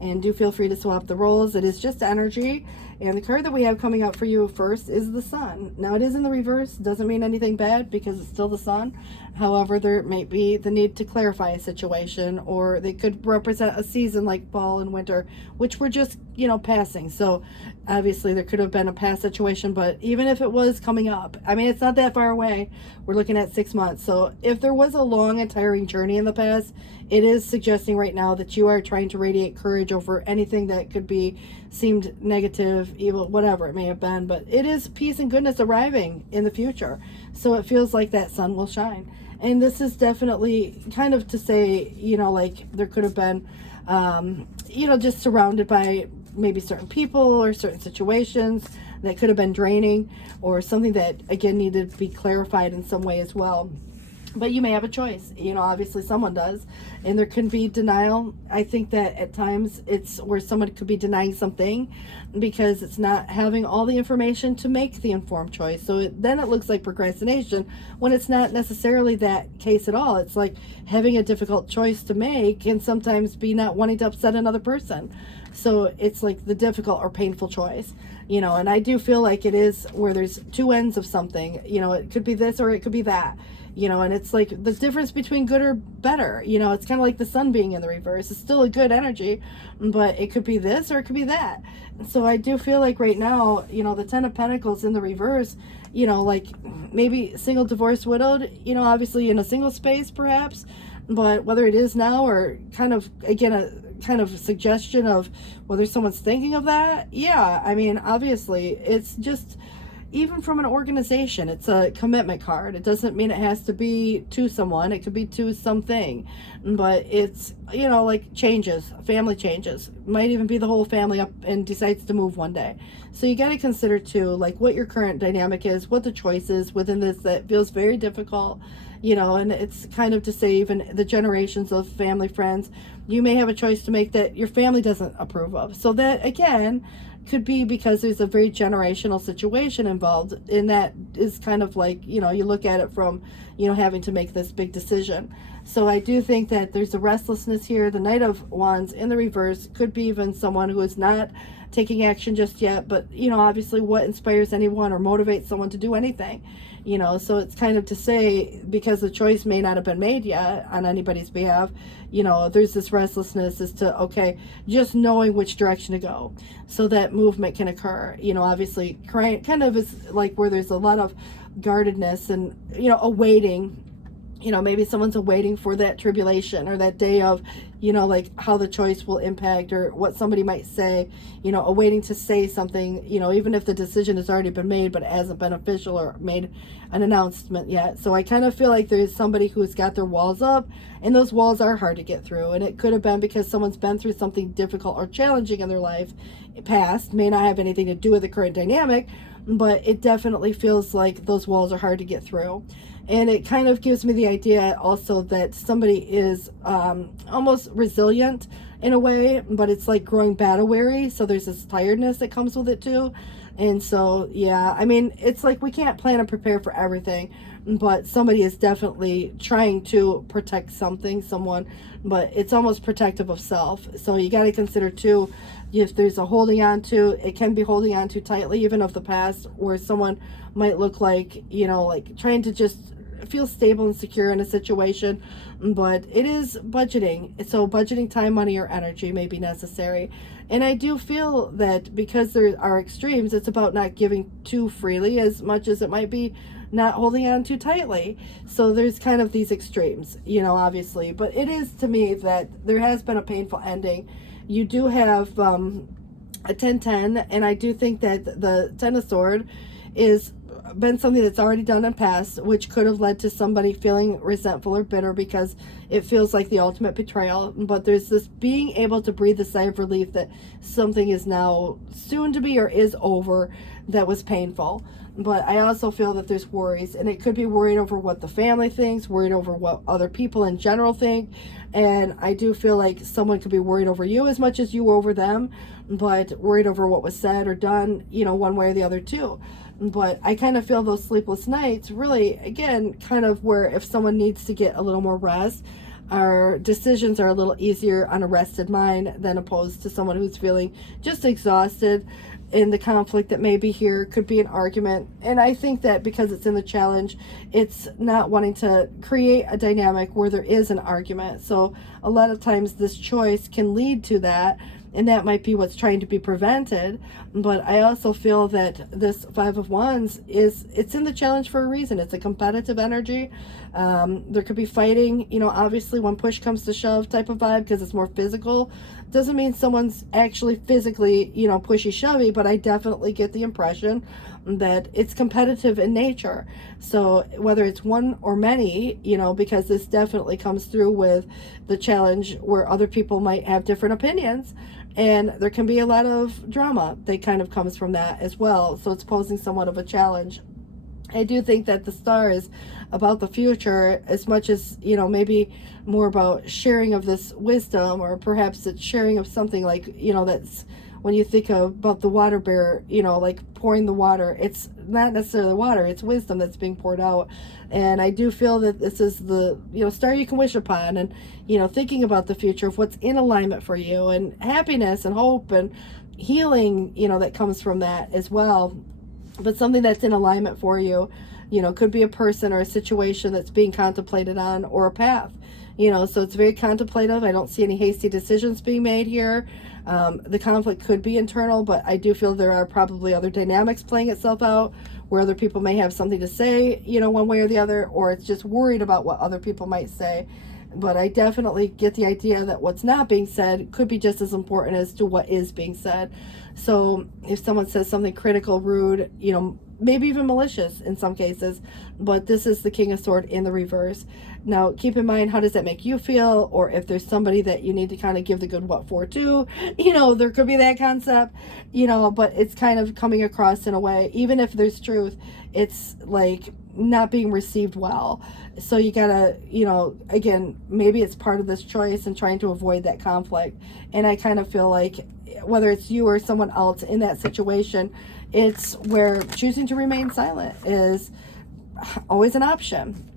And do feel free to swap the roles. It is just energy. And the card that we have coming up for you first is the Sun. Now, it is in the reverse. Doesn't mean anything bad because it's still the Sun. However, there may be the need to clarify a situation, or they could represent a season like fall and winter, which we're just, passing. So obviously there could have been a past situation, but even if it was coming up, I mean, it's not that far away. We're looking at 6 months. So if there was a long and tiring journey in the past, it is suggesting right now that you are trying to radiate courage over anything that could be seemed negative, evil, whatever it may have been. But it is peace and goodness arriving in the future. So it feels like that sun will shine. And this is definitely kind of to say, like there could have been, just surrounded by maybe certain people or certain situations that could have been draining, or something that, again, needed to be clarified in some way as well. But you may have a choice, obviously someone does, and there can be denial. I think that at times it's where someone could be denying something because it's not having all the information to make the informed choice. So then it looks like procrastination when it's not necessarily that case at all. It's like having a difficult choice to make and sometimes be not wanting to upset another person. So it's like the difficult or painful choice, and I do feel like it is where there's two ends of something. It could be this or it could be that. And it's like the difference between good or better. It's kind of like the sun being in the reverse. It's still a good energy, but it could be this or it could be that. So I do feel like right now, the 10 of Pentacles in the reverse, like maybe single, divorced, widowed, obviously in a single space perhaps, but whether it is now or kind of, again, a kind of suggestion of whether someone's thinking of that. Yeah, I mean, obviously it's just, even from an organization, it's a commitment card. It doesn't mean it has to be to someone. It could be to something, but it's, like changes, family changes. Might even be the whole family up and decides to move one day. So you got to consider too, like what your current dynamic is, what the choice is within this that feels very difficult, and it's kind of to say even the generations of family, friends, you may have a choice to make that your family doesn't approve of. So that, again, could be because there's a very generational situation involved, and that is kind of like, you look at it from, having to make this big decision. So I do think that there's a restlessness here. The Knight of Wands in the reverse could be even someone who is not taking action just yet, but, obviously what inspires anyone or motivates someone to do anything, so it's kind of to say, because the choice may not have been made yet on anybody's behalf, there's this restlessness as to, okay, just knowing which direction to go so that movement can occur. Obviously kind of is like where there's a lot of guardedness and, awaiting, maybe someone's awaiting for that tribulation or that day of, like how the choice will impact or what somebody might say, awaiting to say something, even if the decision has already been made, but it hasn't been official or made an announcement yet. So I kind of feel like there's somebody who's got their walls up, and those walls are hard to get through. And it could have been because someone's been through something difficult or challenging in their life past, may not have anything to do with the current dynamic, but it definitely feels like those walls are hard to get through. And it kind of gives me the idea also that somebody is almost resilient in a way, but it's like growing battle weary. So there's this tiredness that comes with it too. And so, yeah, I mean, it's like we can't plan and prepare for everything, but somebody is definitely trying to protect something, someone, but it's almost protective of self. So you got to consider too, if there's a holding on to, it can be holding on too tightly, even of the past, where someone might look like, you know, like trying to just feel stable and secure in a situation, but it is budgeting. So budgeting time, money, or energy may be necessary. And I do feel that because there are extremes, it's about not giving too freely as much as it might be not holding on too tightly. So there's kind of these extremes, you know, obviously. But it is to me that there has been a painful ending. You do have a 10-10, and I do think that the Ten of Swords is been something that's already done and passed, which could have led to somebody feeling resentful or bitter because it feels like the ultimate betrayal. But there's this being able to breathe a sigh of relief that something is now soon to be or is over that was painful. But I also feel that there's worries, and it could be worried over what the family thinks, worried over what other people in general think. And I do feel like someone could be worried over you as much as you over them, but worried over what was said or done, you know, one way or the other too. But I kind of feel those sleepless nights really, again, kind of where if someone needs to get a little more rest, our decisions are a little easier on a rested mind than opposed to someone who's feeling just exhausted. In the conflict that may be here could be an argument, and I think that because it's in the challenge, it's not wanting to create a dynamic where there is an argument. So a lot of times this choice can lead to that, and that might be what's trying to be prevented. But I also feel that this Five of Wands it's in the challenge for a reason. It's a competitive energy. There could be fighting, you know, obviously when push comes to shove type of vibe, because it's more physical. Doesn't mean someone's actually physically, you know, pushy shovey, but I definitely get the impression that it's competitive in nature. So whether it's one or many, you know, because this definitely comes through with the challenge where other people might have different opinions, and there can be a lot of drama that kind of comes from that as well. So it's posing somewhat of a challenge. I do think that the star is about the future as much as, you know, maybe more about sharing of this wisdom, or perhaps it's sharing of something like, you know, that's when you think about the water bearer, you know, like pouring the water, it's not necessarily water, it's wisdom that's being poured out. And I do feel that this is the, you know, star you can wish upon, and, you know, thinking about the future of what's in alignment for you, and happiness and hope and healing, you know, that comes from that as well. But something that's in alignment for you, you know, could be a person or a situation that's being contemplated on, or a path, you know. So it's very contemplative. I don't see any hasty decisions being made here. The conflict could be internal, but I do feel there are probably other dynamics playing itself out where other people may have something to say, you know, one way or the other, or it's just worried about what other people might say. But I definitely get the idea that what's not being said could be just as important as to what is being said. So if someone says something critical, rude, you know, maybe even malicious in some cases, but this is the King of Swords in the reverse. Now, keep in mind, how does that make you feel? Or if there's somebody that you need to kind of give the good what for to, you know, there could be that concept, you know, but it's kind of coming across in a way, even if there's truth, it's like not being received well. So you gotta, you know, again, maybe it's part of this choice and trying to avoid that conflict. And I kind of feel like whether it's you or someone else in that situation, it's where choosing to remain silent is always an option,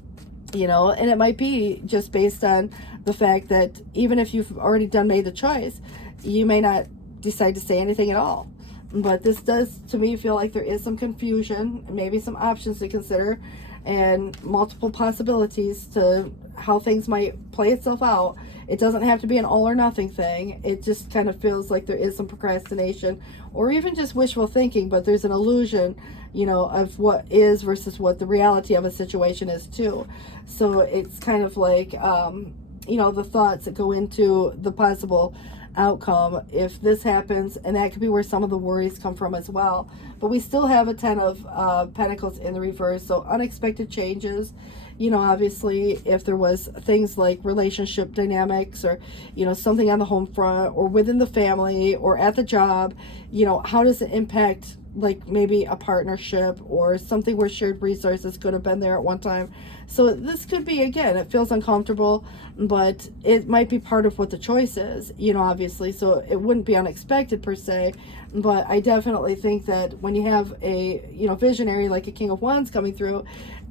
you know. And it might be just based on the fact that even if you've already made the choice, you may not decide to say anything at all. But this does, to me, feel like there is some confusion, maybe some options to consider, and multiple possibilities to how things might play itself out. It doesn't have to be an all or nothing thing. It just kind of feels like there is some procrastination, or even just wishful thinking, but there's an illusion, you know, of what is versus what the reality of a situation is too. So it's kind of like, you know, the thoughts that go into the possible outcome if this happens, and that could be where some of the worries come from as well. But we still have a 10 of Pentacles in the reverse, so unexpected changes. You know, obviously, if there was things like relationship dynamics, or, you know, something on the home front, or within the family, or at the job, you know, how does it impact, like maybe a partnership or something where shared resources could have been there at one time. So this could be, again, it feels uncomfortable, but it might be part of what the choice is, you know, obviously. So it wouldn't be unexpected per se, but I definitely think that when you have a, you know, visionary like a King of Wands coming through,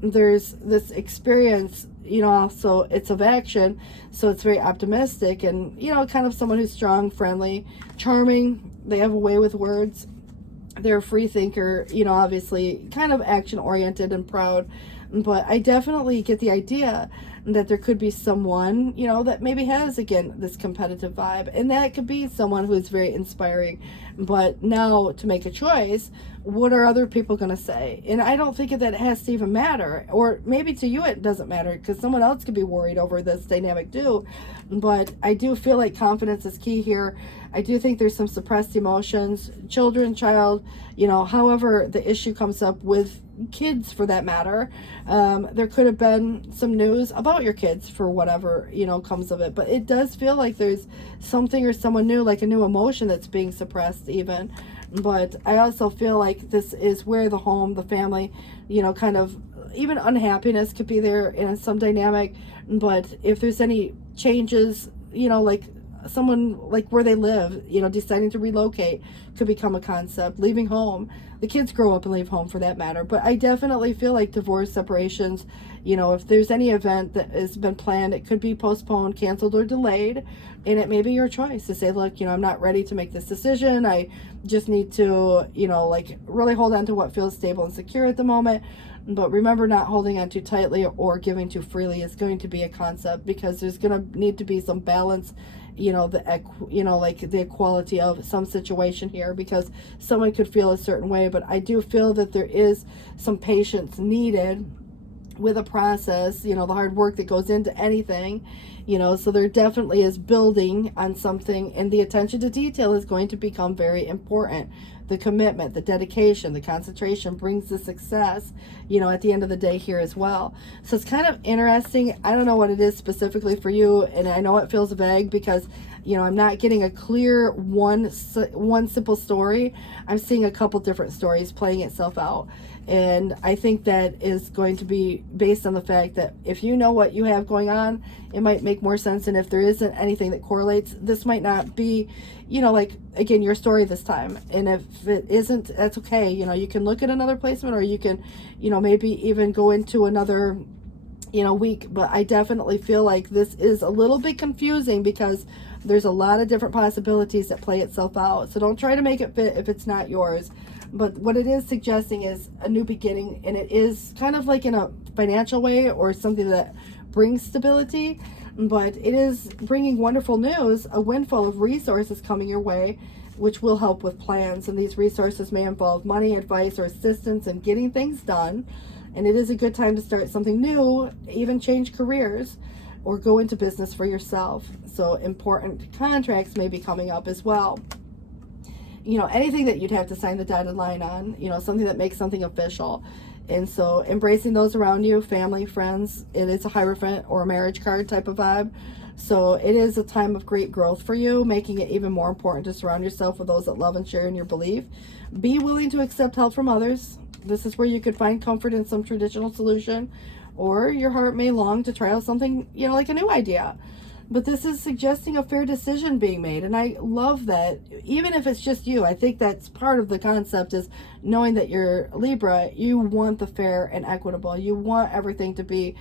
there's this experience, also it's of action, so it's very optimistic, and kind of someone who's strong, friendly, charming. They have a way with words. They're a free thinker, obviously kind of action oriented and proud. But I definitely get the idea that there could be someone, that maybe has, again, this competitive vibe. And that could be someone who's very inspiring. But now to make a choice, what are other people going to say? And I don't think that it has to even matter. Or maybe to you it doesn't matter, because someone else could be worried over this dynamic too. But I do feel like confidence is key here. I do think there's some suppressed emotions, child, however the issue comes up with kids for that matter. There could have been some news about your kids for whatever, comes of it. But it does feel like there's something or someone new, like a new emotion that's being suppressed even. But I also feel like this is where the home, the family, kind of even unhappiness could be there in some dynamic. But if there's any changes, like someone like where they live, deciding to relocate could become a concept. Leaving home, the kids grow up and leave home for that matter. But I definitely feel like divorce, separations, if there's any event that has been planned, it could be postponed, canceled, or delayed. And it may be your choice to say, look, I'm not ready to make this decision. I just need to, really hold on to what feels stable and secure at the moment. But remember, not holding on too tightly or giving too freely is going to be a concept, because there's going to need to be some balance, the equality of some situation here, because someone could feel a certain way. But I do feel that there is some patience needed with a process, the hard work that goes into anything, so there definitely is building on something, and the attention to detail is going to become very important. The commitment, the dedication, the concentration brings the success, at the end of the day here as well. So it's kind of interesting. I don't know what it is specifically for you, and I know it feels vague because, I'm not getting a clear one simple story. I'm seeing a couple different stories playing itself out. And I think that is going to be based on the fact that if you know what you have going on, it might make more sense. And if there isn't anything that correlates, this might not be, again, your story this time. And if it isn't, that's okay. You can look at another placement, or you can, maybe even go into another, week. But I definitely feel like this is a little bit confusing because there's a lot of different possibilities that play itself out. So don't try to make it fit if it's not yours. But what it is suggesting is a new beginning, and it is kind of like in a financial way or something that brings stability, but it is bringing wonderful news, a windfall of resources coming your way, which will help with plans. And these resources may involve money, advice, or assistance in getting things done. And it is a good time to start something new, even change careers, or go into business for yourself. So important contracts may be coming up as well. Anything that you'd have to sign the dotted line on, something that makes something official. And so embracing those around you, family, friends, it is a Hierophant or a marriage card type of vibe. So it is a time of great growth for you, making it even more important to surround yourself with those that love and share in your belief. Be willing to accept help from others. This is where you could find comfort in some traditional solution, or your heart may long to try out something, like a new idea. But this is suggesting a fair decision being made. And I love that. Even if it's just you, I think that's part of the concept, is knowing that you're Libra, you want the fair and equitable. You want everything to be,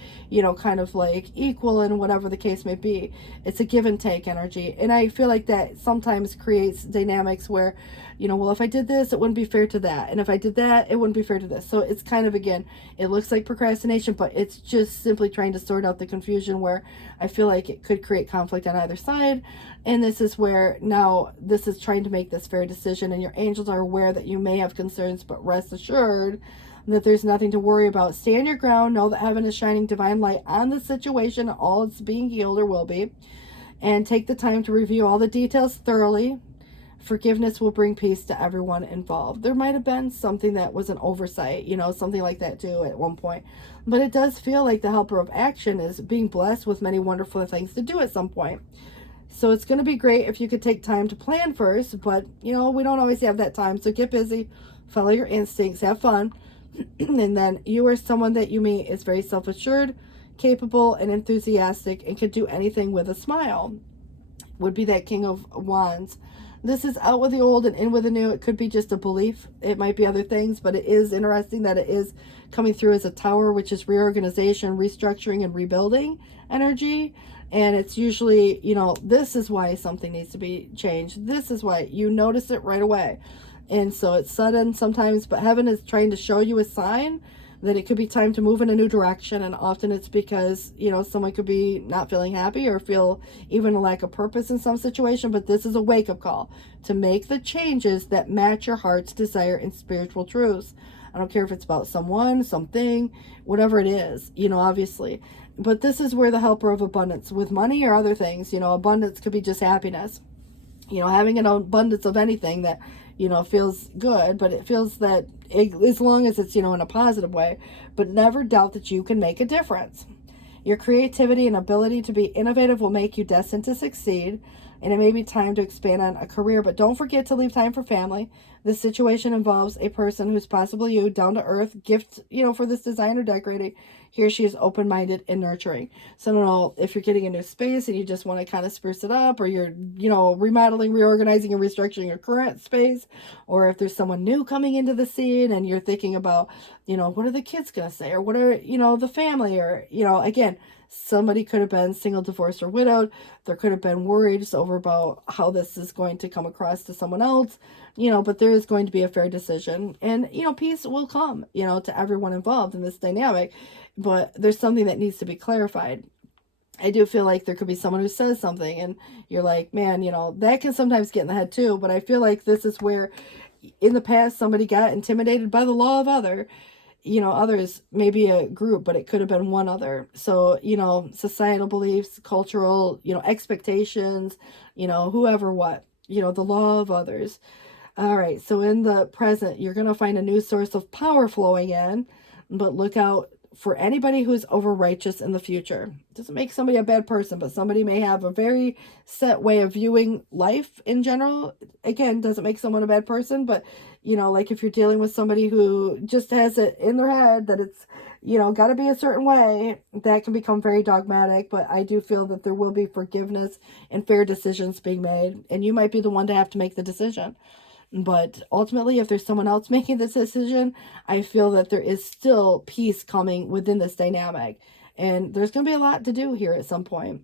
kind of like equal in whatever the case may be. It's a give and take energy. And I feel like that sometimes creates dynamics where, well, if I did this, it wouldn't be fair to that. And if I did that, it wouldn't be fair to this. So it's kind of, again, it looks like procrastination, but it's just simply trying to sort out the confusion where I feel like it could create conflict on either side. And this is where now this is trying to make this fair decision, and your angels are aware that you may have concerns, but rest assured that there's nothing to worry about. Stand your ground. Know that heaven is shining divine light on the situation. All it's being healed or will be. And take the time to review all the details thoroughly. Forgiveness will bring peace to everyone involved. There might have been something that was an oversight, something like that too at one point. But it does feel like the helper of action is being blessed with many wonderful things to do at some point. So it's going to be great if you could take time to plan first, but we don't always have that time. So get busy, follow your instincts, have fun. And then you are someone that you meet is very self-assured, capable, and enthusiastic, and can do anything with a smile. Would be that King of Wands. This is out with the old and in with the new. It could be just a belief. It might be other things, but it is interesting that it is coming through as a tower, which is reorganization, restructuring, and rebuilding energy. And it's usually, this is why something needs to be changed. This is why you notice it right away. And so it's sudden sometimes, but heaven is trying to show you a sign that it could be time to move in a new direction. And often it's because, someone could be not feeling happy or feel even a lack of purpose in some situation. But this is a wake-up call to make the changes that match your heart's desire and spiritual truths. I don't care if it's about someone, something, whatever it is, obviously. But this is where the helper of abundance with money or other things, abundance could be just happiness. Having an abundance of anything that, feels good, but it feels that as long as it's, in a positive way, but never doubt that you can make a difference. Your creativity and ability to be innovative will make you destined to succeed, and it may be time to expand on a career, but don't forget to leave time for family. This situation involves a person who's possibly you, down to earth, gift, for this design or decorating. He or she is open-minded and nurturing. So I don't know if you're getting a new space and you just want to kind of spruce it up, or you're, remodeling, reorganizing, and restructuring your current space, or if there's someone new coming into the scene and you're thinking about, what are the kids going to say, or what are, the family, or, again, somebody could have been single, divorced, or widowed. There could have been worries over about how this is going to come across to someone else, but there is going to be a fair decision. And, peace will come, to everyone involved in this dynamic. But there's something that needs to be clarified. I do feel like there could be someone who says something and you're like, man, that can sometimes get in the head too. But I feel like this is where in the past somebody got intimidated by the law of others, maybe a group, but it could have been one other. So, societal beliefs, cultural, expectations, whoever, what, the law of others. All right. So in the present, you're going to find a new source of power flowing in, but look out for anybody who's over righteous in the future. Doesn't make somebody a bad person, but somebody may have a very set way of viewing life in general. Again, doesn't make someone a bad person, but like if you're dealing with somebody who just has it in their head that it's, got to be a certain way, that can become very dogmatic. But I do feel that there will be forgiveness and fair decisions being made, and you might be the one to have to make the decision. But ultimately, if there's someone else making this decision, I feel that there is still peace coming within this dynamic. And there's going to be a lot to do here at some point.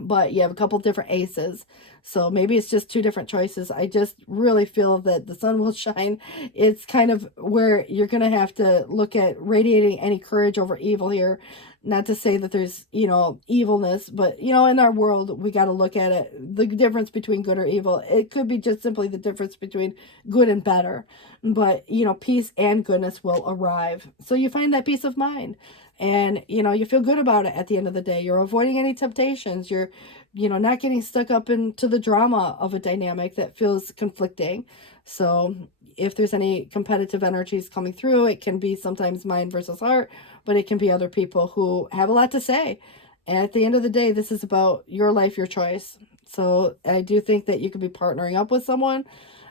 But you have a couple different aces. So maybe it's just two different choices. I just really feel that the sun will shine. It's kind of where you're going to have to look at radiating any courage over evil here. Not to say that there's, evilness, but, in our world, we got to look at it. The difference between good or evil. It could be just simply the difference between good and better. But, peace and goodness will arrive. So you find that peace of mind. And, you feel good about it at the end of the day. You're avoiding any temptations. You're, not getting stuck up into the drama of a dynamic that feels conflicting. So if there's any competitive energies coming through, it can be sometimes mind versus heart, but it can be other people who have a lot to say. And at the end of the day, this is about your life, your choice. So I do think that you could be partnering up with someone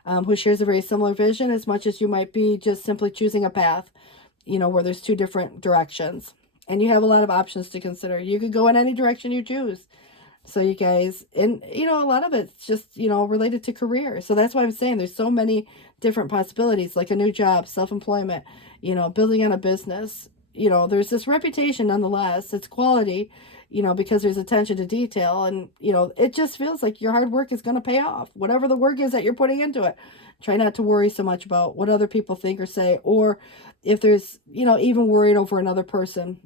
who shares a very similar vision, as much as you might be just simply choosing a path, where there's two different directions. And you have a lot of options to consider. You could go in any direction you choose. So you guys, and a lot of it's just, related to career. So that's why I'm saying there's so many different possibilities, like a new job, self-employment, building on a business. There's this reputation nonetheless. It's quality, because there's attention to detail. And, it just feels like your hard work is going to pay off. Whatever the work is that you're putting into it. Try not to worry so much about what other people think or say, or if there's, even worried over another person.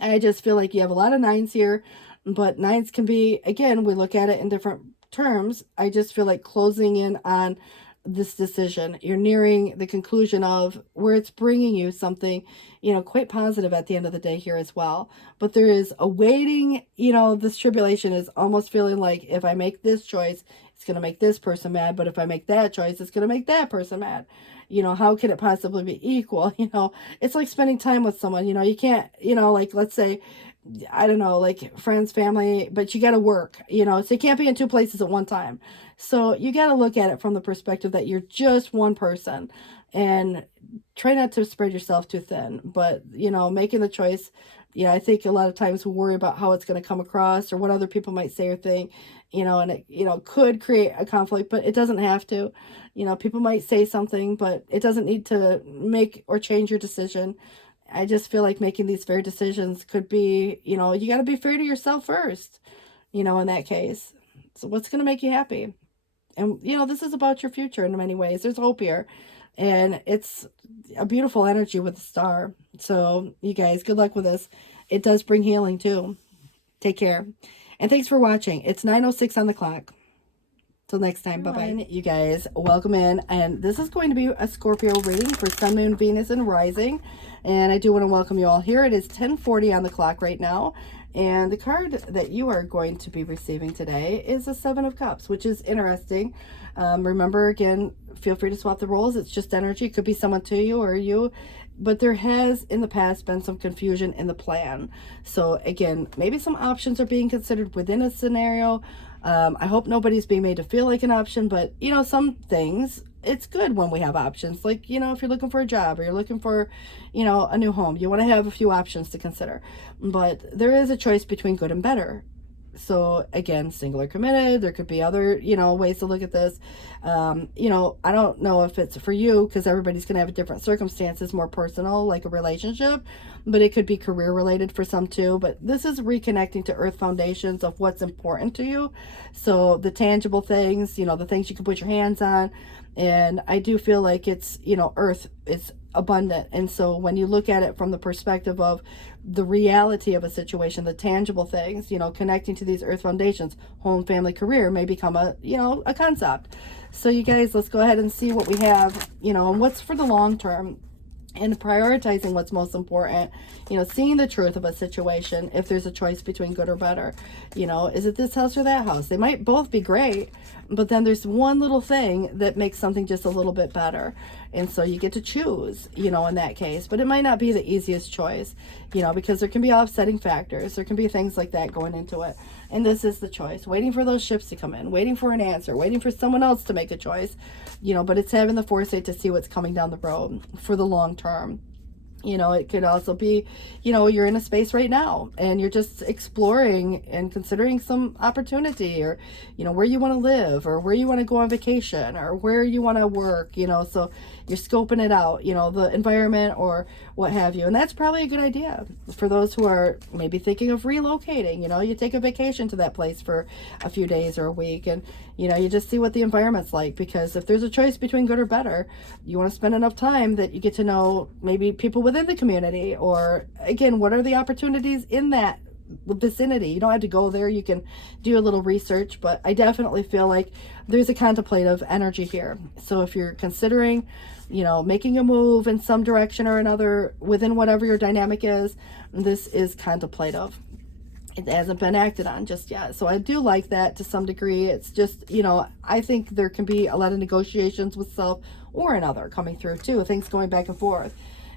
I just feel like you have a lot of nines here, but nines can be, again, we look at it in different terms. I just feel like closing in on this decision. You're nearing the conclusion of where it's bringing you something, quite positive at the end of the day here as well. But there is a waiting, this tribulation is almost feeling like if I make this choice, it's going to make this person mad. But if I make that choice, it's going to make that person mad. How can it possibly be equal? It's like spending time with someone, you can't, like, let's say, I don't know, like friends, family, but you got to work, so you can't be in two places at one time. So you got to look at it from the perspective that you're just one person, and try not to spread yourself too thin, but, making the choice You know, I think a lot of times we worry about how it's going to come across or what other people might say or think, you know, and it, you know, could create a conflict, but it doesn't have to. You know, people might say something, but it doesn't need to make or change your decision. I just feel like making these fair decisions could be, you know, you got to be fair to yourself first, you know, in that case. So what's going to make you happy? And, you know, this is about your future in many ways. There's hope here. And it's a beautiful energy with the star. So, you guys, good luck with this. It does bring healing, too. Take care. And thanks for watching. It's 9:06 on the clock. Till next time. Bye-bye. You guys, welcome in. And this is going to be a Scorpio reading for Sun, Moon, Venus, and Rising. And I do want to welcome you all here. It is 10:40 on the clock right now. And the card that you are going to be receiving today is a Seven of Cups, which is interesting. Remember, again, feel free to swap the roles. It's just energy. It could be someone to you or you. But there has, in the past, been some confusion in the plan. So, again, maybe some options are being considered within a scenario. I hope nobody's being made to feel like an option. But, you know, some things, it's good when we have options. Like, you know, if you're looking for a job or you're looking for, you know, a new home, you want to have a few options to consider. But there is a choice between good and better. So again, single or committed, there could be other, you know, ways to look at this. You know, I don't know if it's for you because everybody's going to have different circumstances, more personal, like a relationship, but it could be career related for some too. But this is reconnecting to earth foundations of what's important to you. So the tangible things, you know, the things you can put your hands on. And I do feel like it's, you know, earth is abundant. And so when you look at it from the perspective of the reality of a situation, the tangible things, you know, connecting to these earth foundations, home, family, career may become a, you know, a concept. So you guys, let's go ahead and see what we have, you know, and what's for the long term. And prioritizing what's most important, you know, seeing the truth of a situation, if there's a choice between good or better, you know, is it this house or that house? They might both be great, but then there's one little thing that makes something just a little bit better. And so you get to choose, you know, in that case, but it might not be the easiest choice, you know, because there can be offsetting factors. There can be things like that going into it. And this is the choice, waiting for those ships to come in, waiting for an answer, waiting for someone else to make a choice, you know, but it's having the foresight to see what's coming down the road for the long term. You know, it could also be, you know, you're in a space right now and you're just exploring and considering some opportunity, or, you know, where you want to live or where you want to go on vacation or where you want to work, you know, so you're scoping it out, you know, the environment or what have you. And that's probably a good idea for those who are maybe thinking of relocating. You know, you take a vacation to that place for a few days or a week, and, you know, you just see what the environment's like, because if there's a choice between good or better, you want to spend enough time that you get to know maybe people within the community, or again, what are the opportunities in that vicinity. You don't have to go there, you can do a little research, but I definitely feel like there's a contemplative energy here. So if you're considering, you know, making a move in some direction or another within whatever your dynamic is, this is contemplative. It hasn't been acted on just yet. So I do like that to some degree. It's just, you know, I think there can be a lot of negotiations with self or another coming through too, things going back and forth.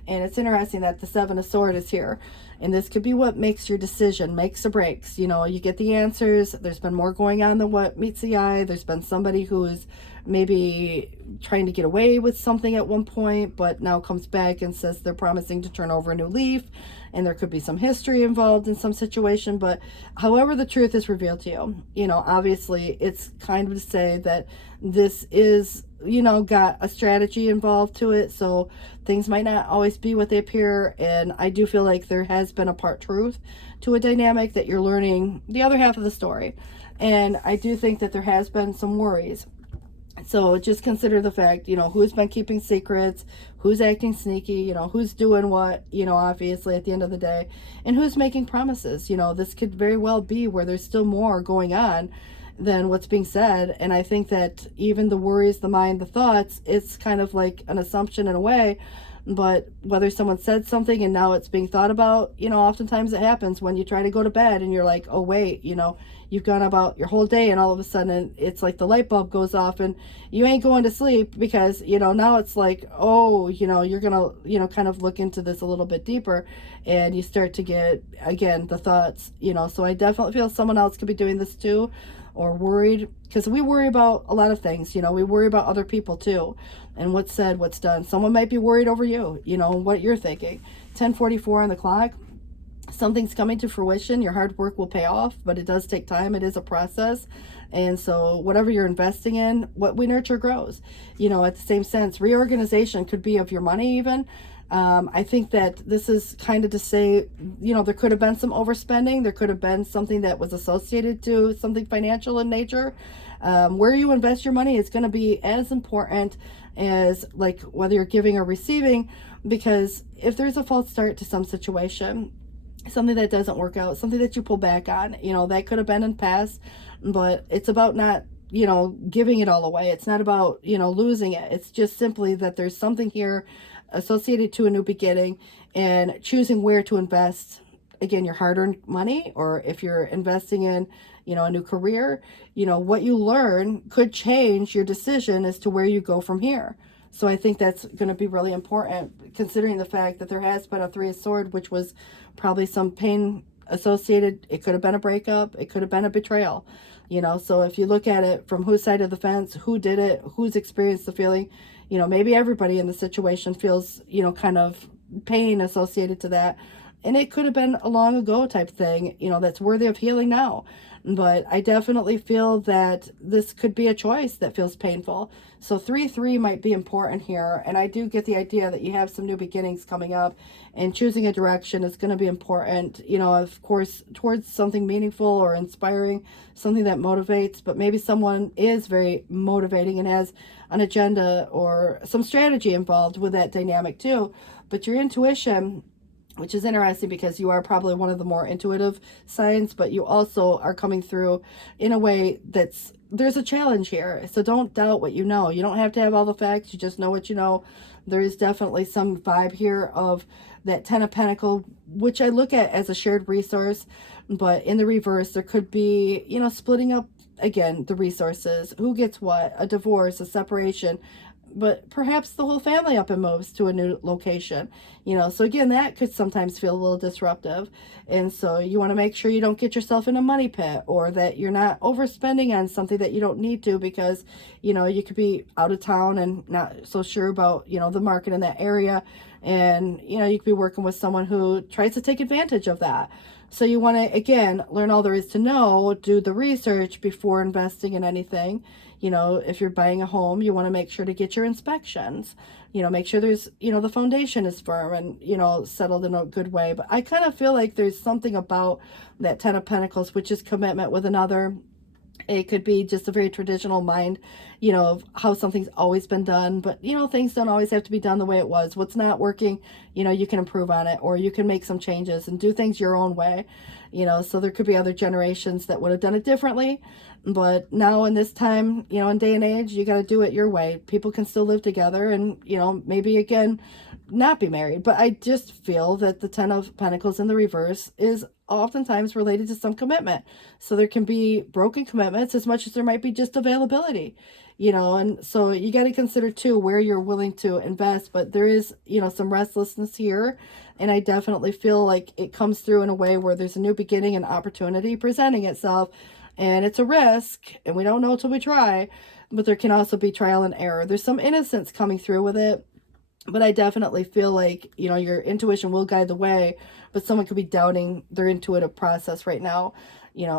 And it's interesting that the Seven of Swords is here. And this could be what makes your decision, makes or breaks. You know, you get the answers. There's been more going on than what meets the eye. There's been somebody who's maybe trying to get away with something at one point, but now comes back and says they're promising to turn over a new leaf. And there could be some history involved in some situation. But however the truth is revealed to you, you know, obviously it's kind of to say that this is, you know, got a strategy involved to it. So things might not always be what they appear. And I do feel like there has been a part truth to a dynamic that you're learning the other half of the story. And I do think that there has been some worries. So just consider the fact, you know, who's been keeping secrets, who's acting sneaky, you know, who's doing what, you know, obviously at the end of the day, and who's making promises. You know, this could very well be where there's still more going on than what's being said. And I think that even the worries, the mind, the thoughts, it's kind of like an assumption in a way. But whether someone said something and now it's being thought about, you know, oftentimes it happens when you try to go to bed and you're like, oh, wait, you know, you've gone about your whole day and all of a sudden it's like the light bulb goes off and you ain't going to sleep because, you know, now it's like, oh, you know, you're going to, you know, kind of look into this a little bit deeper and you start to get, again, the thoughts, you know. So I definitely feel someone else could be doing this too, or worried, because we worry about a lot of things, you know, we worry about other people too, and what's said, what's done. Someone might be worried over you, you know, what you're thinking. 10:44 on the clock. something's coming to fruition. Your hard work will pay off, but it does take time. It is a process. And so whatever you're investing in, what we nurture grows. At the same sense, reorganization could be of your money even. I think that this is kind of to say, there could have been some overspending. There could have been something that was associated to something financial in nature. Where you invest your money is going to be as important as like whether you're giving or receiving, because if there's a false start to some situation, something that doesn't work out, something that you pull back on, that could have been in the past, but it's about not, giving it all away. It's not about, losing it. It's just simply that there's something here associated to a new beginning, and choosing where to invest, again, your hard-earned money, or if you're investing in, a new career, what you learn could change your decision as to where you go from here. So I think that's going to be really important, considering the fact that there has been a Three of Swords, which was probably some pain associated. It could have been a breakup. It could have been a betrayal. So if you look at it from whose side of the fence, who did it, who's experienced the feeling, maybe everybody in the situation feels, kind of pain associated to that. And it could have been a long ago type thing, that's worthy of healing now. But I definitely feel that this could be a choice that feels painful. So 3-3 might be important here. And I do get the idea that you have some new beginnings coming up, and choosing a direction is going to be important, of course, towards something meaningful or inspiring, something that motivates. But maybe someone is very motivating and has an agenda or some strategy involved with that dynamic too. But your intuition, which is interesting because you are probably one of the more intuitive signs, but you also are coming through in a way there's a challenge here. So don't doubt what you know. You don't have to have all the facts. You just know what you know. There is definitely some vibe here of that Ten of Pentacles, which I look at as a shared resource, but in the reverse, there could be, splitting up, again, the resources, who gets what, a divorce, a separation, but perhaps the whole family up and moves to a new location, so again, that could sometimes feel a little disruptive. And so you want to make sure you don't get yourself in a money pit, or that you're not overspending on something that you don't need to, because, you could be out of town and not so sure about, the market in that area. And, you could be working with someone who tries to take advantage of that. So you want to, again, learn all there is to know, do the research before investing in anything. If you're buying a home, you want to make sure to get your inspections, make sure there's, the foundation is firm and, settled in a good way. But I kind of feel like there's something about that Ten of Pentacles, which is commitment with another. It could be just a very traditional mind, of how something's always been done. But, things don't always have to be done the way it was. What's not working, you can improve on it, or you can make some changes and do things your own way. So there could be other generations that would have done it differently. But now in this time, in day and age, you got to do it your way. People can still live together and, maybe again, not be married. But I just feel that the Ten of Pentacles in the reverse is oftentimes related to some commitment. So there can be broken commitments as much as there might be just availability, and so you got to consider too where you're willing to invest. But there is, some restlessness here. And I definitely feel like it comes through in a way where there's a new beginning and opportunity presenting itself. And it's a risk, and we don't know till we try, but there can also be trial and error. There's some innocence coming through with it, but I definitely feel like, your intuition will guide the way, but someone could be doubting their intuitive process right now,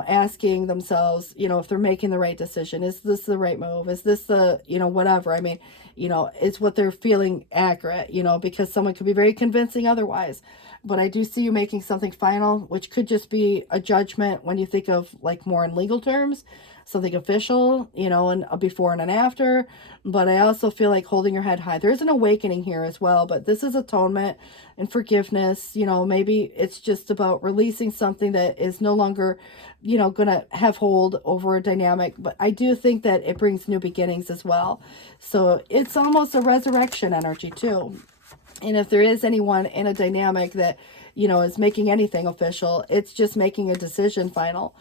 asking themselves, if they're making the right decision. Is this the right move? Is this the, whatever? I mean, is what they're feeling accurate, because someone could be very convincing otherwise. But I do see you making something final, which could just be a judgment when you think of like more in legal terms, something official, and a before and an after. But I also feel like holding your head high. There's an awakening here as well, but this is atonement and forgiveness. Maybe it's just about releasing something that is no longer, going to have hold over a dynamic. But I do think that it brings new beginnings as well. So it's almost a resurrection energy too. And if there is anyone in a dynamic that, is making anything official, it's just making a decision final,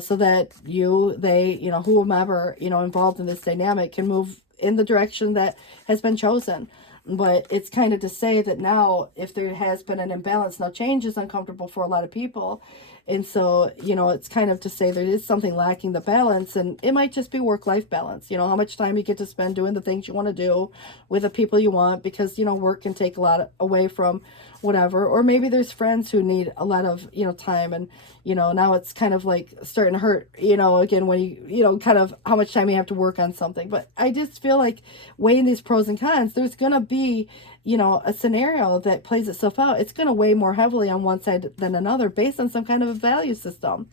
so that they, whomever, involved in this dynamic can move in the direction that has been chosen. But it's kind of to say that now, if there has been an imbalance, now change is uncomfortable for a lot of people. And so, you know, it's kind of to say there is something lacking the balance, and it might just be work-life balance. You know, how much time you get to spend doing the things you want to do with the people you want, because, you know, work can take a lot away from whatever. Or maybe there's friends who need a lot of, you know, time, and, you know, now it's kind of like starting to hurt, you know, again, when you know, kind of how much time you have to work on something. But I just feel like weighing these pros and cons, there's going to be, you know, a scenario that plays itself out. It's going to weigh more heavily on one side than another based on some kind of a value system.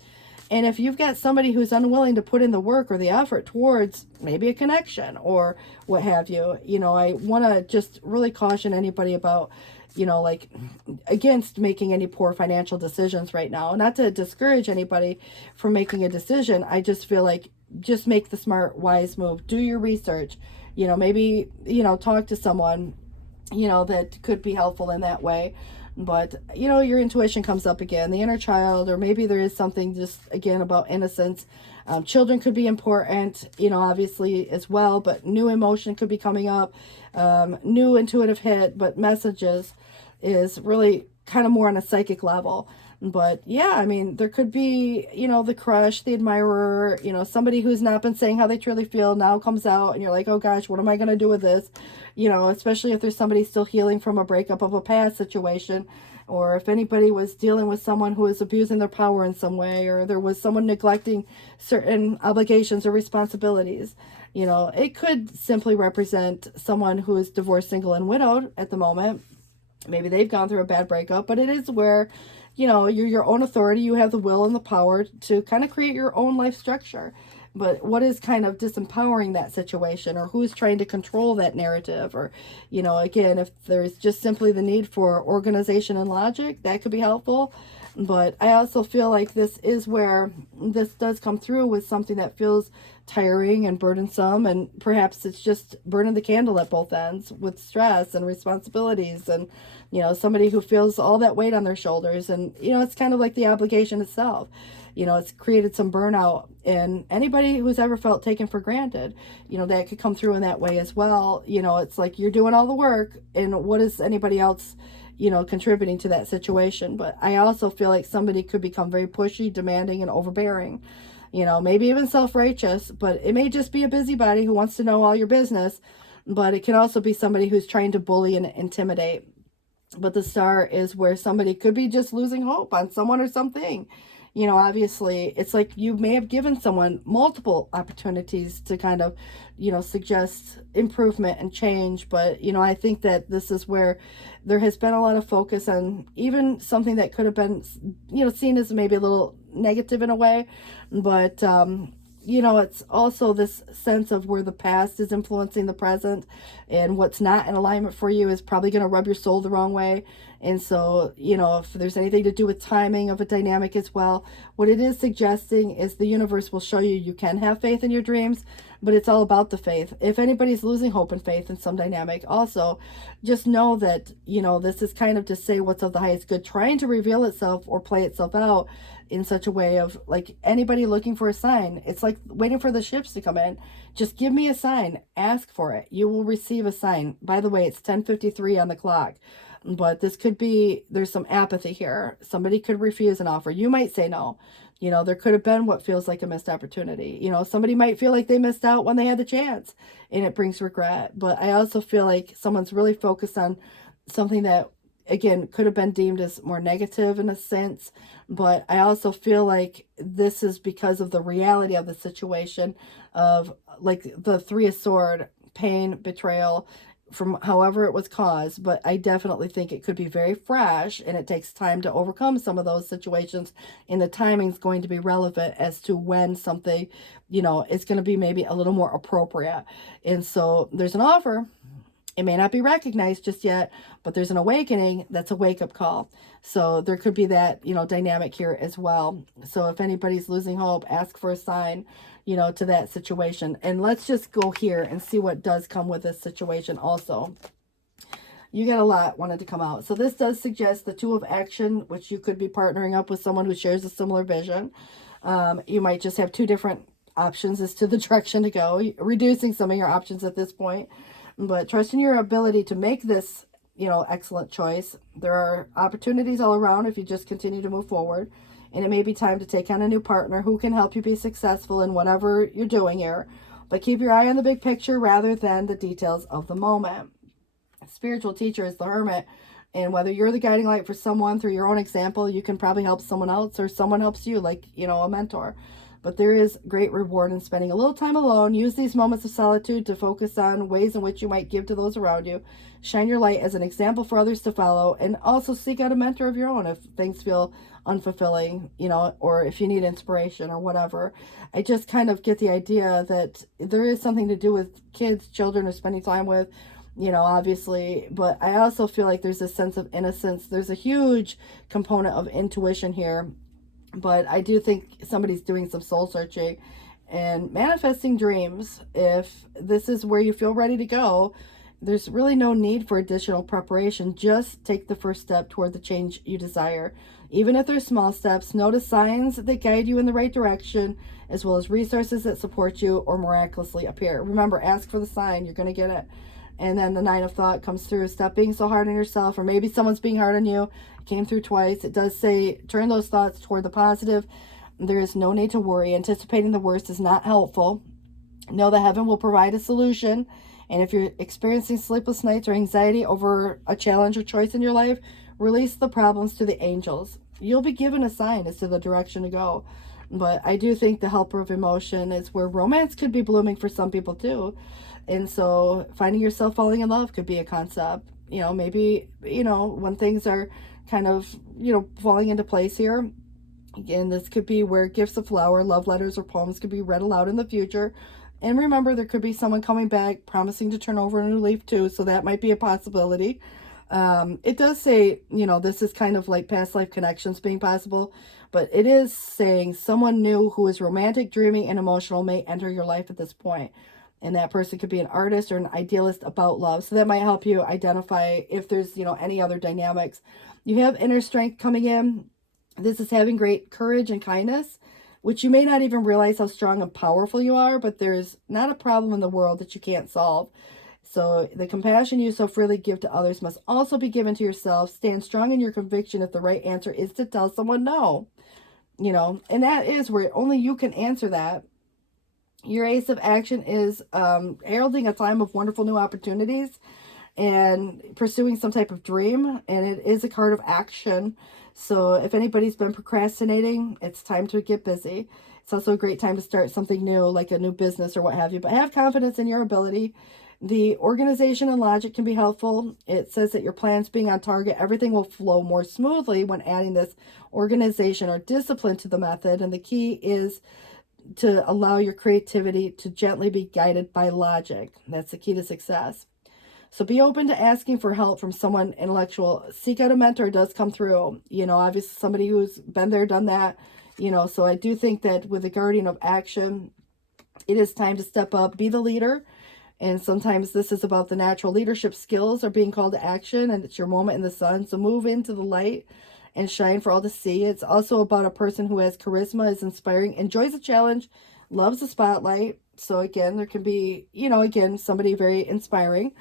And if you've got somebody who's unwilling to put in the work or the effort towards maybe a connection or what have you, you know, I want to just really caution anybody about, you know, like, against making any poor financial decisions right now. Not to discourage anybody from making a decision. I just feel like just make the smart, wise move. Do your research. You know, maybe, you know, talk to someone, you know, that could be helpful in that way. But, you know, your intuition comes up again, the inner child, or maybe there is something just, again, about innocence. Children could be important, you know, obviously as well, but new emotion could be coming up, new intuitive hit, but messages is really kind of more on a psychic level. But yeah, I mean, there could be, you know, the crush, the admirer, you know, somebody who's not been saying how they truly feel now comes out and you're like, oh gosh, what am I going to do with this? You know, especially if there's somebody still healing from a breakup of a past situation, or if anybody was dealing with someone who was abusing their power in some way, or there was someone neglecting certain obligations or responsibilities. You know, it could simply represent someone who is divorced, single, and widowed at the moment. Maybe they've gone through a bad breakup, but it is where, you know, you're your own authority. You have the will and the power to kind of create your own life structure. But what is kind of disempowering that situation, or who's trying to control that narrative? Or, you know, again, if there's just simply the need for organization and logic, that could be helpful. But I also feel like this is where this does come through with something that feels tiring and burdensome, and perhaps it's just burning the candle at both ends with stress and responsibilities, and, you know, somebody who feels all that weight on their shoulders, and, you know, it's kind of like the obligation itself. You know, it's created some burnout, and anybody who's ever felt taken for granted, you know, that could come through in that way as well. You know, it's like you're doing all the work, and what is anybody else, you know, contributing to that situation? But I also feel like somebody could become very pushy, demanding, and overbearing. You know, maybe even self-righteous, but it may just be a busybody who wants to know all your business. But it can also be somebody who's trying to bully and intimidate. But the star is where somebody could be just losing hope on someone or something. You know, obviously, it's like you may have given someone multiple opportunities to kind of, you know, suggest improvement and change. But, you know, I think that this is where there has been a lot of focus on even something that could have been, you know, seen as maybe a little negative in a way. But, you know, it's also this sense of where the past is influencing the present, and what's not in alignment for you is probably going to rub your soul the wrong way. And so, you know, if there's anything to do with timing of a dynamic as well, what it is suggesting is the universe will show you you can have faith in your dreams, but it's all about the faith. If anybody's losing hope and faith in some dynamic, also just know that, you know, this is kind of to say what's of the highest good, trying to reveal itself or play itself out in such a way of, like, anybody looking for a sign. It's like waiting for the ships to come in. Just give me a sign. Ask for it. You will receive a sign. By the way, it's 10:53 on the clock. But this could be, there's some apathy here. Somebody could refuse an offer. You might say no. You know, there could have been what feels like a missed opportunity. You know, somebody might feel like they missed out when they had the chance, and it brings regret. But I also feel like someone's really focused on something that, again, could have been deemed as more negative in a sense. But I also feel like this is because of the reality of the situation of, like, the Three of Swords, pain, betrayal, from however it was caused. But I definitely think it could be very fresh, and it takes time to overcome some of those situations, and the timing's going to be relevant as to when something, you know, is going to be maybe a little more appropriate. And so there's an offer. It may not be recognized just yet, but there's an awakening that's a wake-up call. So there could be that, you know, dynamic here as well. So if anybody's losing hope, ask for a sign, you know, to that situation. And let's just go here and see what does come with this situation also. You got a lot wanted to come out. So this does suggest the Two of Action, which you could be partnering up with someone who shares a similar vision. You might just have two different options as to the direction to go, reducing some of your options at this point. But trust in your ability to make this, you know, excellent choice. There are opportunities all around if you just continue to move forward. and it may be time to take on a new partner who can help you be successful in whatever you're doing here. But keep your eye on the big picture rather than the details of the moment. Spiritual teacher is the Hermit, and whether you're the guiding light for someone through your own example, you can probably help someone else, or someone helps you, like, a mentor. But there is great reward in spending a little time alone. Use these moments of solitude to focus on ways in which you might give to those around you. Shine your light as an example for others to follow, and also seek out a mentor of your own if things feel unfulfilling, or if you need inspiration or whatever. I just kind of get the idea that there is something to do with kids, children, or spending time with, obviously, but I also feel like there's a sense of innocence. There's a huge component of intuition here, but I do think somebody's doing some soul searching and manifesting dreams. If this is where you feel ready to go, there's really no need for additional preparation. Just take the first step toward the change you desire. Even if they're small steps, notice signs that guide you in the right direction, as well as resources that support you or miraculously appear. Remember, ask for the sign. You're going to get it. And then the 9 of Thought comes through. Stop being so hard on yourself, or maybe someone's being hard on you. It came through twice. It does say turn those thoughts toward the positive. There is no need to worry. Anticipating the worst is not helpful. Know that heaven will provide a solution. And if you're experiencing sleepless nights or anxiety over a challenge or choice in your life, release the problems to the angels. You'll be given a sign as to the direction to go. But I do think the helper of emotion is where romance could be blooming for some people too. And so finding yourself falling in love could be a concept. Maybe, when things are kind of, falling into place here. Again, this could be where gifts of flower, love letters, or poems could be read aloud in the future. And remember, there could be someone coming back promising to turn over a new leaf too. So that might be a possibility. It does say, this is kind of like past life connections being possible. But it is saying someone new who is romantic, dreaming, and emotional may enter your life at this point. And that person could be an artist or an idealist about love. So that might help you identify if there's, any other dynamics. You have inner strength coming in. This is having great courage and kindness, which you may not even realize how strong and powerful you are, but there's not a problem in the world that you can't solve. So the compassion you so freely give to others must also be given to yourself. Stand strong in your conviction if the right answer is to tell someone no. And that is where only you can answer that. Your Ace of Action is heralding a time of wonderful new opportunities and pursuing some type of dream. And it is a card of action. So if anybody's been procrastinating, it's time to get busy. It's also a great time to start something new, like a new business or what have you. But have confidence in your ability. The organization and logic can be helpful. It says that your plans being on target, everything will flow more smoothly when adding this organization or discipline to the method. And the key is to allow your creativity to gently be guided by logic. That's the key to success. So be open to asking for help from someone intellectual. Seek out a mentor. It does come through. Obviously somebody who's been there, done that. So I do think that with the Guardian of Action, it is time to step up, be the leader. And sometimes this is about the natural leadership skills are being called to action, and it's your moment in the sun. So move into the light and shine for all to see. It's also about a person who has charisma, is inspiring, enjoys a challenge, loves the spotlight. So again, there can be, somebody very inspiring.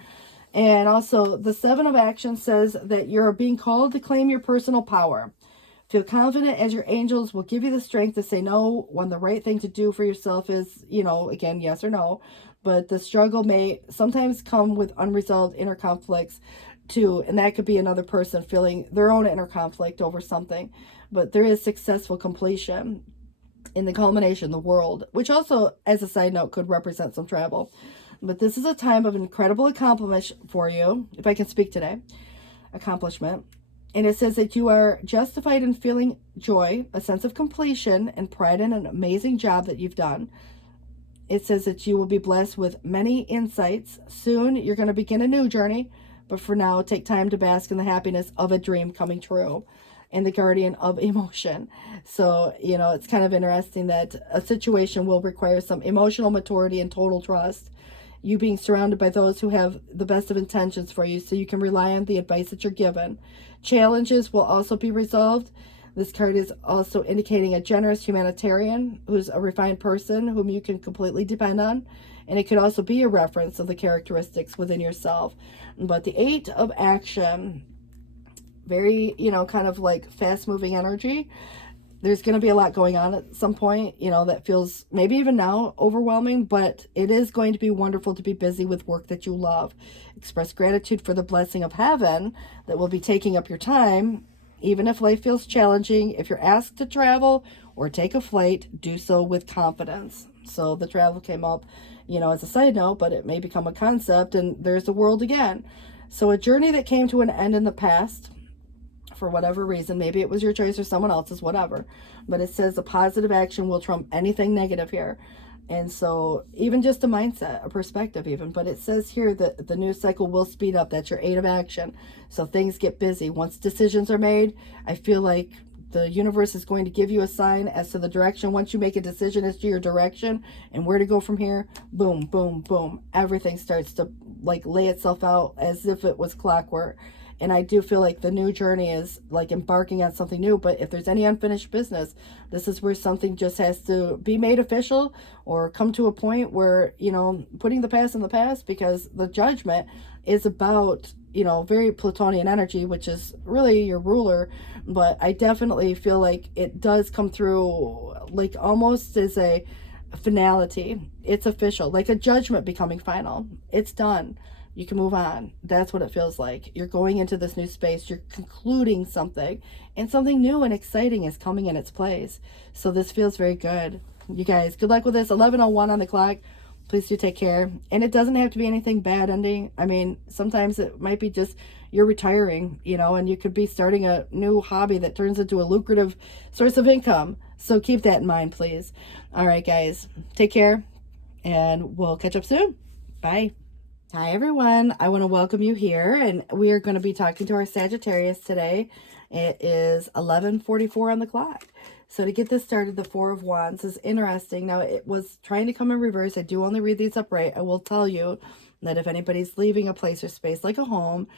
And also the 7 of Action says that you're being called to claim your personal power. Feel confident as your angels will give you the strength to say no when the right thing to do for yourself is, again, yes or no. But the struggle may sometimes come with unresolved inner conflicts too. And that could be another person feeling their own inner conflict over something. But there is successful completion in the culmination, the world, which also, as a side note, could represent some travel. But this is a time of incredible accomplishment for you, if I can speak today, accomplishment. And it says that you are justified in feeling joy, a sense of completion, and pride in an amazing job that you've done. It says that you will be blessed with many insights. Soon, you're going to begin a new journey. But for now, take time to bask in the happiness of a dream coming true. And the Guardian of Emotion. So, it's kind of interesting that a situation will require some emotional maturity and total trust. You being surrounded by those who have the best of intentions for you, so you can rely on the advice that you're given. Challenges will also be resolved. This card is also indicating a generous humanitarian who's a refined person whom you can completely depend on. And it could also be a reference of the characteristics within yourself. But the 8 of Action, very, kind of like fast moving energy. There's going to be a lot going on at some point, you know, that feels maybe even now overwhelming, but it is going to be wonderful to be busy with work that you love. Express gratitude for the blessing of heaven that will be taking up your time. Even if life feels challenging, if you're asked to travel or take a flight, do so with confidence. So the travel came up, you know, as a side note, but it may become a concept, and there's the world again. So a journey that came to an end in the past, for whatever reason, maybe it was your choice or someone else's, whatever, but it says a positive action will trump anything negative here. And so even just a mindset, a perspective even, but it says here that the news cycle will speed up. That's your 8 of action. So things get busy. Once decisions are made, I feel like the universe is going to give you a sign as to the direction. Once you make a decision as to your direction and where to go from here, boom, boom, boom, everything starts to like lay itself out as if it was clockwork. And I do feel like the new journey is like embarking on something new. But if there's any unfinished business, this is where something just has to be made official or come to a point where, you know, putting the past in the past, because the judgment is about, you know, very Plutonian energy, which is really your ruler. But I definitely feel like it does come through like almost as a finality. It's official, like a judgment becoming final. It's done. You can move on. That's what it feels like. You're going into this new space. You're concluding something, and something new and exciting is coming in its place. So this feels very good. You guys, good luck with this. 11:01 on the clock. Please do take care. And it doesn't have to be anything bad ending. I mean, sometimes it might be just you're retiring, you know, and you could be starting a new hobby that turns into a lucrative source of income. So keep that in mind, please. All right, guys, take care, and we'll catch up soon. Bye. Hi everyone, I want to welcome you here, and we are going to be talking to our Sagittarius today. It is 11:44 on the clock. So to get this started, the Four of Wands is interesting. Now it was trying to come in reverse. I do only read these upright. I will tell you that if anybody's leaving a place or space like a home,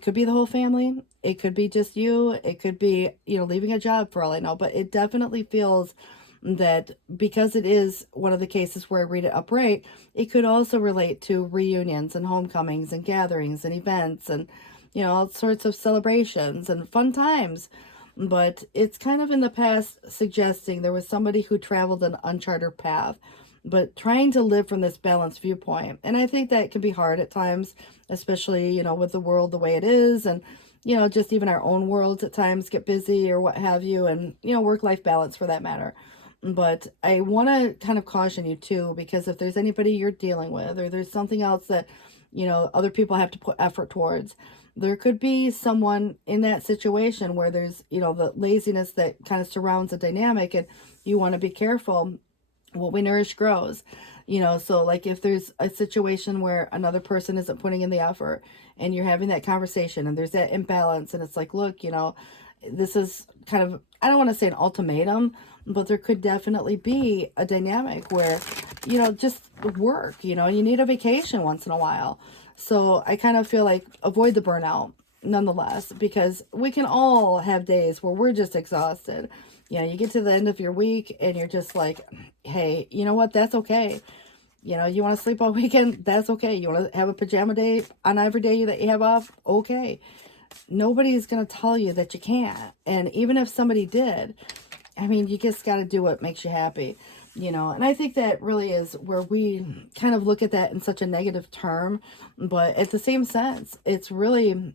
could be the whole family. It could be just you. It could be, you know, leaving a job for all I know, but it definitely feels that because it is one of the cases where I read it upright, it could also relate to reunions and homecomings and gatherings and events and, you know, all sorts of celebrations and fun times. But it's kind of in the past suggesting there was somebody who traveled an uncharted path, but trying to live from this balanced viewpoint. And I think that can be hard at times, especially, you know, with the world the way it is, and you know, just even our own worlds at times get busy or what have you, and, you know, work-life balance for that matter. But I want to kind of caution you too, because if there's anybody you're dealing with, or there's something else that, you know, other people have to put effort towards, there could be someone in that situation where there's, you know, the laziness that kind of surrounds the dynamic, and you want to be careful. What we nourish grows, you know. So like if there's a situation where another person isn't putting in the effort, and you're having that conversation and there's that imbalance, and it's like, look, you know, this is kind of, I don't want to say an ultimatum, but there could definitely be a dynamic where, you know, just work, you know, you need a vacation once in a while. So I kind of feel like avoid the burnout nonetheless, because we can all have days where we're just exhausted. You know, you get to the end of your week and you're just like, hey, you know what? That's okay. You know, you want to sleep all weekend? That's okay. You want to have a pajama day on every day that you have off? Okay. Nobody's going to tell you that you can't. And even if somebody did, I mean, you just got to do what makes you happy, you know. And I think that really is where we kind of look at that in such a negative term. But at the same sense, it's really,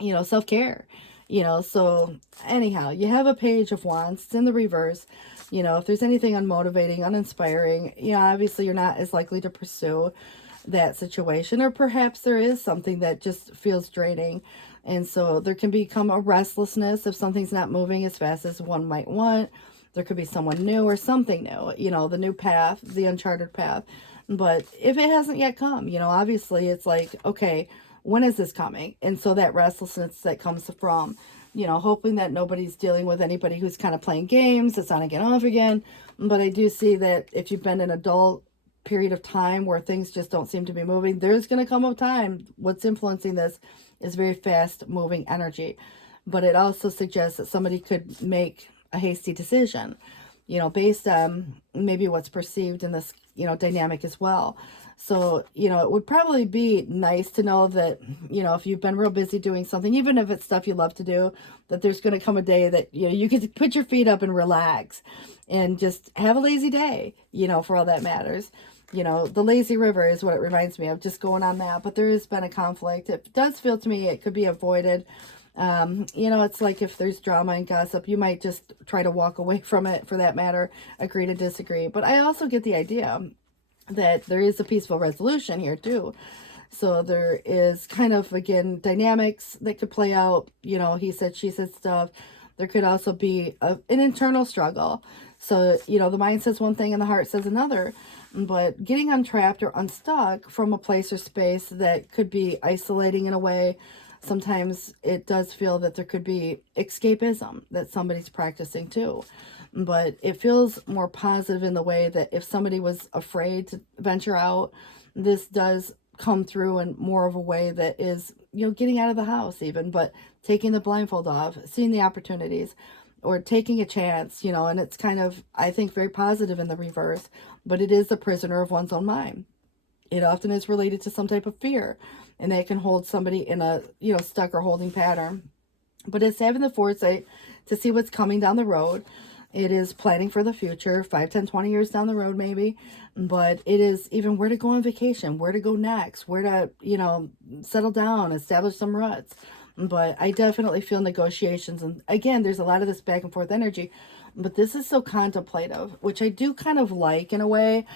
you know, self-care, you know. So anyhow, you have a Page of Wands. It's in the reverse. You know, if there's anything unmotivating, uninspiring, you know, obviously you're not as likely to pursue that situation. Or perhaps there is something that just feels draining. And so there can become a restlessness if something's not moving as fast as one might want. There could be someone new or something new, you know, the new path, the uncharted path. But if it hasn't yet come, you know, obviously it's like, okay, when is this coming? And so that restlessness that comes from, you know, hoping that nobody's dealing with anybody who's kind of playing games, it's on again, off again. But I do see that if you've been in a dull period of time where things just don't seem to be moving, there's going to come a time. What's influencing this is very fast moving energy. But it also suggests that somebody could make a hasty decision, you know, based on maybe what's perceived in this, you know, dynamic as well. So, it would probably be nice to know that, if you've been real busy doing something, even if it's stuff you love to do, that there's going to come a day that, you can put your feet up and relax and just have a lazy day, for all that matters. The lazy river is what it reminds me of, just going on that. But there has been a conflict. It does feel to me it could be avoided. It's like if there's drama and gossip, you might just try to walk away from it, for that matter, agree to disagree. But I also get the idea that there is a peaceful resolution here too. So there is kind of, again, dynamics that could play out, he said, she said stuff. There could also be an internal struggle. So, the mind says one thing and the heart says another. But getting untrapped or unstuck from a place or space that could be isolating in a way, sometimes it does feel that there could be escapism that somebody's practicing too. But it feels more positive in the way that if somebody was afraid to venture out, this does come through in more of a way that is, getting out of the house even, but taking the blindfold off, seeing the opportunities, or taking a chance, and it's kind of, I think, very positive in the reverse, but it is the prisoner of one's own mind. It often is related to some type of fear, and that can hold somebody in a, stuck or holding pattern. But it's having the foresight to see what's coming down the road. It is planning for the future, 5, 10, 20 years down the road, maybe. But it is even where to go on vacation, where to go next, where to, settle down, establish some roots. But I definitely feel negotiations. And again, there's a lot of this back and forth energy. But this is so contemplative, which I do kind of like in a way.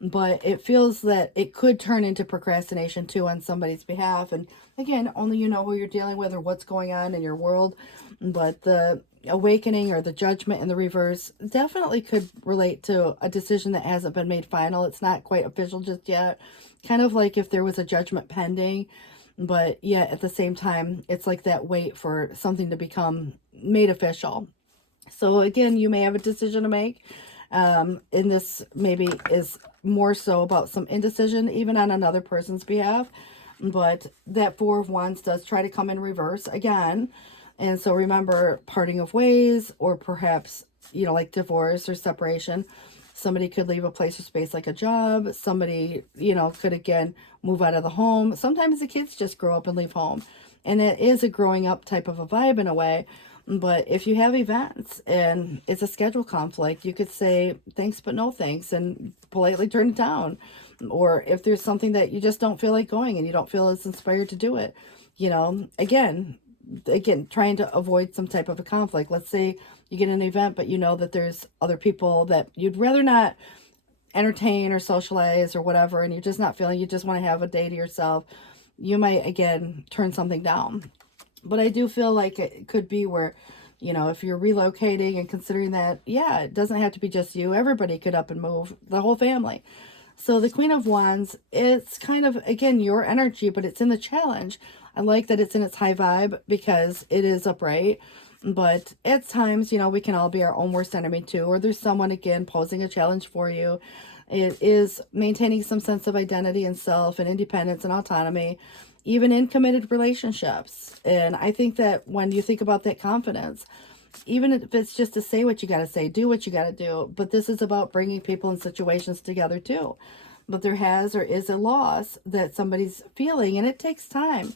But it feels that it could turn into procrastination too on somebody's behalf. And again, only you know who you're dealing with or what's going on in your world. But the awakening or the judgment in the reverse definitely could relate to a decision that hasn't been made final. It's not quite official just yet. Kind of like if there was a judgment pending, but yet at the same time, it's like that wait for something to become made official. So again, you may have a decision to make. And this maybe is more so about some indecision, even on another person's behalf. But that Four of Wands does try to come in reverse again. And so remember, parting of ways, or perhaps, like divorce or separation. Somebody could leave a place or space like a job. Somebody, could again move out of the home. Sometimes the kids just grow up and leave home. And it is a growing up type of a vibe in a way. But if you have events and it's a schedule conflict, you could say thanks but no thanks and politely turn it down. Or if there's something that you just don't feel like going and you don't feel as inspired to do it, again, trying to avoid some type of a conflict. Let's say you get an event, but you know that there's other people that you'd rather not entertain or socialize or whatever, and you're just not feeling, you just want to have a day to yourself. You might, again, turn something down. But I do feel like it could be where, if you're relocating and considering that, yeah, it doesn't have to be just you. Everybody could up and move, the whole family. So the Queen of Wands, it's kind of, again, your energy, but it's in the challenge. I like that it's in its high vibe because it is upright. But at times, we can all be our own worst enemy too. Or there's someone, again, posing a challenge for you. It is maintaining some sense of identity and self and independence and autonomy, even in committed relationships. And I think that when you think about that confidence, even if it's just to say what you got to say, do what you got to do. But this is about bringing people and situations together too. But there has or is a loss that somebody's feeling, and it takes time.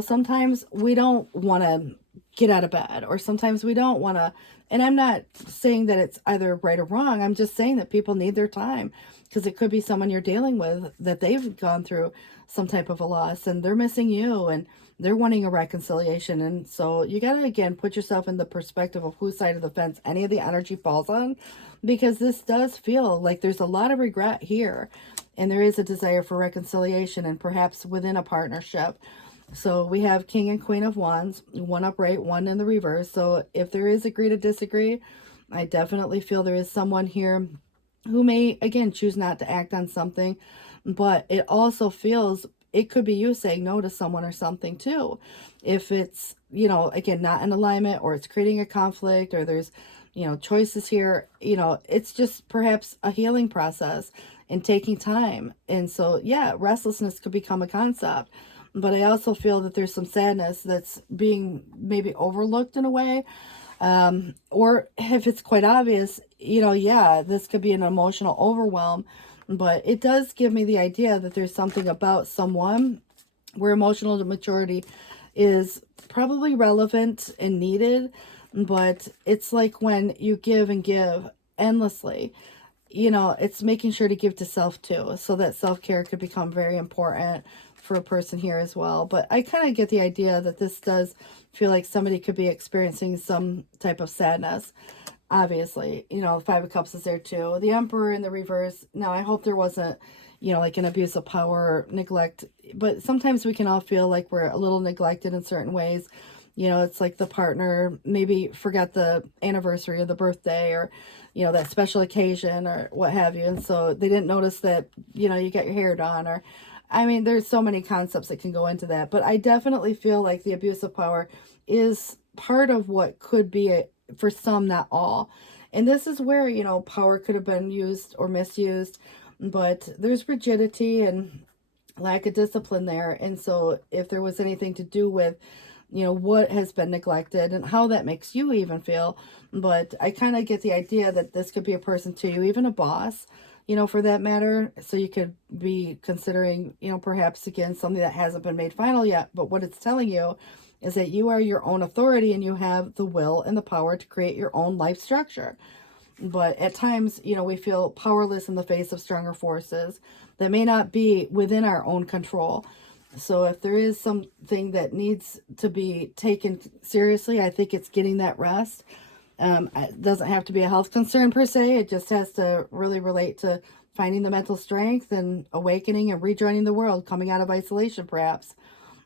Sometimes we don't want to get out of bed, or sometimes we don't want to. And I'm not saying that it's either right or wrong. I'm just saying that people need their time, because it could be someone you're dealing with that they've gone through some type of a loss and they're missing you and they're wanting a reconciliation. And so you got to, again, put yourself in the perspective of whose side of the fence any of the energy falls on, because this does feel like there's a lot of regret here, and there is a desire for reconciliation and perhaps within a partnership. So we have King and Queen of Wands, one upright, one in the reverse. So if there is agree to disagree, I definitely feel there is someone here who may, again, choose not to act on something. But it also feels, it could be you saying no to someone or something too. If it's, again, not in alignment, or it's creating a conflict, or there's, choices here, it's just perhaps a healing process and taking time. And so, yeah, restlessness could become a concept. But I also feel that there's some sadness that's being maybe overlooked in a way. Or if it's quite obvious, yeah, this could be an emotional overwhelm But it does give me the idea that there's something about someone where emotional maturity is probably relevant and needed, but it's like when you give and give endlessly, you know, it's making sure to give to self too, so that self-care could become very important for a person here as well. But I kind of get the idea that this does feel like somebody could be experiencing some type of sadness. Obviously, you know, the Five of Cups is there too. The Emperor in the reverse. Now, I hope there wasn't, you know, like an abuse of power or neglect. But sometimes we can all feel like we're a little neglected in certain ways. You know, it's like the partner maybe forgot the anniversary or the birthday or, you know, that special occasion or what have you. And so they didn't notice that, you know, you got your hair done or, I mean, there's so many concepts that can go into that. But I definitely feel like the abuse of power is part of what could be a, for some, not all. And this is where, you know, power could have been used or misused, but there's rigidity and lack of discipline there. And so if there was anything to do with, you know, what has been neglected and how that makes you even feel. But I kind of get the idea that this could be a person to you, even a boss, you know, for that matter. So you could be considering, you know, perhaps again, something that hasn't been made final yet, but what it's telling you is that you are your own authority and you have the will and the power to create your own life structure. But at times, you know, we feel powerless in the face of stronger forces that may not be within our own control. So if there is something that needs to be taken seriously, I think it's getting that rest. It doesn't have to be a health concern per se. It just has to really relate to finding the mental strength and awakening and rejoining the world, coming out of isolation perhaps.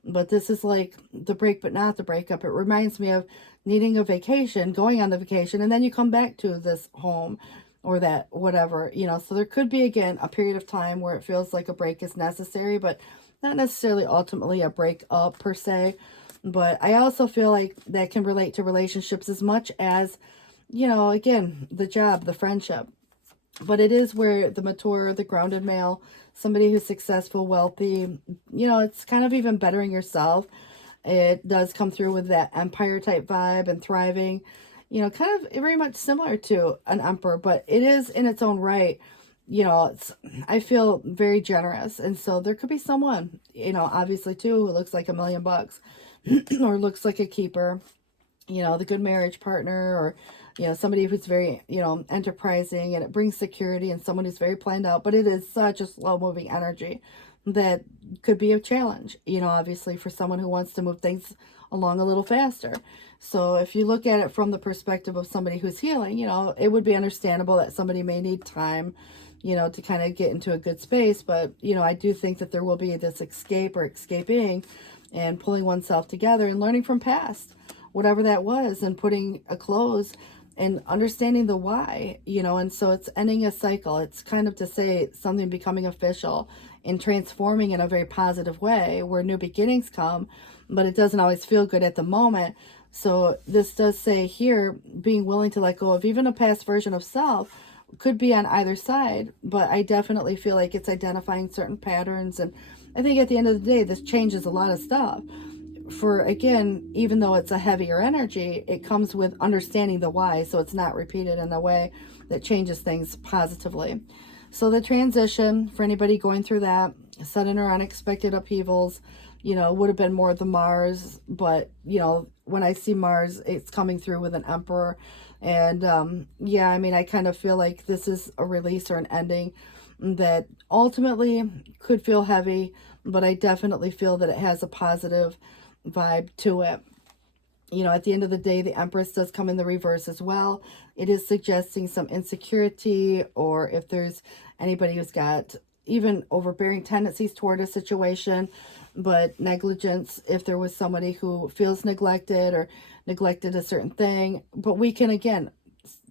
But this is like the break, but not the breakup. It reminds me of needing a vacation, going on the vacation, and then you come back to this home or that whatever, you know. So there could be, again, a period of time where it feels like a break is necessary, but not necessarily ultimately a breakup per se. But I also feel like that can relate to relationships as much as, you know, again, the job, the friendship. But it is where the mature, the grounded male, somebody who's successful, wealthy, you know, it's kind of even bettering yourself. It does come through with that empire type vibe and thriving, you know, kind of very much similar to an emperor, but it is in its own right. You know, it's, I feel very generous. And so there could be someone, you know, obviously too, who looks like $1,000,000 or looks like a keeper, you know, the good marriage partner, or, you know, somebody who's very, you know, enterprising and it brings security, and someone who's very planned out, but it is such a slow moving energy that could be a challenge, you know, obviously for someone who wants to move things along a little faster. So if you look at it from the perspective of somebody who's healing, you know, it would be understandable that somebody may need time, you know, to kind of get into a good space. But, you know, I do think that there will be this escape or escaping and pulling oneself together and learning from past, whatever that was, and putting a close and understanding the why, you know. And so it's ending a cycle. It's kind of to say something becoming official and transforming in a very positive way where new beginnings come, but it doesn't always feel good at the moment. So this does say here, being willing to let go of even a past version of self could be on either side, but I definitely feel like it's identifying certain patterns. And I think at the end of the day, this changes a lot of stuff. For, again, even though it's a heavier energy, it comes with understanding the why, so it's not repeated in a way that changes things positively. So the transition, for anybody going through that, sudden or unexpected upheavals, you know, would have been more the Mars, but, you know, when I see Mars, it's coming through with an emperor. And yeah, I mean, I kind of feel like this is a release or an ending that ultimately could feel heavy, but I definitely feel that it has a positive vibe to it. You know, at the end of the day, the Empress does come in the reverse as well. It is suggesting some insecurity, or if there's anybody who's got even overbearing tendencies toward a situation, but negligence, if there was somebody who feels neglected or neglected a certain thing. But we can, again,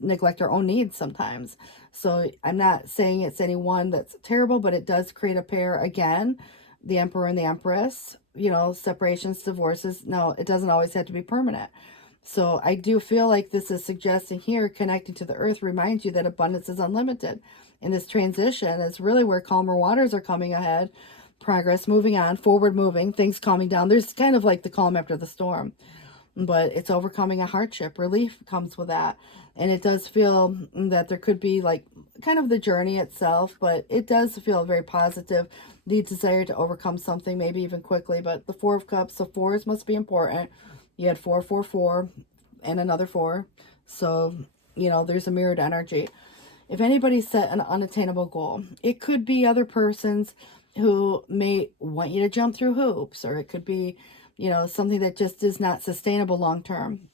neglect our own needs sometimes. So I'm not saying it's anyone that's terrible, but it does create a pair again, the Emperor and the Empress, you know, separations, divorces. No, it doesn't always have to be permanent. So I do feel like this is suggesting here, connecting to the earth reminds you that abundance is unlimited. And this transition is really where calmer waters are coming ahead, progress, moving on, forward moving, things calming down. There's kind of like the calm after the storm. but it's overcoming a hardship. Relief comes with that. And it does feel that there could be like kind of the journey itself, but it does feel very positive. The desire to overcome something, maybe even quickly. But the Four of Cups, so fours must be important. You had 444 and another 4. So, you know, there's a mirrored energy. If anybody set an unattainable goal, it could be other persons who may want you to jump through hoops, or it could be, you know, something that just is not sustainable long term.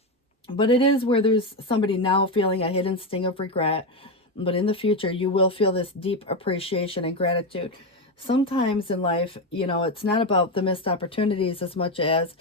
But it is where there's somebody now feeling a hidden sting of regret. But in the future, you will feel this deep appreciation and gratitude. Sometimes in life, you know, it's not about the missed opportunities as much as,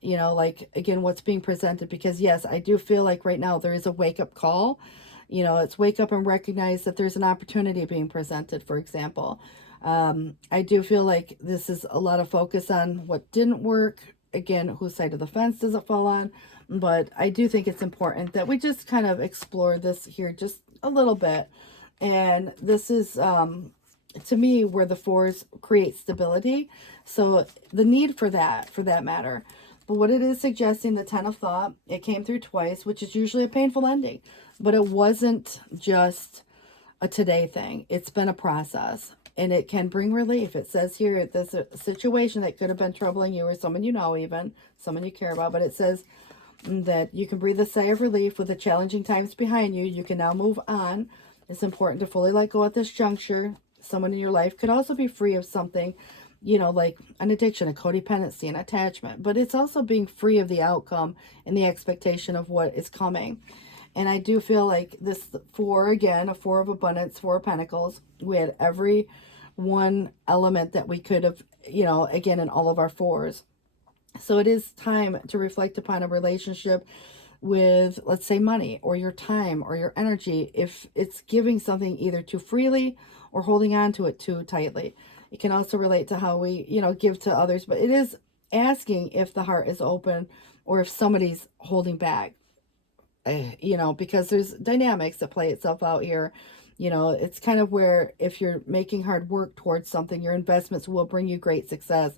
you know, like, again, what's being presented. Because, yes, I do feel like right now there is a wake-up call. You know, it's wake up and recognize that there's an opportunity being presented, for example. I do feel like this is a lot of focus on what didn't work. Again, whose side of the fence does it fall on? But I do think it's important that we just kind of explore this here just a little bit. And this is, to me, where the fours create stability. So the need for that matter. But what it is suggesting, the 10 of thought, it came through twice, which is usually a painful ending. But it wasn't just a today thing. It's been a process. And it can bring relief. It says here, there's a situation that could have been troubling you or someone you know even, someone you care about. But it says that you can breathe a sigh of relief with the challenging times behind you. You can now move on. It's important to fully let go at this juncture. Someone in your life could also be free of something, you know, like an addiction, a codependency, an attachment. But it's also being free of the outcome and the expectation of what is coming. And I do feel like this 4, again, a 4 of abundance, 4 of pentacles. We had every one element that we could have, you know, again, in all of our 4s. So it is time to reflect upon a relationship with, let's say, money or your time or your energy. If it's giving something either too freely or holding on to it too tightly. It can also relate to how we, you know, give to others. But it is asking if the heart is open or if somebody's holding back. You know, because there's dynamics that play itself out here. You know, it's kind of where if you're making hard work towards something, your investments will bring you great success.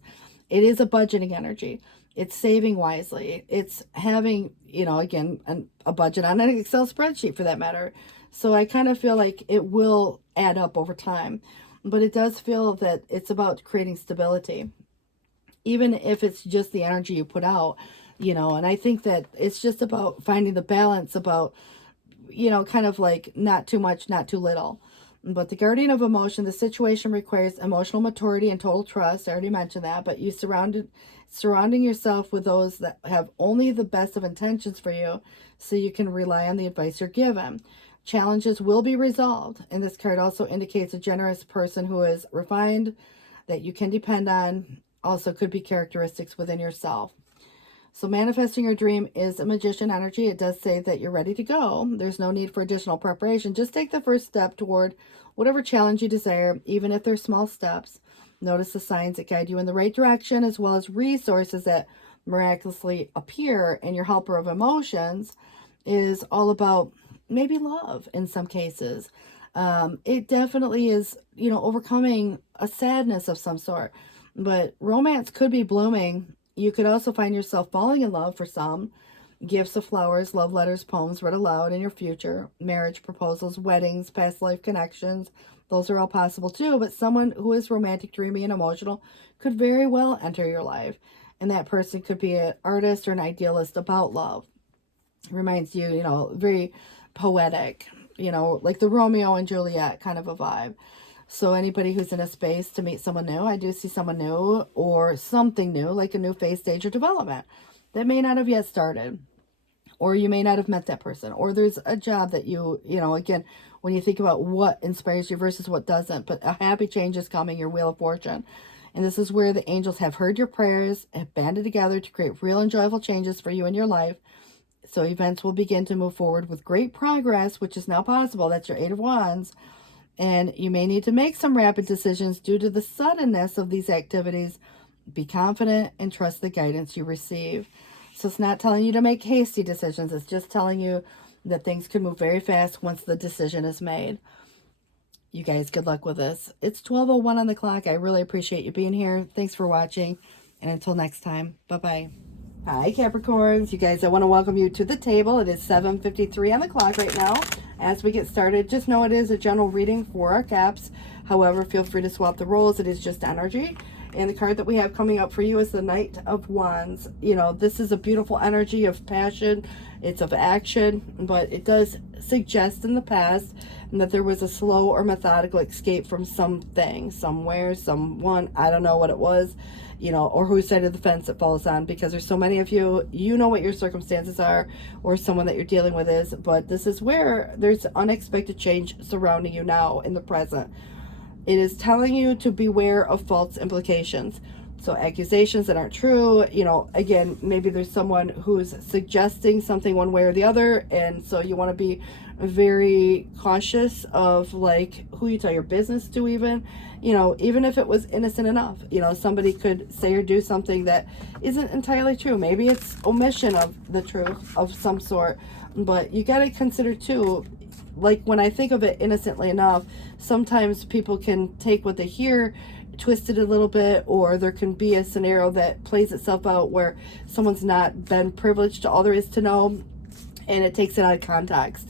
It is a budgeting energy. It's saving wisely. It's having, you know, again, a budget on an Excel spreadsheet for that matter. So I kind of feel like it will add up over time. But it does feel that it's about creating stability. Even if it's just the energy you put out, you know, and I think that it's just about finding the balance about, you know, kind of like not too much, not too little. But the guardian of emotion, the situation requires emotional maturity and total trust. I already mentioned that, but you surrounding yourself with those that have only the best of intentions for you so you can rely on the advice you're given. Challenges will be resolved. And this card also indicates a generous person who is refined, that you can depend on. Also could be characteristics within yourself. So manifesting your dream is a magician energy. It does say that you're ready to go. There's no need for additional preparation. Just take the first step toward whatever challenge you desire, even if they're small steps. Notice the signs that guide you in the right direction, as well as resources that miraculously appear. And your helper of emotions is all about maybe love in some cases. It definitely is, you know, overcoming a sadness of some sort. But romance could be blooming. You could also find yourself falling in love for some. Gifts of flowers, love letters, poems read aloud in your future. Marriage proposals, weddings, past life connections. Those are all possible too. But someone who is romantic, dreamy, and emotional could very well enter your life. And that person could be an artist or an idealist about love. It reminds you, you know, very poetic. You know, like the Romeo and Juliet kind of a vibe. So anybody who's in a space to meet someone new, I do see someone new or something new, like a new phase, stage, or development that may not have yet started. Or you may not have met that person. Or there's a job that you know, again, when you think about what inspires you versus what doesn't. But a happy change is coming, your wheel of fortune. And this is where the angels have heard your prayers, have banded together to create real and joyful changes for you in your life. So events will begin to move forward with great progress, which is now possible. That's your 8 of Wands. And you may need to make some rapid decisions due to the suddenness of these activities. Be confident and trust the guidance you receive. So it's not telling you to make hasty decisions. It's just telling you that things could move very fast once the decision is made. You guys, good luck with this. It's 12:01 on the clock. I really appreciate you being here. Thanks for watching. And until next time, bye-bye. Hi Capricorns, you guys, I want to welcome you to the table. It is 7:53 on the clock right now. As we get started, just know it is a general reading for our Caps. However, feel free to swap the roles. It is just energy. And the card that we have coming up for you is the Knight of Wands. You know, this is a beautiful energy of passion. It's of action, but it does suggest in the past that there was a slow or methodical escape from something, somewhere, someone. I don't know what it was, you know, or whose side of the fence it falls on, because there's so many of you, you know what your circumstances are, or someone that you're dealing with is, but this is where there's unexpected change surrounding you now in the present. It is telling you to beware of false implications. So accusations that aren't true, you know, again, maybe there's someone who's suggesting something one way or the other, and so you want to be very cautious of like who you tell your business to, even, you know, even if it was innocent enough. You know, somebody could say or do something that isn't entirely true. Maybe it's omission of the truth of some sort, but you got to consider too, like when I think of it innocently enough, sometimes people can take what they hear, twist it a little bit, or there can be a scenario that plays itself out where someone's not been privileged to all there is to know, and it takes it out of context.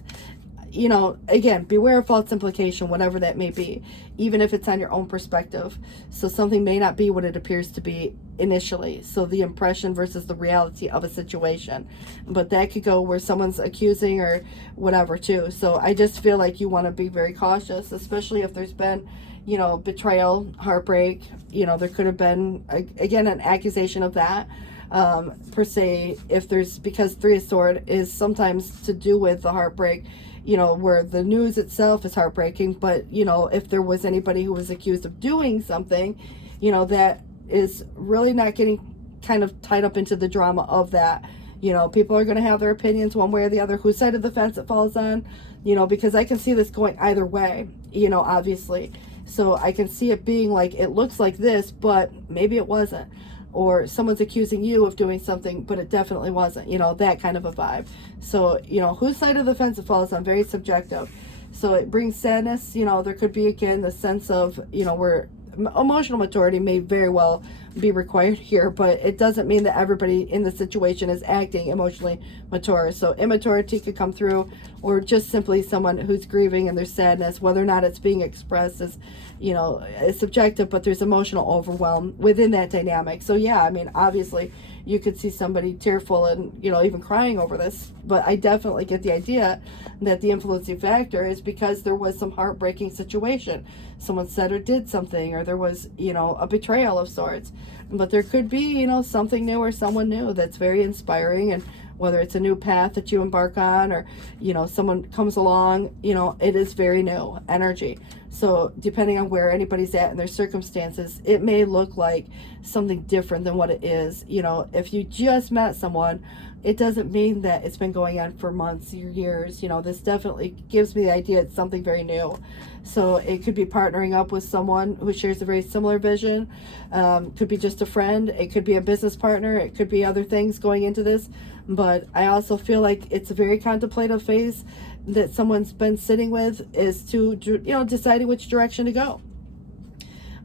You know, again, beware of false implication, whatever that may be, even if it's on your own perspective. So something may not be what it appears to be initially. So the impression versus the reality of a situation. But that could go where someone's accusing or whatever too. So I just feel like you want to be very cautious, especially if there's been, you know, betrayal, heartbreak. You know, there could have been, again, an accusation of that. Per se, if there's, because Three of Swords is sometimes to do with the heartbreak, you know, where the news itself is heartbreaking, but, you know, if there was anybody who was accused of doing something, you know, that is really not getting kind of tied up into the drama of that. You know, people are going to have their opinions one way or the other, whose side of the fence it falls on, you know, because I can see this going either way, you know, obviously. So I can see it being like, it looks like this, but maybe it wasn't. Or someone's accusing you of doing something, but it definitely wasn't, you know, that kind of a vibe. So, you know, whose side of the fence it falls on, very subjective. So it brings sadness, you know, there could be, again, the sense of, you know, where emotional maturity may very well be required here, but it doesn't mean that everybody in the situation is acting emotionally mature. So immaturity could come through, or just simply someone who's grieving and their sadness, whether or not it's being expressed is, you know, is subjective, but there's emotional overwhelm within that dynamic. So yeah, I mean, obviously you could see somebody tearful and, you know, even crying over this, but I definitely get the idea that the influencing factor is because there was some heartbreaking situation. Someone said or did something, or there was, you know, a betrayal of sorts. But there could be, you know, something new or someone new that's very inspiring, and whether it's a new path that you embark on, or, you know, someone comes along, you know, it is very new energy. So depending on where anybody's at in their circumstances, it may look like something different than what it is. You know, if you just met someone, it doesn't mean that it's been going on for months or years. You know, this definitely gives me the idea it's something very new. So it could be partnering up with someone who shares a very similar vision. Could be just a friend. It could be a business partner. It could be other things going into this. But I also feel like it's a very contemplative phase that someone's been sitting with, is to, you know, deciding which direction to go.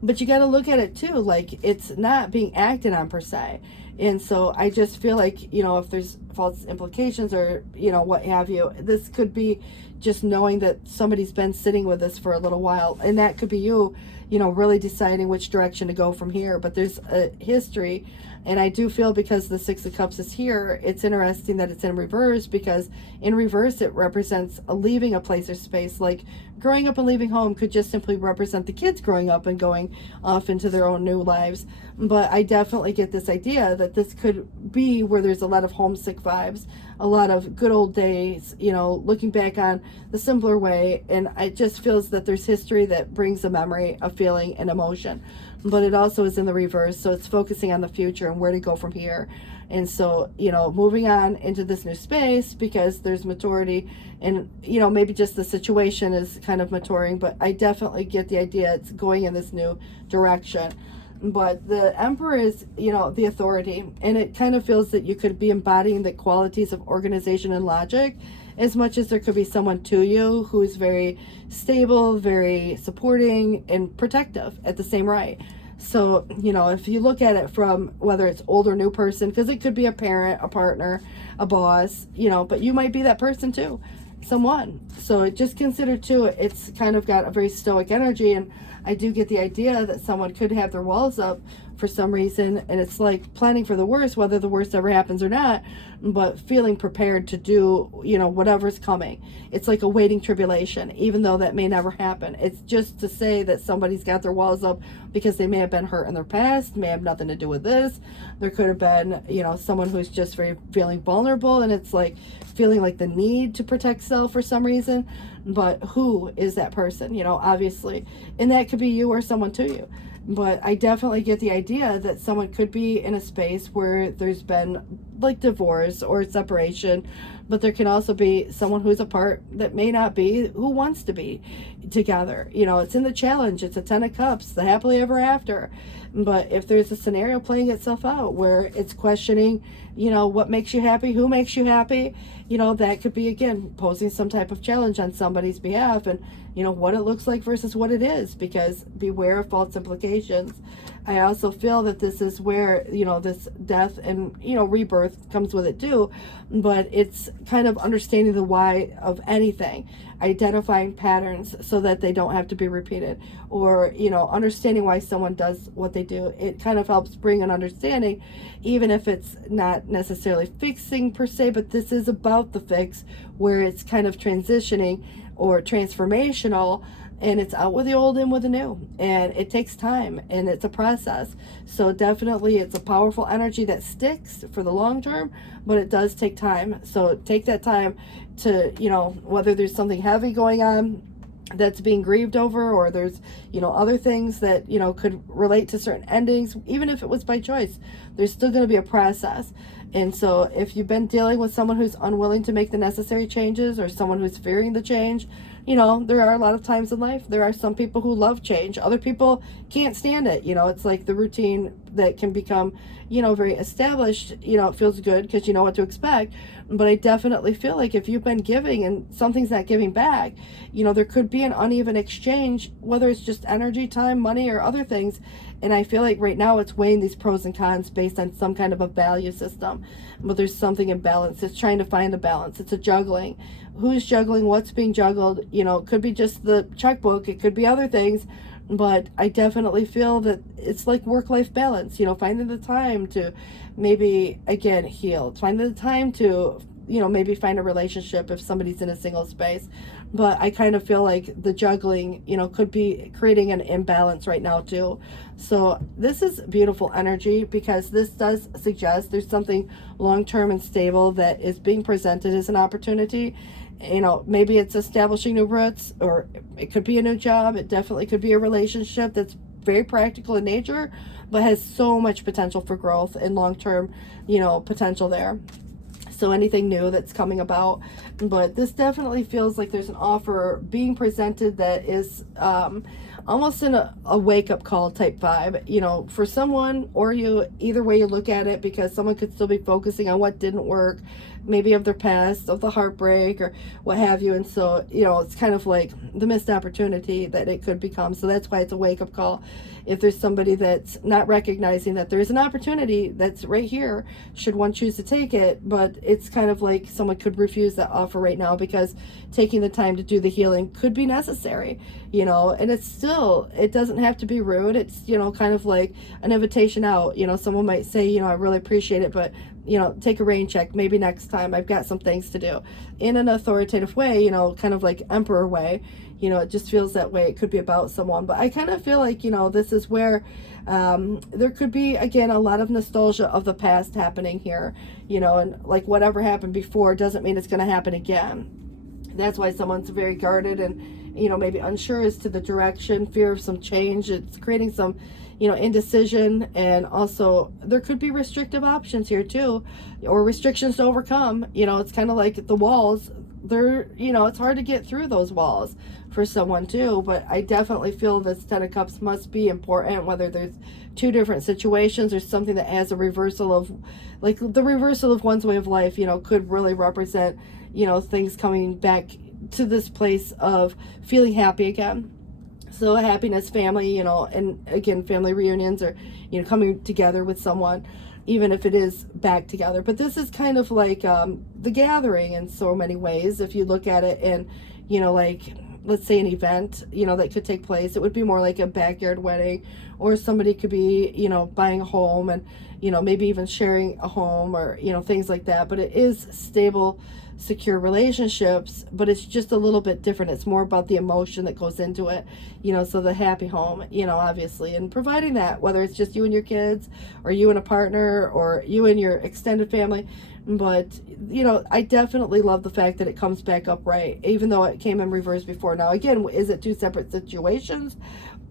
But you got to look at it too, like it's not being acted on per se. And so I just feel like, you know, if there's false implications or, you know, what have you, this could be just knowing that somebody's been sitting with this for a little while. And that could be you, you know, really deciding which direction to go from here. But there's a history. And I do feel, because the Six of Cups is here, it's interesting that it's in reverse, because in reverse it represents a leaving a place or space. Like growing up and leaving home could just simply represent the kids growing up and going off into their own new lives. But I definitely get this idea that this could be where there's a lot of homesick vibes, a lot of good old days, you know, looking back on the simpler way. And it just feels that there's history that brings a memory, a feeling, and emotion. But it also is in the reverse, so it's focusing on the future and where to go from here. And so, you know, moving on into this new space, because there's maturity, and, you know, maybe just the situation is kind of maturing, but I definitely get the idea it's going in this new direction. But the Emperor is, you know, the authority, and it kind of feels that you could be embodying the qualities of organization and logic, as much as there could be someone to you who's very stable, very supporting, and protective at the same right. So, you know, if you look at it from whether it's old or new person, because it could be a parent, a partner, a boss, you know, but you might be that person too, someone. So just consider too, it's kind of got a very stoic energy. And I do get the idea that someone could have their walls up for some reason, and it's like planning for the worst, whether the worst ever happens or not, but feeling prepared to do, you know, whatever's coming. It's like awaiting tribulation, even though that may never happen. It's just to say that somebody's got their walls up because they may have been hurt in their past, may have nothing to do with this. There could have been, you know, someone who's just very feeling vulnerable, and it's like feeling like the need to protect self for some reason. But who is that person, you know, obviously, and that could be you or someone to you. But I definitely get the idea that someone could be in a space where there's been like divorce or separation, but there can also be someone who's apart that may not be, who wants to be together. You know, it's in the challenge. It's a 10 of cups, the happily ever after. But if there's a scenario playing itself out where it's questioning, you know, what makes you happy, who makes you happy, you know, that could be, again, posing some type of challenge on somebody's behalf, and, you know, what it looks like versus what it is, because beware of false implications. I also feel that this is where, you know, this death and, you know, rebirth comes with it too, but it's kind of understanding the why of anything, identifying patterns so that they don't have to be repeated, or, you know, understanding why someone does what they do. It kind of helps bring an understanding, even if it's not necessarily fixing per se, but this is about the fix, where it's kind of transitioning or transformational, and it's out with the old in with the new, and it takes time, and it's a process. So definitely it's a powerful energy that sticks for the long term, but it does take time. So take that time to, you know, whether there's something heavy going on that's being grieved over, or there's, you know, other things that, you know, could relate to certain endings, even if it was by choice, there's still going to be a process. And so if you've been dealing with someone who's unwilling to make the necessary changes, or someone who's fearing the change, you know, there are a lot of times in life, there are some people who love change. Other people can't stand it. You know, it's like the routine that can become, you know, very established. You know, it feels good because you know what to expect. But I definitely feel like if you've been giving and something's not giving back, you know, there could be an uneven exchange, whether it's just energy, time, money, or other things. And I feel like right now it's weighing these pros and cons based on some kind of a value system. But there's something in balance. It's trying to find the balance. It's a juggling. Who's juggling? What's being juggled? You know, it could be just the checkbook. It could be other things. But I definitely feel that it's like work-life balance. You know, finding the time to maybe, again, heal. Finding the time to, you know, maybe find a relationship if somebody's in a single space. But I kind of feel like the juggling, you know, could be creating an imbalance right now too. So this is beautiful energy, because this does suggest there's something long-term and stable that is being presented as an opportunity. You know, maybe it's establishing new roots, or it could be a new job. It definitely could be a relationship that's very practical in nature, but has so much potential for growth and long-term, you know, potential there. So anything new that's coming about. But this definitely feels like there's an offer being presented that is almost in a wake-up call type vibe, you know, for someone or you, either way you look at it, because someone could still be focusing on what didn't work, maybe of their past, of the heartbreak or what have you. And so, you know, it's kind of like the missed opportunity that it could become. So that's why it's a wake-up call. If there's somebody that's not recognizing that there's an opportunity that's right here, should one choose to take it, but it's kind of like someone could refuse that offer right now, because taking the time to do the healing could be necessary, you know. And it's still, it doesn't have to be rude. It's, you know, kind of like an invitation out. You know, someone might say, you know, I really appreciate it, but, you know, take a rain check, maybe next time, I've got some things to do, in an authoritative way, you know, kind of like emperor way. You know, it just feels that way. It could be about someone. But I kind of feel like, you know, this is where there could be, again, a lot of nostalgia of the past happening here, you know, and like whatever happened before doesn't mean it's going to happen again. That's why someone's very guarded and, you know, maybe unsure as to the direction, fear of some change. It's creating some, you know, indecision. And also there could be restrictive options here too, or restrictions to overcome. You know, it's kind of like the walls. They're, you know, it's hard to get through those walls for someone too. But I definitely feel this 10 of Cups must be important, whether there's two different situations or something that has a reversal of, like the reversal of one's way of life, you know, could really represent, you know, things coming back to this place of feeling happy again. So happiness, family, you know, and again, family reunions, or, you know, coming together with someone, even if it is back together. But this is kind of like the gathering in so many ways. If you look at it in, you know, like, let's say an event, you know, that could take place, it would be more like a backyard wedding, or somebody could be, you know, buying a home, and, you know, maybe even sharing a home, or, you know, things like that. But it is stable, secure relationships, but it's just a little bit different. It's more about the emotion that goes into it, you know. So the happy home, you know, obviously, and providing that, whether it's just you and your kids, or you and a partner, or you and your extended family. But, you know, I definitely love the fact that it comes back up right, even though it came in reverse before. Now, again, is it two separate situations,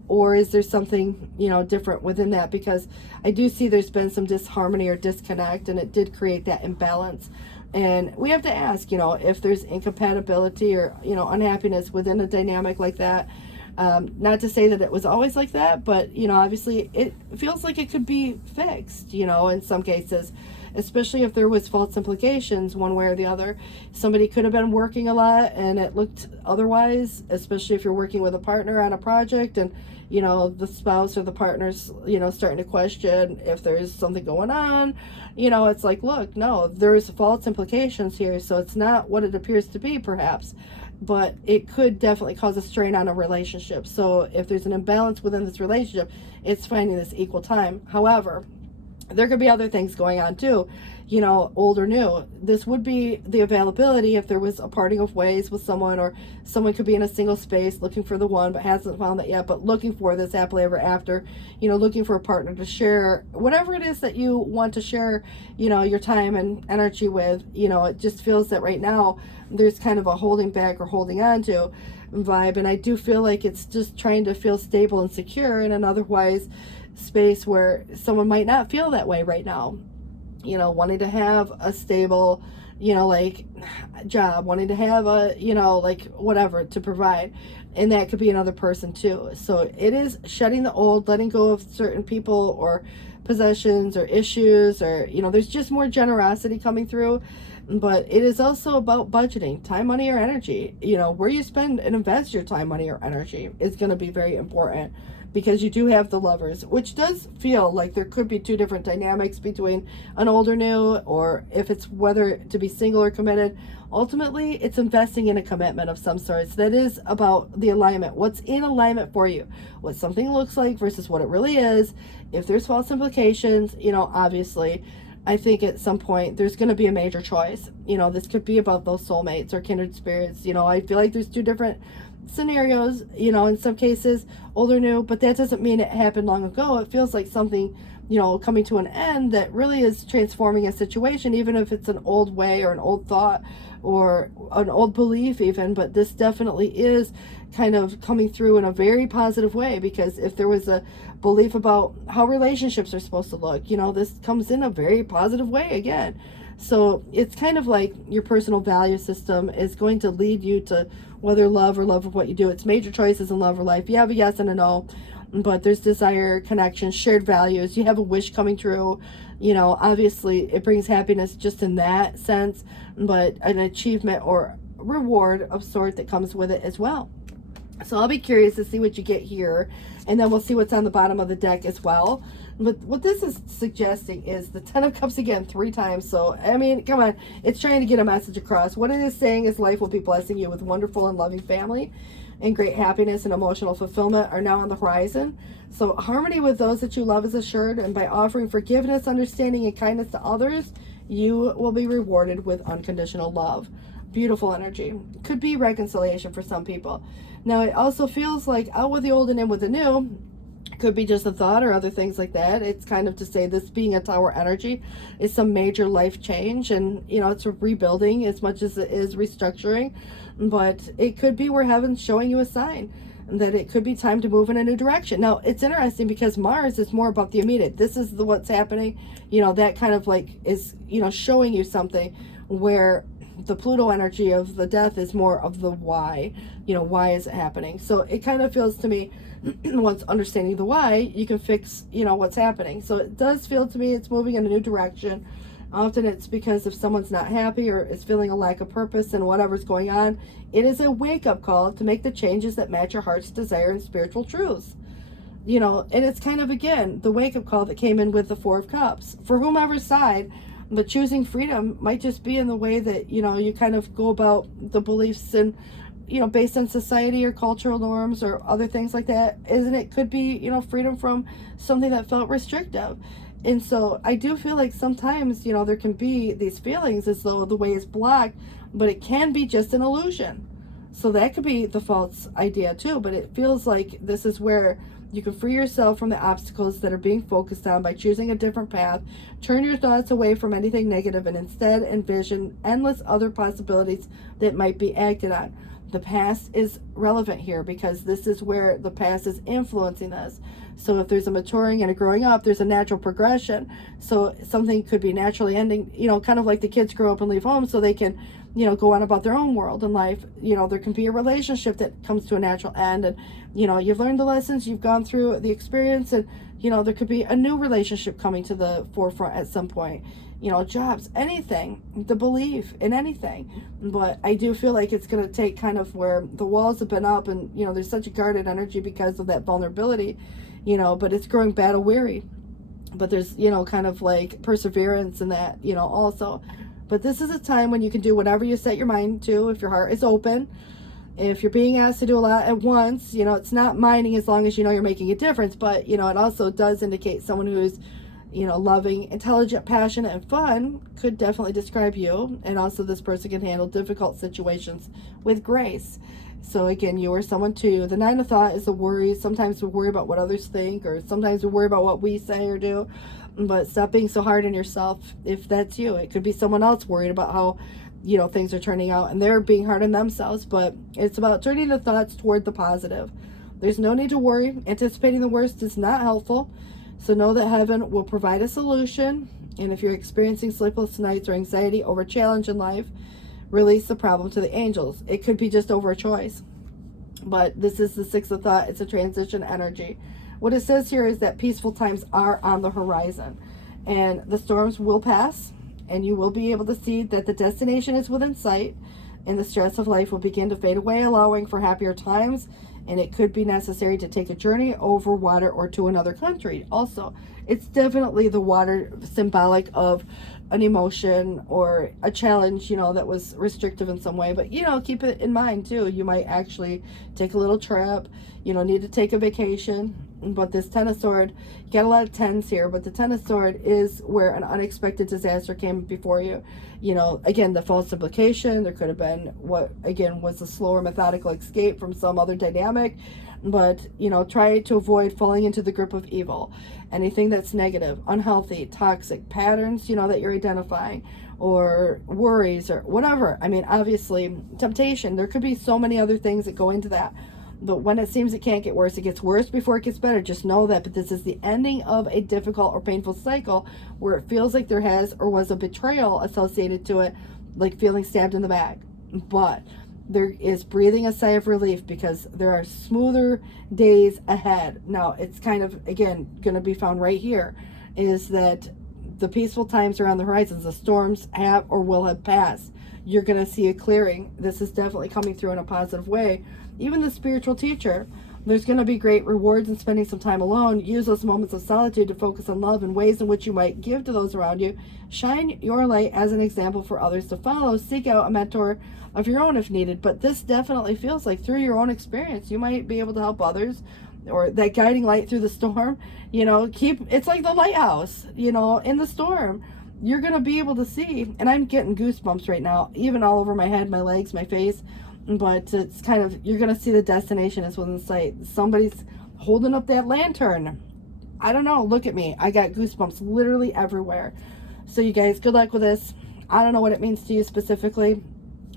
or is there something, you know, different within that? Because I do see there's been some disharmony or disconnect, and it did create that imbalance. And we have to ask, you know, if there's incompatibility or, you know, unhappiness within a dynamic like that. Not to say that it was always like that, but, you know, obviously it feels like it could be fixed, you know, in some cases, especially if there was false implications one way or the other. Somebody could have been working a lot and it looked otherwise, especially if you're working with a partner on a project, and, you know, the spouse or the partner's, you know, starting to question if there's something going on. You know, it's like, look, no, there's false implications here, so it's not what it appears to be, perhaps, but it could definitely cause a strain on a relationship. So if there's an imbalance within this relationship, it's finding this equal time. However, there could be other things going on too, you know, old or new. This would be the availability if there was a parting of ways with someone, or someone could be in a single space looking for the one but hasn't found that yet, but looking for this happily ever after, you know, looking for a partner to share whatever it is that you want to share, you know, your time and energy with. You know, it just feels that right now there's kind of a holding back or holding on to vibe, and I do feel like it's just trying to feel stable and secure in an otherwise space where someone might not feel that way right now. You know, wanting to have a stable, you know, like, job, wanting to have a, you know, like, whatever to provide. And that could be another person too. So it is shedding the old, letting go of certain people or possessions or issues, or, you know, there's just more generosity coming through. But it is also about budgeting time, money, or energy. You know, where you spend and invest your time, money, or energy is going to be very important, because you do have the Lovers, which does feel like there could be two different dynamics between an old or new, or if it's whether to be single or committed. Ultimately, it's investing in a commitment of some sort. So that is about the alignment. What's in alignment for you? What something looks like versus what it really is. If there's false implications, you know, obviously, I think at some point there's going to be a major choice. You know, this could be about those soulmates or kindred spirits. You know, I feel like there's two different scenarios, you know, in some cases, old or new, but that doesn't mean it happened long ago. It feels like something, you know, coming to an end that really is transforming a situation, even if it's an old way or an old thought or an old belief even. But this definitely is kind of coming through in a very positive way, because if there was a belief about how relationships are supposed to look, you know, this comes in a very positive way again. So it's kind of like your personal value system is going to lead you to whether love or love of what you do. It's major choices in love or life. You have a yes and a no, but there's desire, connection, shared values. You have a wish coming true. You know, obviously it brings happiness just in that sense, but an achievement or reward of sort that comes with it as well. So I'll be curious to see what you get here, and then we'll see what's on the bottom of the deck as well. But what this is suggesting is the Ten of Cups again 3 times. So, I mean, come on. It's trying to get a message across. What it is saying is life will be blessing you with wonderful and loving family, and great happiness and emotional fulfillment are now on the horizon. So harmony with those that you love is assured, and by offering forgiveness, understanding, and kindness to others, you will be rewarded with unconditional love. Beautiful energy. Could be reconciliation for some people. Now, it also feels like out with the old and in with the new. Could be just a thought or other things like that. It's kind of to say this being a Tower energy is some major life change, and, you know, it's a rebuilding as much as it is restructuring. But it could be where heaven's showing you a sign that it could be time to move in a new direction. Now, it's interesting because Mars is more about the immediate. This is what's happening, you know, that kind of like is, you know, showing you something, where the Pluto energy of the death is more of the why. You know, why is it happening? So it kind of feels to me, once understanding the why, you can fix, you know, what's happening. So it does feel to me it's moving in a new direction. Often it's because if someone's not happy or is feeling a lack of purpose in whatever's going on, it is a wake-up call to make the changes that match your heart's desire and spiritual truths. You know, and it's kind of, again, the wake-up call that came in with the Four of Cups. For whomever's side, but choosing freedom might just be in the way that, you know, you kind of go about the beliefs and, you know, based on society or cultural norms or other things like that. Isn't it? Could be, you know, freedom from something that felt restrictive. And so I do feel like sometimes, you know, there can be these feelings as though the way is blocked, but it can be just an illusion. So that could be the false idea too, but it feels like this is where you can free yourself from the obstacles that are being focused on by choosing a different path. Turn your thoughts away from anything negative and instead envision endless other possibilities that might be acted on. The past is relevant here because this is where the past is influencing us. So if there's a maturing and a growing up, there's a natural progression. So something could be naturally ending, you know, kind of like the kids grow up and leave home so they can, you know, go on about their own world in life. You know, there can be a relationship that comes to a natural end, and, you know, you've learned the lessons, you've gone through the experience, and, you know, there could be a new relationship coming to the forefront at some point. You know, jobs, anything, the belief in anything. But I do feel like it's going to take kind of where the walls have been up and, you know, there's such a guarded energy because of that vulnerability, you know, but it's growing battle weary. But there's, you know, kind of like perseverance in that, you know, also. But this is a time when you can do whatever you set your mind to if your heart is open. If you're being asked to do a lot at once, you know, it's not minding as long as you know you're making a difference. But, you know, it also does indicate someone who's, you know, loving, intelligent, passionate, and fun could definitely describe you. And also this person can handle difficult situations with grace. So again, you are someone too. The Nine of Thought is the worry. Sometimes we worry about what others think, or sometimes we worry about what we say or do. But stop being so hard on yourself if that's you. It could be someone else worried about how, you know, things are turning out and they're being hard on themselves. But it's about turning the thoughts toward the positive. There's no need to worry. Anticipating the worst is not helpful. So know that heaven will provide a solution. And if you're experiencing sleepless nights or anxiety over a challenge in life, release the problem to the angels. It could be just over a choice. But this is the Six of Thought. It's a transition energy. What it says here is that peaceful times are on the horizon. And the storms will pass. And you will be able to see that the destination is within sight. And the stress of life will begin to fade away, allowing for happier times. And it could be necessary to take a journey over water or to another country. Also, it's definitely the water symbolic of an emotion or a challenge, you know, that was restrictive in some way. But, you know, keep it in mind too. You might actually take a little trip, you know, need to take a vacation. But this Ten of Swords, you got a lot of tens here, but the Ten of Swords is where an unexpected disaster came before you. You know, again, the false implication, there could have been what, again, was a slower methodical escape from some other dynamic. But, you know, try to avoid falling into the grip of evil. Anything that's negative, unhealthy, toxic patterns, you know, that you're identifying, or worries or whatever. I mean, obviously, temptation, there could be so many other things that go into that. But when it seems it can't get worse, it gets worse before it gets better. Just know that. But this is the ending of a difficult or painful cycle where it feels like there has or was a betrayal associated to it, like feeling stabbed in the back. But there is breathing a sigh of relief because there are smoother days ahead. Now, it's kind of, again, going to be found right here, is that the peaceful times are on the horizons. The storms have or will have passed. You're going to see a clearing. This is definitely coming through in a positive way. Even the spiritual teacher, there's going to be great rewards in spending some time alone. Use those moments of solitude to focus on love and ways in which you might give to those around you. Shine your light as an example for others to follow. Seek out a mentor of your own if needed. But this definitely feels like through your own experience, you might be able to help others, or that guiding light through the storm. You know, it's like the lighthouse, you know, in the storm. You're going to be able to see, and I'm getting goosebumps right now, even all over my head, my legs, my face. But it's kind of, you're going to see the destination is within sight. Somebody's holding up that lantern. I don't know. Look at me. I got goosebumps literally everywhere. So you guys, good luck with this. I don't know what it means to you specifically.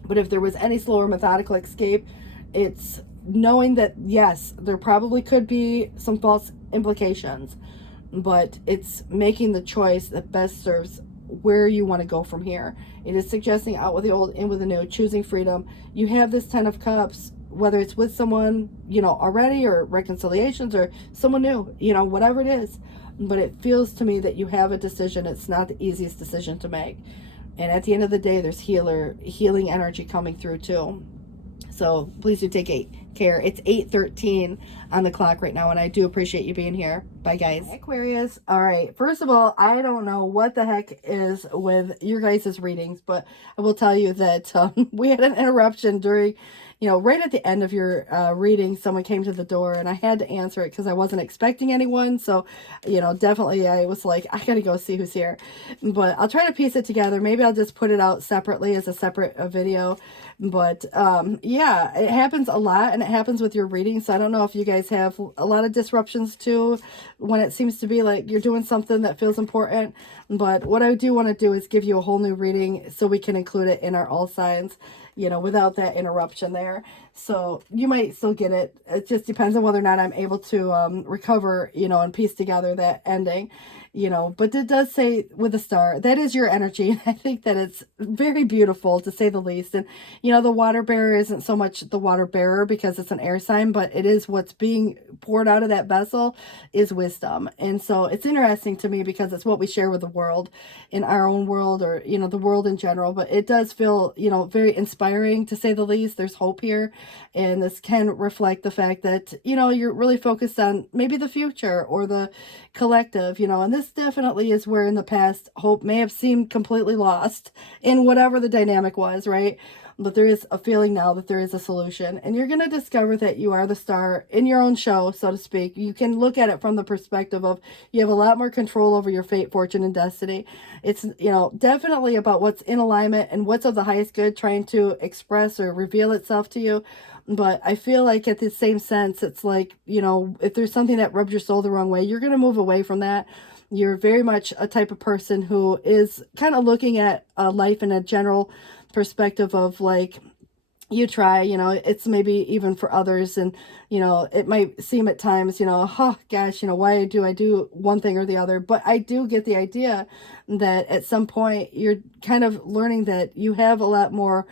But if there was any slower methodical escape, it's knowing that, yes, there probably could be some false implications. But it's making the choice that best serves where you want to go from here. It is suggesting out with the old, in with the new, choosing freedom. You have this Ten of Cups, whether it's with someone, you know, already, or reconciliations, or someone new, you know, whatever it is. but it feels to me that you have a decision. It's not the easiest decision to make. And at the end of the day, there's healing energy coming through too. So please do take care. It's 8:13 on the clock right now, and I do appreciate you being here. Bye, guys. Aquarius. All right. First of all, I don't know what the heck is with your guys' readings, but I will tell you that we had an interruption during, right at the end of your reading. Someone came to the door, and I had to answer it because I wasn't expecting anyone. So, definitely I was like, I got to go see who's here. But I'll try to piece it together. Maybe I'll just put it out separately as a separate video. But yeah, it happens a lot, and it happens with your readings. So I don't know if you guys have a lot of disruptions too when it seems to be like you're doing something that feels important. But what I do want to do is give you a whole new reading so we can include it in our all signs, without that interruption there. So you might still get it. It just depends on whether or not I'm able to recover, and piece together that ending. But it does say with a star, that is your energy. And I think that it's very beautiful, to say the least. And, the water bearer isn't so much the water bearer because it's an air sign, but it is what's being poured out of that vessel is wisdom. And so it's interesting to me because it's what we share with the world, in our own world, or, the world in general. But it does feel, very inspiring, to say the least. There's hope here. And this can reflect the fact that, you're really focused on maybe the future or the collective, and this definitely is where in the past hope may have seemed completely lost in whatever the dynamic was, right? But there is a feeling now that there is a solution, and you're going to discover that you are the star in your own show, so to speak. You can look at it from the perspective of you have a lot more control over your fate, fortune, and destiny. It's, definitely about what's in alignment and what's of the highest good trying to express or reveal itself to you. But I feel like at the same sense, it's like, if there's something that rubs your soul the wrong way, you're going to move away from that. You're very much a type of person who is kind of looking at life in a general perspective of like, you try, it's maybe even for others. And, it might seem at times, oh gosh, why do I do one thing or the other? But I do get the idea that at some point you're kind of learning that you have a lot more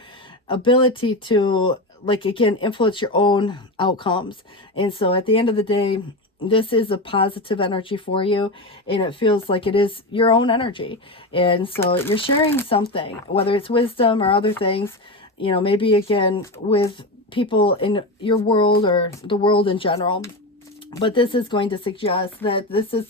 ability to, like, again, influence your own outcomes. And so at the end of the day, this is a positive energy for you, and it feels like it is your own energy. And so you're sharing something, whether it's wisdom or other things, maybe again with people in your world or the world in general. But this is going to suggest that this is,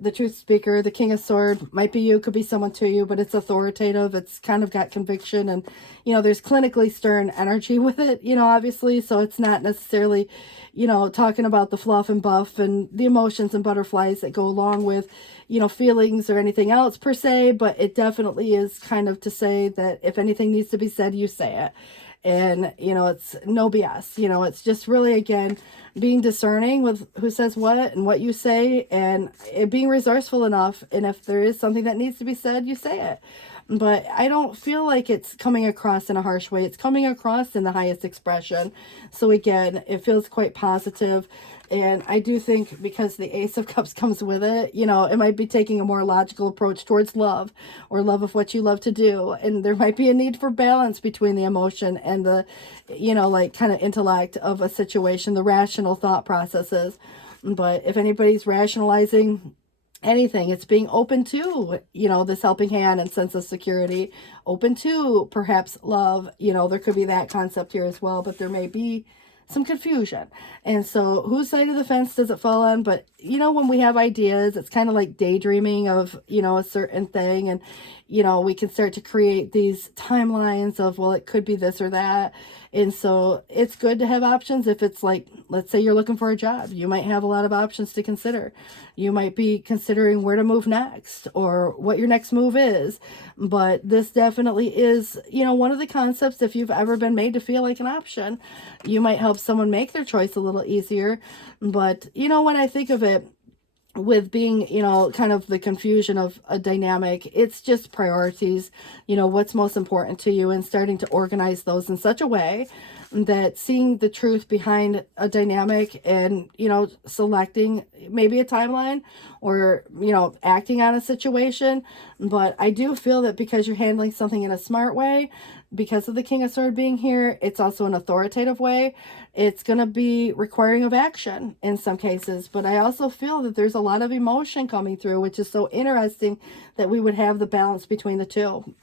the truth speaker. The King of Swords might be you, could be someone to you, but it's authoritative. It's kind of got conviction, and, there's clinically stern energy with it, obviously. So it's not necessarily, talking about the fluff and buff and the emotions and butterflies that go along with, feelings or anything else per se, but it definitely is kind of to say that if anything needs to be said, you say it. And, it's no BS, it's just really, again, being discerning with who says what and what you say, and it being resourceful enough. And if there is something that needs to be said, you say it. But I don't feel like it's coming across in a harsh way. It's coming across in the highest expression. So again, it feels quite positive. And I do think because the Ace of Cups comes with it, it might be taking a more logical approach towards love, or love of what you love to do. And there might be a need for balance between the emotion and the, like kind of intellect of a situation, the rational thought processes. But if anybody's rationalizing anything, it's being open to, this helping hand and sense of security, open to perhaps love, there could be that concept here as well, but there may be some confusion. And so whose side of the fence does it fall on? But, when we have ideas, it's kind of like daydreaming of, a certain thing. And, we can start to create these timelines of, well, it could be this or that. And so it's good to have options. If it's like, let's say you're looking for a job, you might have a lot of options to consider. You might be considering where to move next or what your next move is. But this definitely is, one of the concepts, if you've ever been made to feel like an option, you might help someone make their choice a little easier. But, when I think of it, with being, kind of the confusion of a dynamic, it's just priorities, what's most important to you, and starting to organize those in such a way that seeing the truth behind a dynamic and, you know, selecting maybe a timeline or, you know, acting on a situation. But I do feel that because you're handling something in a smart way, because of the King of Swords being here, it's also an authoritative way. It's going to be requiring of action in some cases. But I also feel that there's a lot of emotion coming through, which is so interesting that we would have the balance between the two.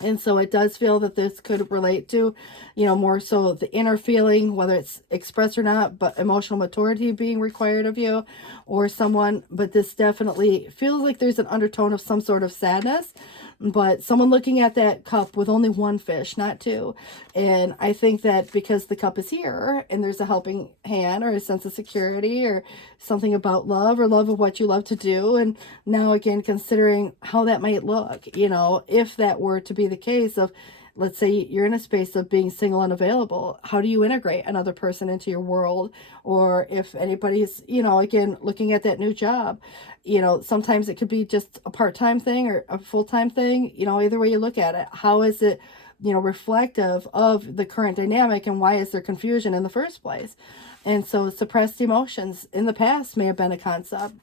And so it does feel that this could relate to, you know, more so the inner feeling, whether it's expressed or not, but emotional maturity being required of you or someone. But this definitely feels like there's an undertone of some sort of sadness, but someone looking at that cup with only one fish, not two. And I think that because the cup is here and there's a helping hand or a sense of security or something about love or love of what you love to do. And now again, considering how that might look, you know, if that were to be the case of, let's say you're in a space of being single and available, how do you integrate another person into your world? Or if anybody's, you know, again, looking at that new job, you know, sometimes it could be just a part-time thing or a full-time thing, you know, either way you look at it, how is it, you know, reflective of the current dynamic and why is there confusion in the first place? And so suppressed emotions in the past may have been a concept.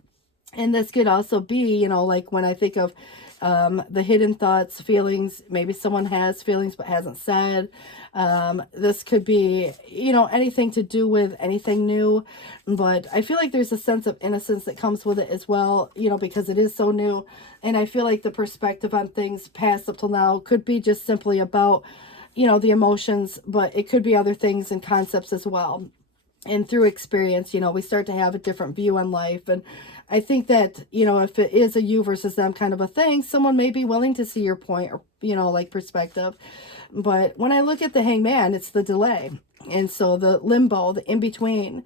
And this could also be, you know, like when I think of the hidden thoughts, feelings, maybe someone has feelings but hasn't said. This could be, you know, anything to do with anything new. But I feel like there's a sense of innocence that comes with it as well, you know, because it is so new. And I feel like the perspective on things past up till now could be just simply about, you know, the emotions, but it could be other things and concepts as well. And through experience, you know, we start to have a different view on life. And I think that, you know, if it is a you versus them kind of a thing, someone may be willing to see your point or, you know, like perspective. But when I look at the Hangman, it's the delay. And so the limbo, the in-between,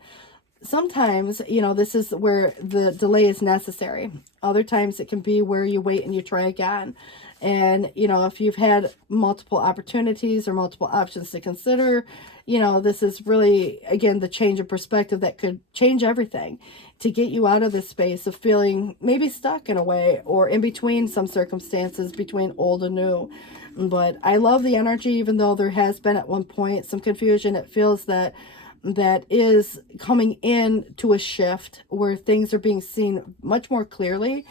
sometimes, you know, this is where the delay is necessary. Other times it can be where you wait and you try again. And, you know, if you've had multiple opportunities or multiple options to consider, you know, this is really, again, the change of perspective that could change everything to get you out of this space of feeling maybe stuck in a way or in between some circumstances between old and new. But I love the energy, even though there has been at one point some confusion. It feels that is coming in to a shift where things are being seen much more clearly.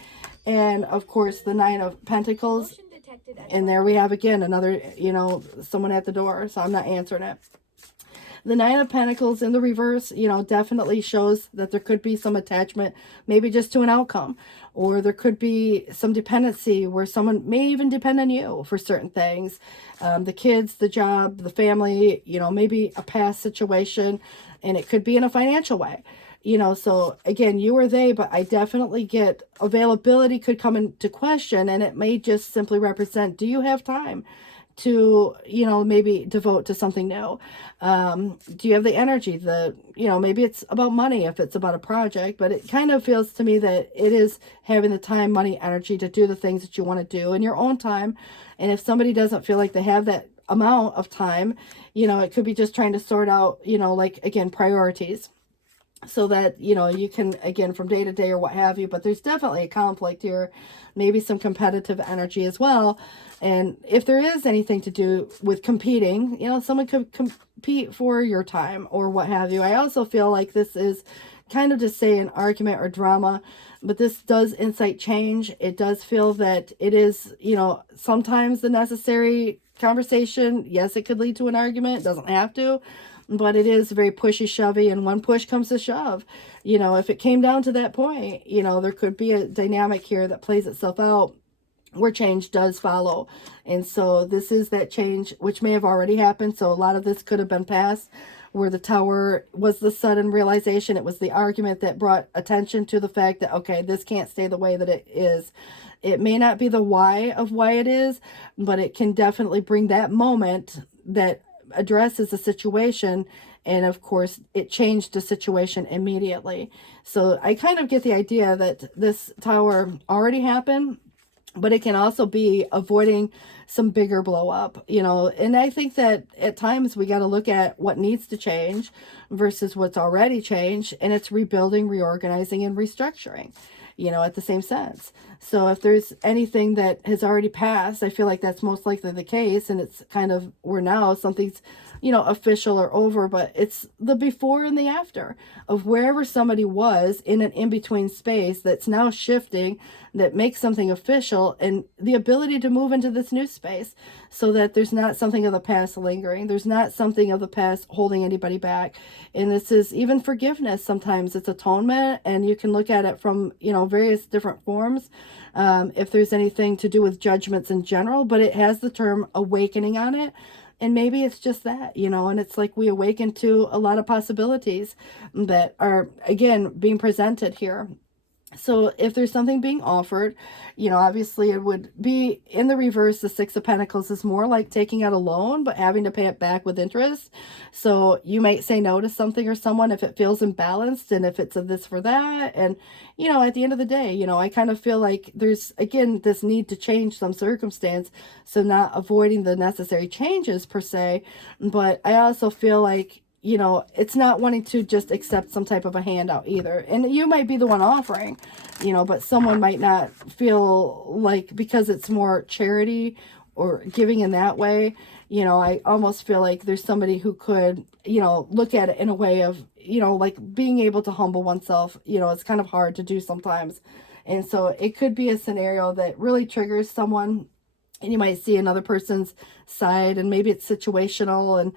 And of course, the Nine of Pentacles. And there we have again another, you know, someone at the door. So I'm not answering it. The Nine of Pentacles in the reverse, you know, definitely shows that there could be some attachment, maybe just to an outcome. Or there could be some dependency where someone may even depend on you for certain things. The kids, the job, the family, you know, maybe a past situation. And it could be in a financial way. You know, so again, you or they, but I definitely get availability could come into question. And it may just simply represent, do you have time to, you know, maybe devote to something new? Do you have the energy? You know, maybe it's about money if it's about a project, but it kind of feels to me that it is having the time, money, energy to do the things that you want to do in your own time. And if somebody doesn't feel like they have that amount of time, you know, it could be just trying to sort out, you know, like, again, priorities. So that, you know, you can, again, from day to day or what have you, but there's definitely a conflict here, maybe some competitive energy as well. And if there is anything to do with competing, you know, someone could compete for your time or what have you. I also feel like this is kind of to say an argument or drama, but this does incite change. It does feel that it is, you know, sometimes the necessary conversation. Yes, it could lead to an argument. It doesn't have to. But it is very pushy shovey, and when push comes to shove, you know, if it came down to that point, you know, there could be a dynamic here that plays itself out where change does follow. And so this is that change, which may have already happened. So a lot of this could have been past, where the Tower was the sudden realization. It was the argument that brought attention to the fact that, okay, this can't stay the way that it is. It may not be the why of why it is, but it can definitely bring that moment that addresses the situation. And of course it changed the situation immediately. So I kind of get the idea that this Tower already happened, but it can also be avoiding some bigger blow up, you know. And I think that at times we got to look at what needs to change versus what's already changed, and it's rebuilding, reorganizing, and restructuring, you know, at the same sense. So if there's anything that has already passed, I feel like that's most likely the case. And it's kind of where now something's, official or over, but it's the before and the after of wherever somebody was in an in-between space that's now shifting, that makes something official, and the ability to move into this new space so that there's not something of the past lingering. There's not something of the past holding anybody back. And this is even forgiveness. Sometimes it's atonement, and you can look at it from, various different forms. If there's anything to do with judgments in general, but it has the term awakening on it. And maybe it's just that, and it's like we awaken to a lot of possibilities that are, again, being presented here. So if there's something being offered, obviously it would be in the reverse. The Six of Pentacles is more like taking out a loan, but having to pay it back with interest. So you might say no to something or someone if it feels imbalanced, and if it's a this for that. And, at the end of the day, I kind of feel like there's, again, this need to change some circumstance. So not avoiding the necessary changes per se, but I also feel like, it's not wanting to just accept some type of a handout either. And you might be the one offering, but someone might not feel like, because it's more charity or giving in that way, I almost feel like there's somebody who could, look at it in a way of, like being able to humble oneself. It's kind of hard to do sometimes. And so it could be a scenario that really triggers someone, and you might see another person's side, and maybe it's situational. And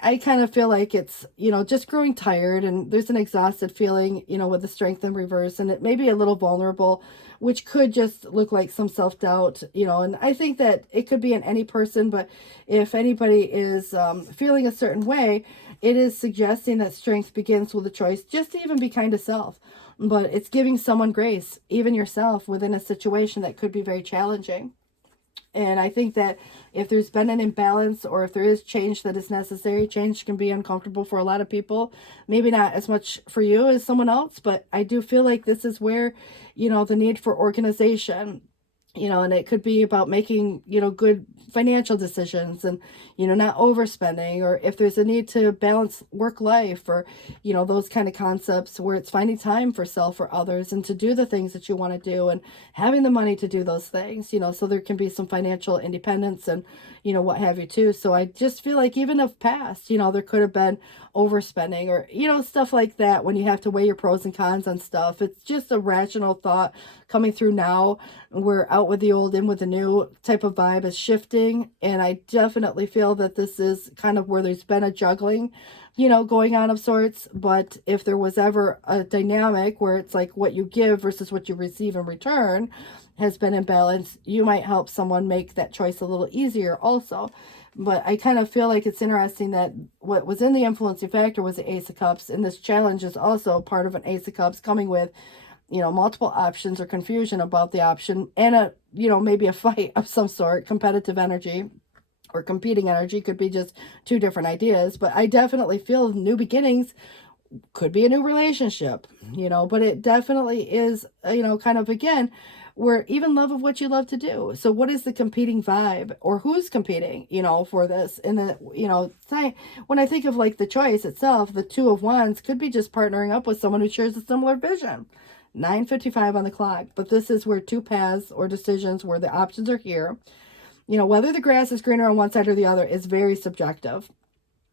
I kind of feel like it's, just growing tired, and there's an exhausted feeling, with the Strength in reverse, and it may be a little vulnerable, which could just look like some self-doubt, and I think that it could be in any person, but if anybody is feeling a certain way, it is suggesting that strength begins with a choice just to even be kind to self. But it's giving someone grace, even yourself, within a situation that could be very challenging. And I think that if there's been an imbalance, or if there is change that is necessary, change can be uncomfortable for a lot of people. Maybe not as much for you as someone else, but I do feel like this is where, the need for organization, and it could be about making, good financial decisions, and, not overspending, or if there's a need to balance work life, or, those kind of concepts where it's finding time for self or others, and to do the things that you want to do, and having the money to do those things, so there can be some financial independence, and, what have you too. So I just feel like even of past, there could have been overspending, or, stuff like that, when you have to weigh your pros and cons on stuff. It's just a rational thought coming through now. We're out with the old, in with the new type of vibe is shifting. And I definitely feel that this is kind of where there's been a juggling, going on of sorts. But if there was ever a dynamic where it's like what you give versus what you receive in return has been imbalanced, you might help someone make that choice a little easier also. But I kind of feel like it's interesting that what was in the influencing factor was the Ace of Cups. And this challenge is also part of an Ace of Cups coming with, multiple options or confusion about the option, and a, maybe a fight of some sort, competitive energy or competing energy. Could be just two different ideas. But I definitely feel new beginnings could be a new relationship, but it definitely is, kind of, again, where even love of what you love to do. So what is the competing vibe, or who's competing, for this? And the, when I think of like the choice itself, the Two of Wands could be just partnering up with someone who shares a similar vision. 9:55 on the clock. But this is where two paths or decisions, where the options are here. Whether the grass is greener on one side or the other is very subjective.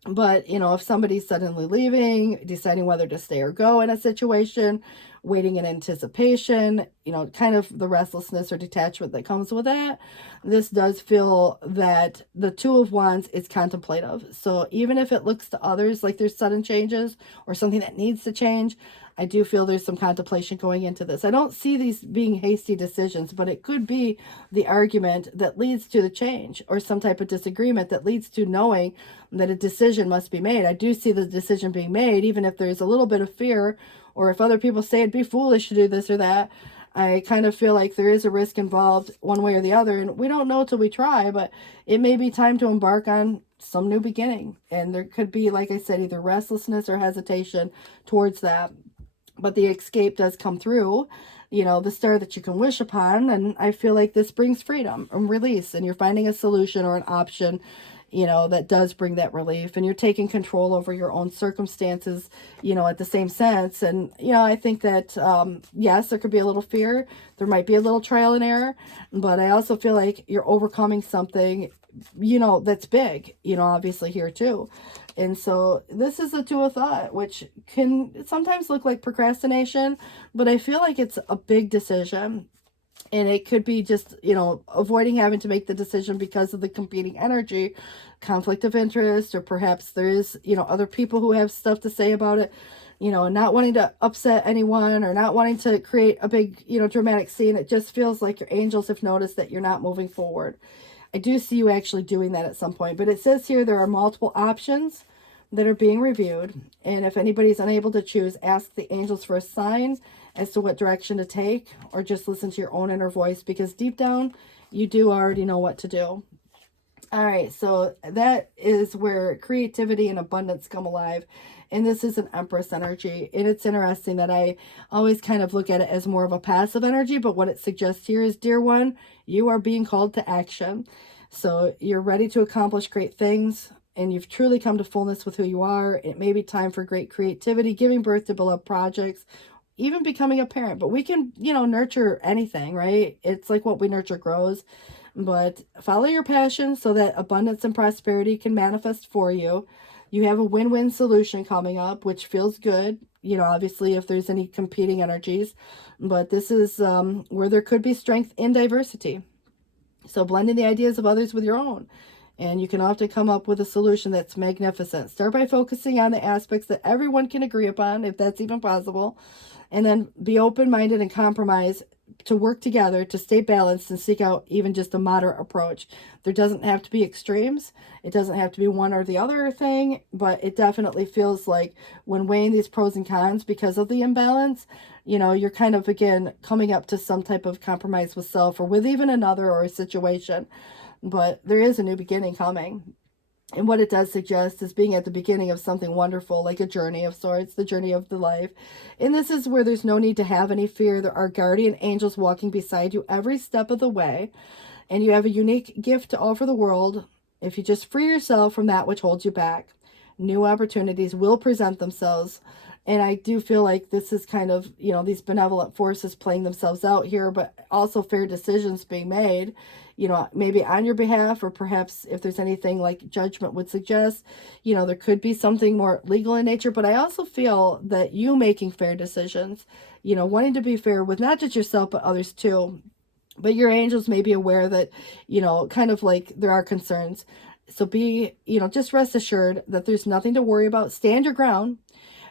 But, if somebody's suddenly leaving, deciding whether to stay or go in a situation, waiting in anticipation, kind of the restlessness or detachment that comes with that, this does feel that the Two of Wands is contemplative. So even if it looks to others like there's sudden changes or something that needs to change, I do feel there's some contemplation going into this. I don't see these being hasty decisions, but it could be the argument that leads to the change, or some type of disagreement that leads to knowing that a decision must be made. I do see the decision being made, even if there's a little bit of fear, or if other people say it'd be foolish to do this or that. I kind of feel like there is a risk involved one way or the other, and we don't know till we try, but it may be time to embark on some new beginning. And there could be, like I said, either restlessness or hesitation towards that. But the escape does come through, the star that you can wish upon. And I feel like this brings freedom and release, and you're finding a solution or an option, that does bring that relief, and you're taking control over your own circumstances, at the same sense. And, I think that, yes, there could be a little fear. There might be a little trial and error, but I also feel like you're overcoming something, that's big, obviously here too. And so this is a Two of Thought, which can sometimes look like procrastination, but I feel like it's a big decision. And it could be just, avoiding having to make the decision because of the competing energy, conflict of interest, or perhaps there is, other people who have stuff to say about it, and not wanting to upset anyone or not wanting to create a big, dramatic scene. It just feels like your angels have noticed that you're not moving forward. I do see you actually doing that at some point, but it says here there are multiple options that are being reviewed. And if anybody's unable to choose, ask the angels for a sign as to what direction to take, or just listen to your own inner voice, because deep down you do already know what to do. All right, so that is where creativity and abundance come alive. And this is an Empress energy. And it's interesting that I always kind of look at it as more of a passive energy, but what it suggests here is, dear one, you are being called to action. So you're ready to accomplish great things, and you've truly come to fullness with who you are. It may be time for great creativity, giving birth to beloved projects, even becoming a parent. But we can, nurture anything, right? It's like what we nurture grows. But follow your passion so that abundance and prosperity can manifest for you. You have a win-win solution coming up, which feels good, obviously if there's any competing energies. But this is where there could be strength in diversity. So blending the ideas of others with your own. And you can often come up with a solution that's magnificent. Start by focusing on the aspects that everyone can agree upon, if that's even possible. And then be open-minded and compromise to work together to stay balanced and seek out even just a moderate approach. There doesn't have to be extremes. It doesn't have to be one or the other thing, but it definitely feels like when weighing these pros and cons because of the imbalance, you're kind of, again, coming up to some type of compromise with self or with even another or a situation. But there is a new beginning coming. And what it does suggest is being at the beginning of something wonderful, like a journey of sorts, the journey of the life. And this is where there's no need to have any fear. There are guardian angels walking beside you every step of the way. And you have a unique gift to offer the world if you just free yourself from that which holds you back. New opportunities will present themselves. And I do feel like this is kind of, these benevolent forces playing themselves out here, but also fair decisions being made, maybe on your behalf, or perhaps if there's anything like judgment would suggest, there could be something more legal in nature. But I also feel that you making fair decisions, wanting to be fair with not just yourself, but others too. But your angels may be aware that, kind of like there are concerns. So be, just rest assured that there's nothing to worry about. Stand your ground.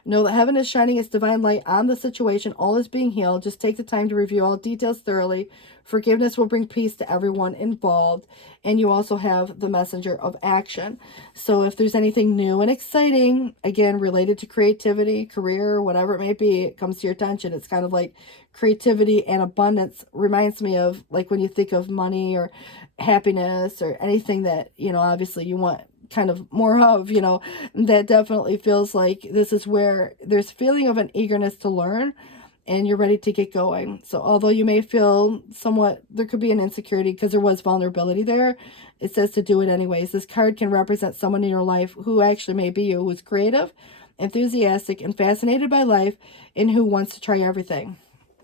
Know that heaven is shining its divine light on the situation. All is being healed. Just take the time to review all details thoroughly. Forgiveness will bring peace to everyone involved. And you also have the messenger of action. So if there's anything new and exciting, again, related to creativity, career, whatever it may be, it comes to your attention. It's kind of like creativity and abundance reminds me of like when you think of money or happiness or anything that, obviously you want kind of more of, that definitely feels like this is where there's feeling of an eagerness to learn and you're ready to get going. So although you may feel somewhat, there could be an insecurity because there was vulnerability there, it says to do it anyways. This card can represent someone in your life who actually may be you, who's creative, enthusiastic, and fascinated by life, and who wants to try everything.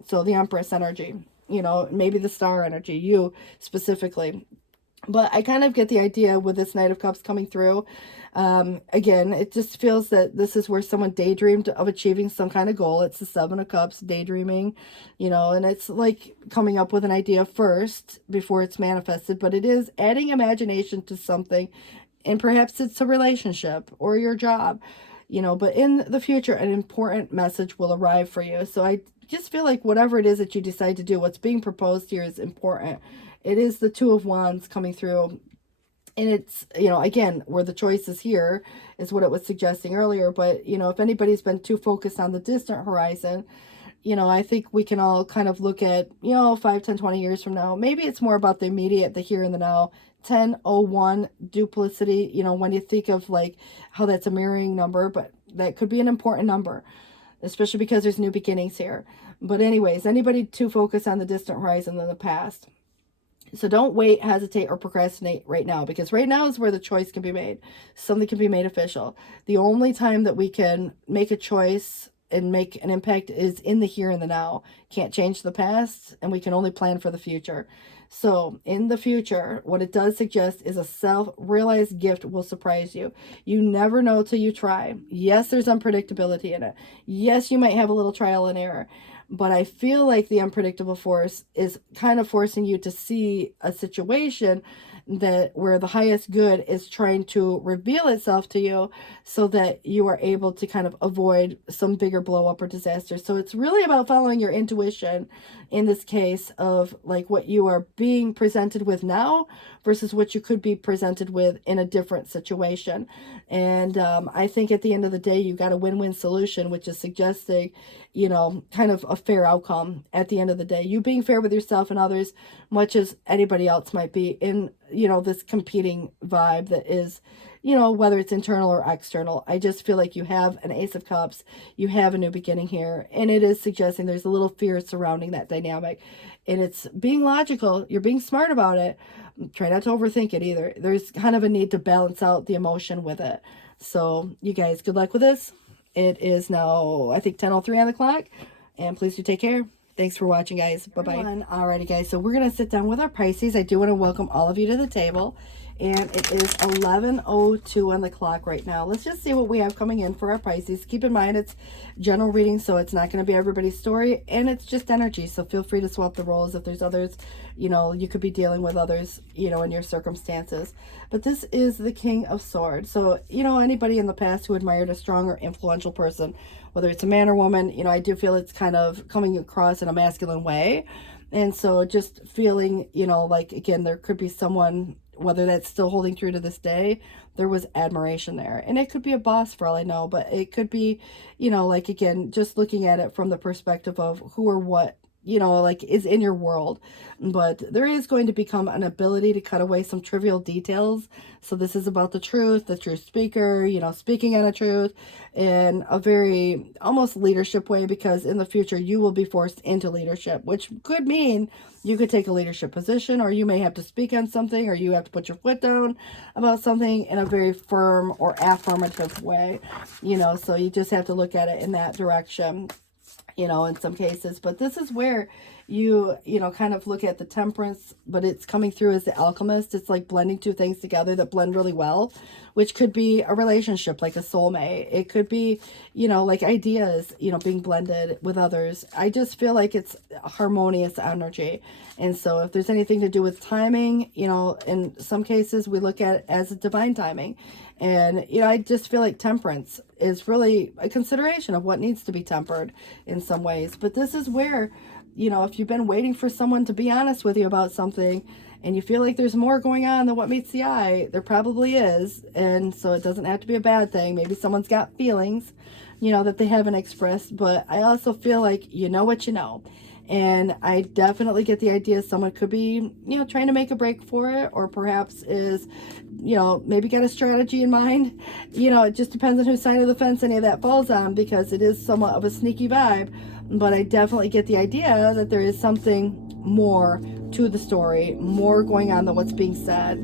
So the Empress energy, maybe the Star energy, you specifically. But I kind of get the idea with this Knight of Cups coming through. Again, it just feels that this is where someone daydreamed of achieving some kind of goal. It's the Seven of Cups, daydreaming, and it's like coming up with an idea first before it's manifested. But it is adding imagination to something. And perhaps it's a relationship or your job, but in the future, an important message will arrive for you. So I just feel like whatever it is that you decide to do, what's being proposed here is important. It is the Two of Wands coming through. And it's, again, where the choice is here is what it was suggesting earlier. But, if anybody's been too focused on the distant horizon, I think we can all kind of look at, 5, 10, 20 years from now. Maybe it's more about the immediate, the here and the now. 1001 duplicity, when you think of like how that's a mirroring number, but that could be an important number, especially because there's new beginnings here. But anyways, anybody too focused on the distant horizon than the past. So don't wait, hesitate, or procrastinate right now, because right now is where the choice can be made. Something can be made official. The only time that we can make a choice and make an impact is in the here and the now. Can't change the past, and we can only plan for the future. So in the future, what it does suggest is a self-realized gift will surprise you. You never know till you try. Yes, there's unpredictability in it. Yes, you might have a little trial and error. But I feel like the unpredictable force is kind of forcing you to see a situation that where the highest good is trying to reveal itself to you, so that you are able to kind of avoid some bigger blow up or disaster. So it's really about following your intuition in this case, of like what you are being presented with now versus what you could be presented with in a different situation. And I think at the end of the day, you got a win-win solution, which is suggesting, you know, kind of a fair outcome at the end of the day. You being fair with yourself and others, much as anybody else might be in, you know, this competing vibe that is, you know, whether it's internal or external. I just feel like you have an Ace of Cups, you have a new beginning here, and it is suggesting there's a little fear surrounding that dynamic. And it's being logical, you're being smart about it. Try not to overthink it either. There's kind of a need to balance out the emotion with it. So you guys, good luck with this. It is now, I think, 10:03 on the clock, and please do take care. Thanks for watching, guys. Bye-bye. Alrighty, guys, so we're going to sit down with our Pisces. I do want to welcome all of you to the table, and it is 11:02 on the clock right now. Let's just see what we have coming in for our Pisces. Keep in mind, it's general reading, so it's not going to be everybody's story, and it's just energy, so feel free to swap the roles if there's others. You know, you could be dealing with others, you know, in your circumstances. But this is the King of Swords. So, you know, anybody in the past who admired a strong or influential person, whether it's a man or woman, you know, I do feel it's kind of coming across in a masculine way. And so just feeling, you know, like, again, there could be someone, whether that's still holding true to this day, there was admiration there. And it could be a boss for all I know, but it could be, you know, like, again, just looking at it from the perspective of who or what, you know, like, is in your world. But there is going to become an ability to cut away some trivial details. So this is about the truth speaker, you know, speaking on a truth in a very almost leadership way, because in the future you will be forced into leadership, which could mean you could take a leadership position, or you may have to speak on something, or you have to put your foot down about something in a very firm or affirmative way, you know. So you just have to look at it in that direction, you know, in some cases. But this is where you know, kind of look at the Temperance, but it's coming through as the Alchemist. It's like blending two things together that blend really well, which could be a relationship, like a soulmate. It could be, you know, like ideas, you know, being blended with others. I just feel like it's a harmonious energy. And so if there's anything to do with timing, you know, in some cases we look at it as a divine timing. And, you know, I just feel like Temperance is really a consideration of what needs to be tempered in some ways. But this is where, you know, if you've been waiting for someone to be honest with you about something, and you feel like there's more going on than what meets the eye, there probably is. And so it doesn't have to be a bad thing. Maybe someone's got feelings, you know, that they haven't expressed. But I also feel like you know what you know. And I definitely get the idea someone could be, you know, trying to make a break for it, or perhaps is, you know, maybe got a strategy in mind. You know, it just depends on whose side of the fence any of that falls on, because it is somewhat of a sneaky vibe. But I definitely get the idea that there is something more to the story, more going on than what's being said.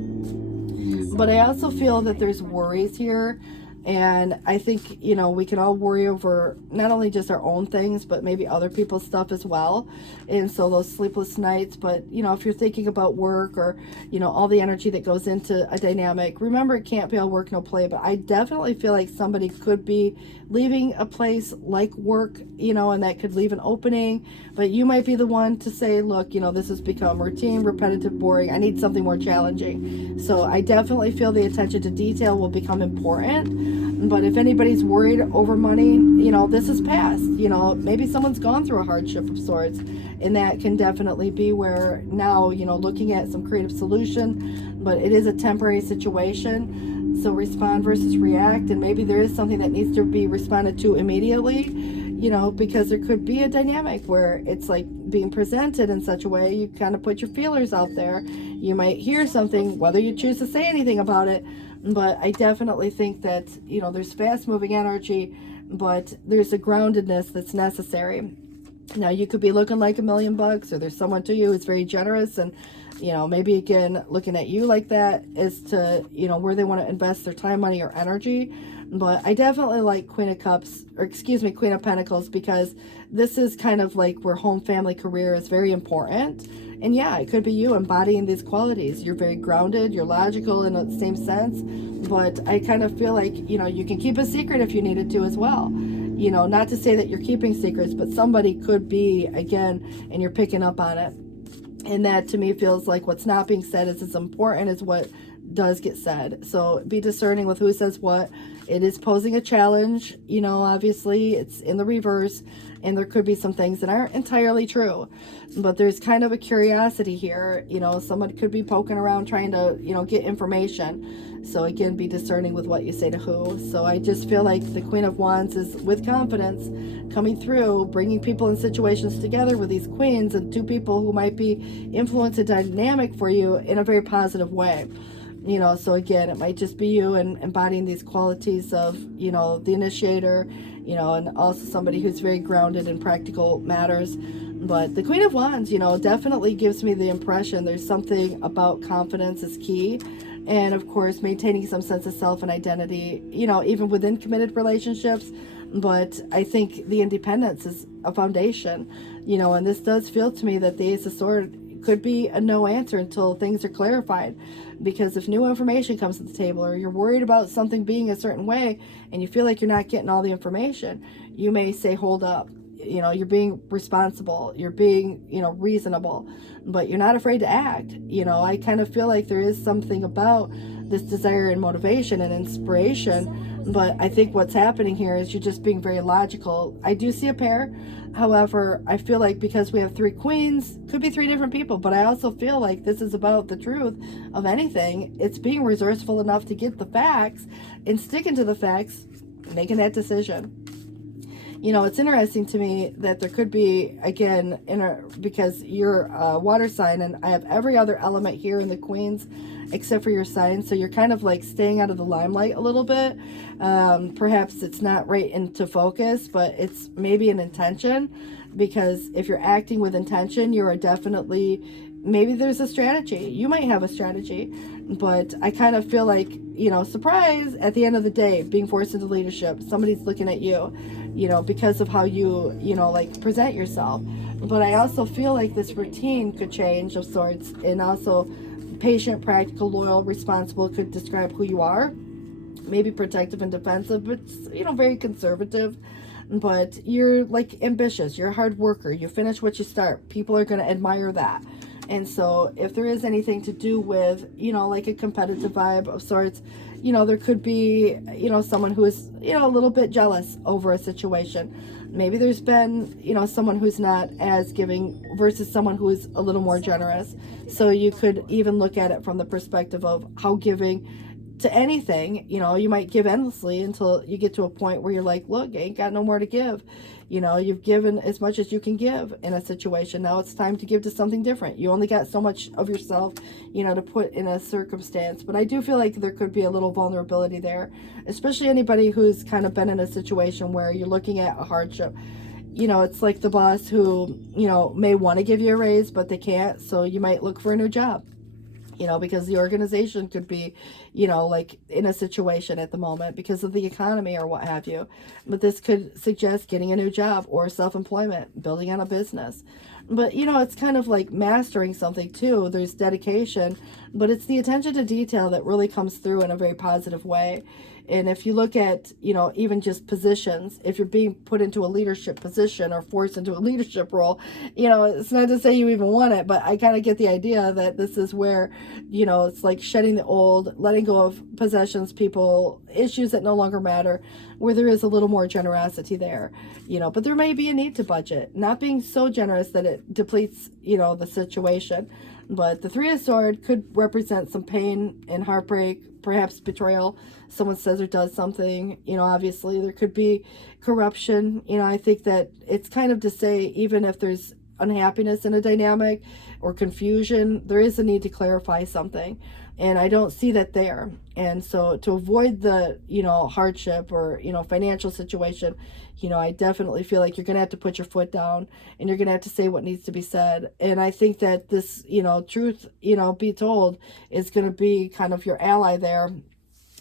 But I also feel that there's worries here. And I think, you know, we can all worry over not only just our own things, but maybe other people's stuff as well. And so those sleepless nights, but, you know, if you're thinking about work, or, you know, all the energy that goes into a dynamic, remember, it can't be all work, no play. But I definitely feel like somebody could be leaving a place like work, you know, and that could leave an opening. But you might be the one to say, look, you know, this has become routine, repetitive, boring. I need something more challenging. So I definitely feel the attention to detail will become important. But if anybody's worried over money, you know, this is past. You know, maybe someone's gone through a hardship of sorts, and that can definitely be where now, you know, looking at some creative solution. But it is a temporary situation. So respond versus react. And maybe there is something that needs to be responded to immediately, you know, because there could be a dynamic where it's like being presented in such a way, you kind of put your feelers out there. You might hear something, whether you choose to say anything about it. But I definitely think that, you know, there's fast moving energy, but there's a groundedness that's necessary. Now, you could be looking like $1,000,000, or there's someone to you who's very generous, and, you know, maybe again, looking at you like that as to, you know, where they want to invest their time, money, or energy. But I definitely like Queen of Cups, or excuse me, Queen of Pentacles, because this is kind of like where home, family, career is very important. And yeah, it could be you embodying these qualities. You're very grounded, you're logical in the same sense, but I kind of feel like, you know, you can keep a secret if you needed to as well. You know, not to say that you're keeping secrets, but somebody could be, again, and you're picking up on it. And that to me feels like what's not being said is as important as what does get said. So be discerning with who says what. It is posing a challenge, you know, obviously it's in the reverse, and there could be some things that aren't entirely true, but there's kind of a curiosity here. You know, someone could be poking around trying to, you know, get information. So again, be discerning with what you say to who. So I just feel like the Queen of Wands is with confidence coming through, bringing people and situations together with these queens and two people who might be influence a dynamic for you in a very positive way. You know, so again, it might just be you and embodying these qualities of, you know, the initiator, you know, and also somebody who's very grounded in practical matters. But the Queen of Wands, you know, definitely gives me the impression there's something about confidence is key. And of course, maintaining some sense of self and identity, you know, even within committed relationships. But I think the independence is a foundation, you know, and this does feel to me that the Ace of Swords could be a no answer until things are clarified. Because if new information comes to the table, or you're worried about something being a certain way and you feel like you're not getting all the information, you may say, hold up, you know, you're being responsible, you're being, you know, reasonable, but you're not afraid to act. You know, I kind of feel like there is something about this desire and motivation and inspiration, but I think what's happening here is you're just being very logical. I do see a pair. However, I feel like because we have three queens, could be three different people, but I also feel like this is about the truth of anything. It's being resourceful enough to get the facts and sticking to the facts, making that decision. You know, it's interesting to me that there could be, again, because you're a water sign, and I have every other element here in the queens except for your sign, so you're kind of like staying out of the limelight a little bit. Perhaps it's not right into focus, but it's maybe an intention, because if you're acting with intention, you are definitely, maybe there's a strategy. You might have a strategy, but I kind of feel like, you know, surprise, at the end of the day, being forced into leadership, somebody's looking at you, you know, because of how you, you know, like present yourself. But I also feel like this routine could change of sorts, and also patient, practical, loyal, responsible could describe who you are. Maybe protective and defensive, but, you know, very conservative. But you're like ambitious, you're a hard worker, you finish what you start. People are going to admire that. And so if there is anything to do with, you know, like a competitive vibe of sorts, you know, there could be, you know, someone who is, you know, a little bit jealous over a situation. Maybe there's been, you know, someone who's not as giving versus someone who is a little more generous. So you could even look at it from the perspective of how giving to anything, you know, you might give endlessly until you get to a point where you're like, look, I ain't got no more to give. You know, you've given as much as you can give in a situation. Now it's time to give to something different. You only got so much of yourself, you know, to put in a circumstance. But I do feel like there could be a little vulnerability there, especially anybody who's kind of been in a situation where you're looking at a hardship. You know, it's like the boss who, you know, may want to give you a raise, but they can't. So you might look for a new job. You know, because the organization could be, you know, like in a situation at the moment because of the economy or what have you. But this could suggest getting a new job or self-employment, building on a business. But, you know, it's kind of like mastering something too. There's dedication, but it's the attention to detail that really comes through in a very positive way. And if you look at, you know, even just positions, if you're being put into a leadership position or forced into a leadership role, you know, it's not to say you even want it, but I kind of get the idea that this is where, you know, it's like shedding the old, letting go of possessions, people, issues that no longer matter, where there is a little more generosity there, you know, but there may be a need to budget, not being so generous that it depletes, you know, the situation. But the Three of Swords could represent some pain and heartbreak, perhaps betrayal. Someone says or does something, you know, obviously there could be corruption. You know, I think that it's kind of to say, even if there's unhappiness in a dynamic or confusion, there is a need to clarify something. and I don't see that there. And so to avoid the, hardship or, financial situation, I definitely feel like you're going to have to put your foot down, and you're going to have to say what needs to be said. And I think that this, truth, be told, is going to be kind of your ally there.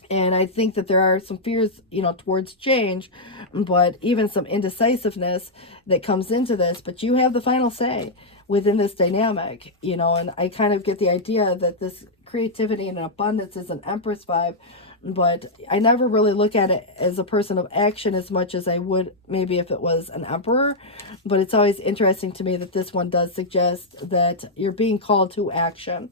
And I think that there are some fears, towards change, but even some indecisiveness that comes into this. But you have the final say within this dynamic, and I kind of get the idea that this creativity and abundance is an Empress vibe, but I never really look at it as a person of action as much as I would maybe if it was an Emperor. But it's always interesting to me that this one does suggest that you're being called to action,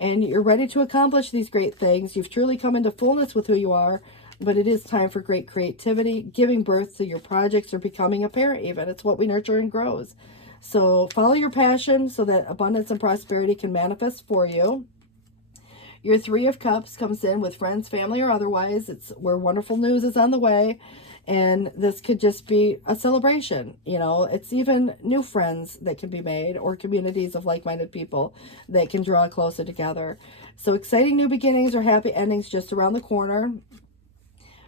and you're ready to accomplish these great things. You've truly come into fullness with who you are, but it is time for great creativity, giving birth to your projects, or becoming a parent even. It's what we nurture and grows. So follow your passion so that abundance and prosperity can manifest for you. Your Three of Cups comes in with friends, family, or otherwise. It's where wonderful news is on the way. And this could just be a celebration. It's even new friends that can be made, or communities of like-minded people that can draw closer together. So exciting new beginnings or happy endings just around the corner.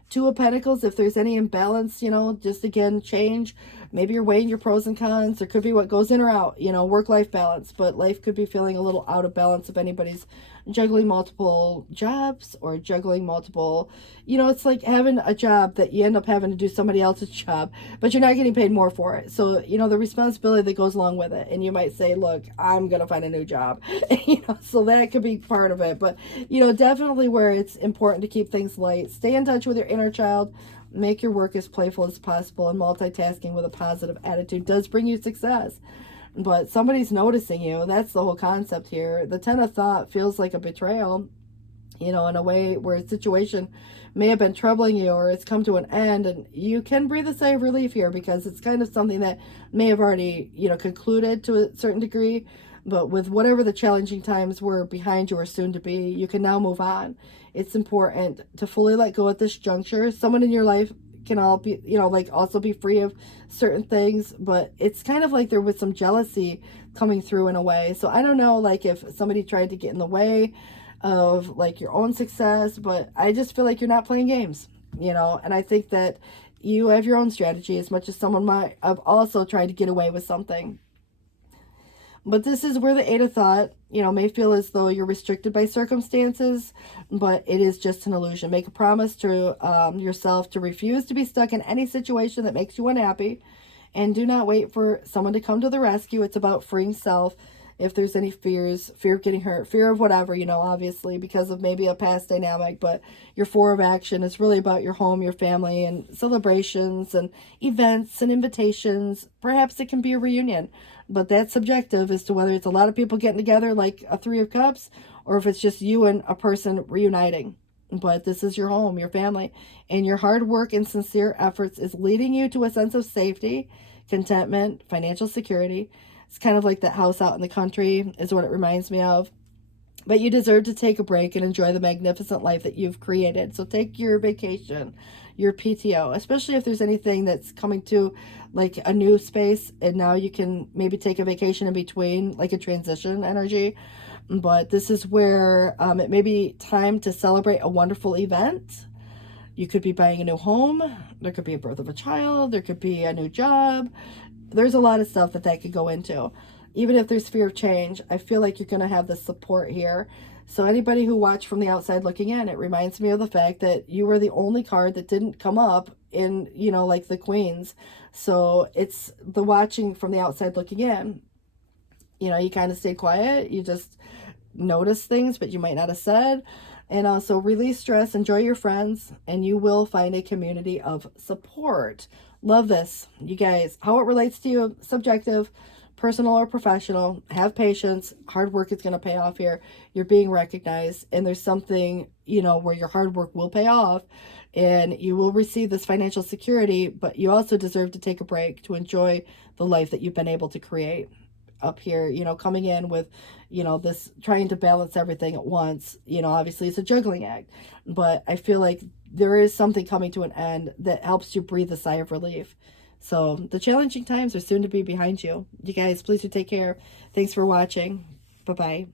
Two of Pentacles, if there's any imbalance, just again, change. Maybe you're weighing your pros and cons. There could be what goes in or out, work-life balance. But life could be feeling a little out of balance if anybody's juggling multiple jobs or juggling multiple, it's like having a job that you end up having to do somebody else's job, but you're not getting paid more for it. So, the responsibility that goes along with it. And you might say, look, I'm going to find a new job, so that could be part of it. But, definitely where it's important to keep things light. Stay in touch with your inner child. Make your work as playful as possible, and multitasking with a positive attitude does bring you success. But somebody's noticing you. That's the whole concept here. The Ten of Thought feels like a betrayal, in a way where a situation may have been troubling you, or it's come to an end, and you can breathe a sigh of relief here because it's kind of something that may have already, concluded to a certain degree. But with whatever the challenging times were behind you or soon to be, you can now move on. It's important to fully let go at this juncture. Someone in your life can all be, also be free of certain things, but it's kind of like there was some jealousy coming through in a way. So I don't know, if somebody tried to get in the way of your own success, but I just feel like you're not playing games, and I think that you have your own strategy as much as someone might have also tried to get away with something. But this is where the Eight of Thought, may feel as though you're restricted by circumstances, but it is just an illusion. Make a promise to yourself to refuse to be stuck in any situation that makes you unhappy, and do not wait for someone to come to the rescue. It's about freeing self. If there's any fears, fear of getting hurt, fear of whatever, obviously because of maybe a past dynamic, but your Four of Action is really about your home, your family, and celebrations and events and invitations. Perhaps it can be a reunion, but that's subjective as to whether it's a lot of people getting together like a Three of Cups, or if it's just you and a person reuniting. But this is your home, your family, and your hard work and sincere efforts is leading you to a sense of safety, contentment, financial security. It's kind of like that house out in the country is what it reminds me of. But you deserve to take a break and enjoy the magnificent life that you've created. So take your vacation, your PTO, especially if there's anything that's coming to a new space, and now you can maybe take a vacation in between, like a transition energy. But this is where it may be time to celebrate a wonderful event. You could be buying a new home. There could be a birth of a child. There could be a new job. There's a lot of stuff that could go into. Even if there's fear of change, I feel like you're going to have the support here. So anybody who watched from the outside looking in, it reminds me of the fact that you were the only card that didn't come up in, the Queens. So it's the watching from the outside looking in. You kind of stayed quiet. You just noticed things, but you might not have said. And also release stress, enjoy your friends, and you will find a community of support. Love this, you guys. How it relates to you, subjective, personal or professional. Have patience. Hard work is going to pay off here. You're being recognized, and there's something, where your hard work will pay off, and you will receive this financial security, but you also deserve to take a break to enjoy the life that you've been able to create up here, coming in with, this trying to balance everything at once. Obviously it's a juggling act, but I feel like there is something coming to an end that helps you breathe a sigh of relief. So the challenging times are soon to be behind you. You guys, please do take care. Thanks for watching. Bye-bye.